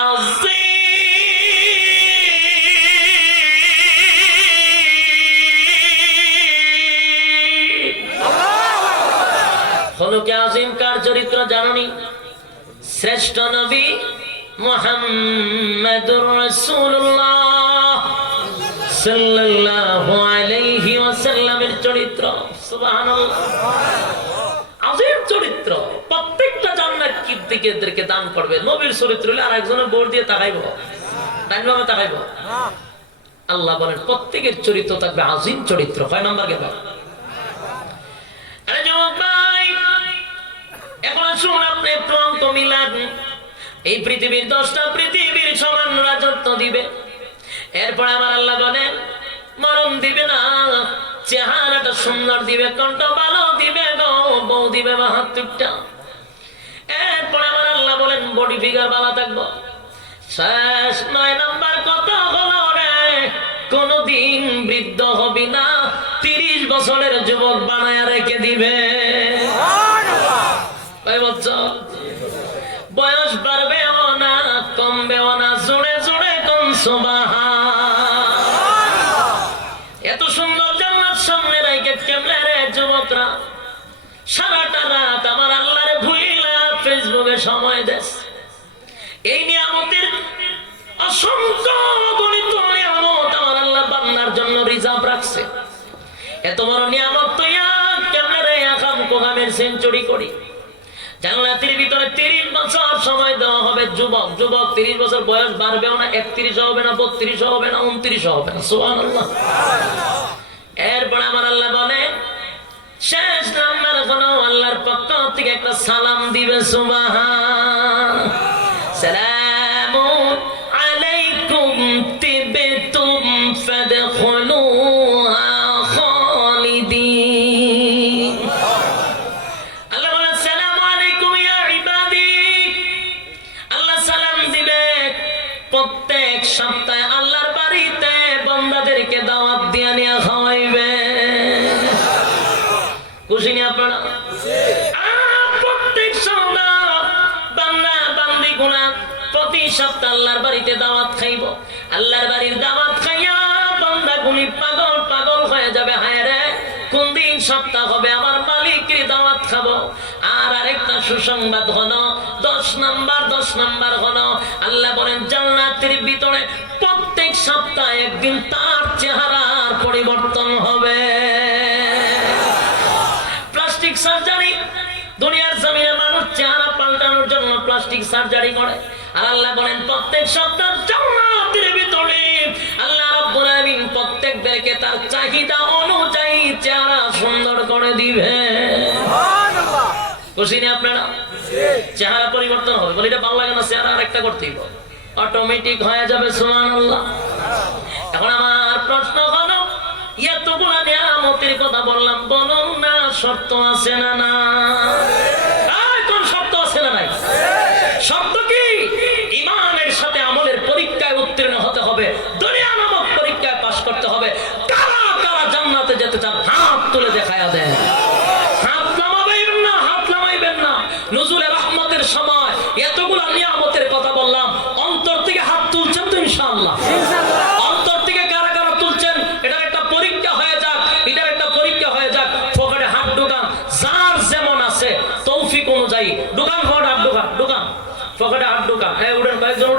আযীম। খুলুকে আযীম কার চরিত্র জানেননি? শ্রেষ্ঠ নবী মুহাম্মাদুর রাসূলুল্লাহ সাল্লাল্লাহু আলাইহি ওয়াসাল্লামের চরিত্র। সুবহানাল্লাহ। আযীম চরিত্র। প্রত্যেকটা জান্নাত কীর্তিকেদেরকে দান করবে। নবীর চরিত্র হলে আরেকজনের বোর দিয়ে তাকাইবো, ডাইনভাবে তাকাইবো? আল্লাহ বলেন প্রত্যেকের চরিত্র থাকবে আযীম চরিত্র। কয় নাম্বার গেল? আরে যুবক ভাই, এখন শুনুন, আপনি একটু অঙ্ক মিলান। এই পৃথিবীর 10টা পৃথিবীর সমান রাজত্ব দিবে। এরপর আমার আল্লাহ বলেন মরণ দিবে না, চেহারাটা সুন্দর দিবে, কণ্ঠ ভালো দিবে, বউ দিবে 72টা। এরপর আমার আল্লাহ বলেন বডি ফিগার ভালো থাকবো। শেষ 9 নাম্বার কথা হলো রে, কোনদিন বৃদ্ধ হবি না, 30 বছরের যুবক বানায়া রেখে দিবে। বয়স বাড়বেও না কমবেও না, জোরে জোরে কোন সুবহান। এত সুন্দর জান্নাত সামনে রেখে কেমনে রে যুবকরা সারাটা রাত আমার আল্লাহরে ভুইলা ফেসবুকে সময় দেশ। এই নিয়ামতের অসংখ্য গণিত নিয়ামত আমার আল্লাহ বান্দার জন্য রিজার্ভ রাখছে। এত বড় নিয়ামত তো কেমনে রে আকাম কোহামের সেঞ্চুরি করি। জান্নাতের ভিতরে 30 বছর সময় দেওয়া হবে। যুবক 30 বছর বয়স বাড়বেও না, 31 হবে না, 32 হবে না, 29 হবে না। সুবহানাল্লাহ। এরপর আমার আল্লাহ বলে শেষ নাম্বার হলো আল্লাহর পক্ষ থেকে একটা সালাম দিবে। সুবহান। সালামুন আলাইকুম তিবতুম ফাদখুলুহা খালিদিন। আল্লাহ বলে সালামু আলাইকুম ইয়া ইবাদি। আল্লাহ সালাম দিবে। প্রত্যেক সপ্তাহে আল্লাহর বাড়িতে বান্দাদেরকে দাওয়াত দিয়ে নিয়ে খাওয়াইবে। খুশি নি আপনারা? প্রত্যেক সপ্তাহ বান্দা বান্দি গুনাহ প্রতি সপ্তাহে আল্লাহর বাড়িতে দাওয়াত খাইব। আল্লাহর বাড়ির দাওয়াত খাইয়া বান্দা গুনি পাগল হয়ে যাবে। হায় রে, কোন দিন সপ্তাহ হবে আমার মালিকের দাওয়াত খাবো। আর আরেকটা সুসংবাদ হলো 10 নাম্বার হলো আল্লাহ বলেন জান্নাতের ভিতরে প্রত্যেক সপ্তাহে একদিন তার চেহারার পরিবর্তন হবে। প্লাস্টিক সার্জারি, দুনিয়ার জমিনে মানুষ চেহারা পাল্টানোর জন্য প্লাস্টিক সার্জারি করে। আর আল্লাহ বলেন প্রত্যেক সপ্তাহ জান্নাতের ভিতরে আল্লাহ রাব্বুল আলামিন প্রত্যেকদেরকে তার চাহিদা অনুযায়ী চেহারা সুন্দর করে দিবে। সুবহানাল্লাহ। খুশি নি আপনারা? চেহারা পরিবর্তন হবে। বলে এটা ভালো লাগে না, চেহারা আরেকটা করতেই হবে, অটোমেটিক হয়ে যাবে। সুবহানাল্লাহ। এখন আমার প্রশ্ন হলো এতগুলা নিয়ামতের কথা বললাম, বলুন না শর্ত আছে না? না, কোন শর্ত আছে না? নাই। শর্ত কি? ঈমানের সাথে আমলের পরীক্ষায় উত্তীর্ণ হতে হবে, দুনিয়া নামক পরীক্ষায় পাস করতে হবে। কারা কারা জান্নাতে যেতে চান হাত তুলে দেখায়া দেন। হাত নামাইবেন না। নুজুলে রহমতের সময় এতগুলা নিয়ামতের কথা বললাম, অন্তর থেকে হাত তুলছেন তো ইনশাআল্লাহ? অন্তর থেকে কারা কারা তুলছেন? এটার একটা পরীক্ষা হয়ে যাক, পকেটে হাত ঢুকান, যার যেমন আছে তৌফিক অনুযায়ী ঢুকান। পকেটে হাত ঢুকান। উঠেন কয়েকজন,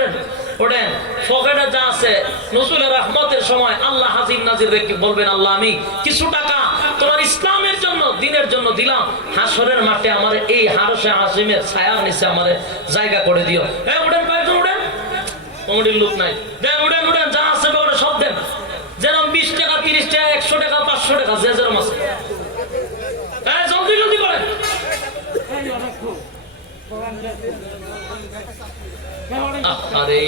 ওঠেন। পকেটে যা আছে নজরুলের রহমতের সময় আল্লাহ হাজির নাজির রেখে বলবেন আল্লাহ আমি কিছু টাকা তোমার ইসলামের জন্য দিনের জন্য দিলাম, হাসরের মাঠে আমার এই হারসে হাসিমের ছায়ার নিচে আমার জায়গা করে দিও। উঠেন কয়েকজন, উঠেন। কমিটির লোক নাই, দেন উঠেন, যা আছে পকেটে সব দেন। 500 টাকা যে যার মাসে জলদি জলদি করেন আরে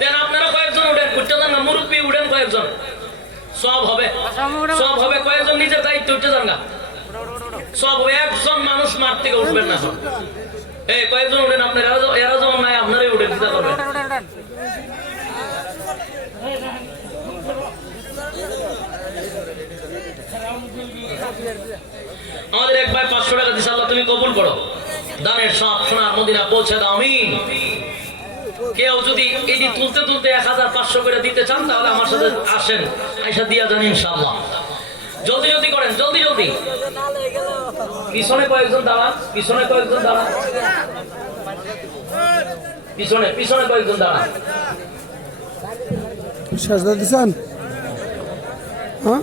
দেন আপনারা কয়েকজন উঠেন উঠতে যান না মুরব্বী উঠেন কয়েকজন সব হবে কয়েকজন নিজের দায়িত্ব উঠতে যান না সব হবে একজন মানুষ মাঠ থেকে উঠবেন না এই কয়েকজন উঠেন আপনারা এরা যেমন নাই আপনারাই উঠেন চিন্তা করবেন আমাদের এক ভাই 500 টাকা দিছে আল্লাহ তুমি কবুল করো দানের সব সোনার মদিনা পৌঁছে দাও আমিন কেউ যদি এটি তুলতে তুলতে 1500 করে দিতে চান তাহলে আমার সাথে আসেন আয়সা দিয়া যান ইনশাআল্লাহ জলদি জলদি করেন জলদি জলদি পিছনে কয়েকজন দাঁড়ান পিছনে কয়েকজন দাঁড়ান সাজদা দিছেন হ্যাঁ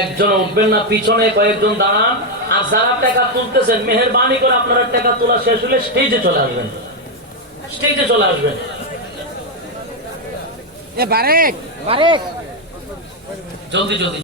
একজন উঠবেন না পিছনে কয়েকজন দাঁড়ান আর যারা টাকা তুলতেছেন মেহেরবানি করে আপনারা টাকা তোলা শেষ হলে স্টেজে চলে আসবেন এ বারেক জলদি জলদি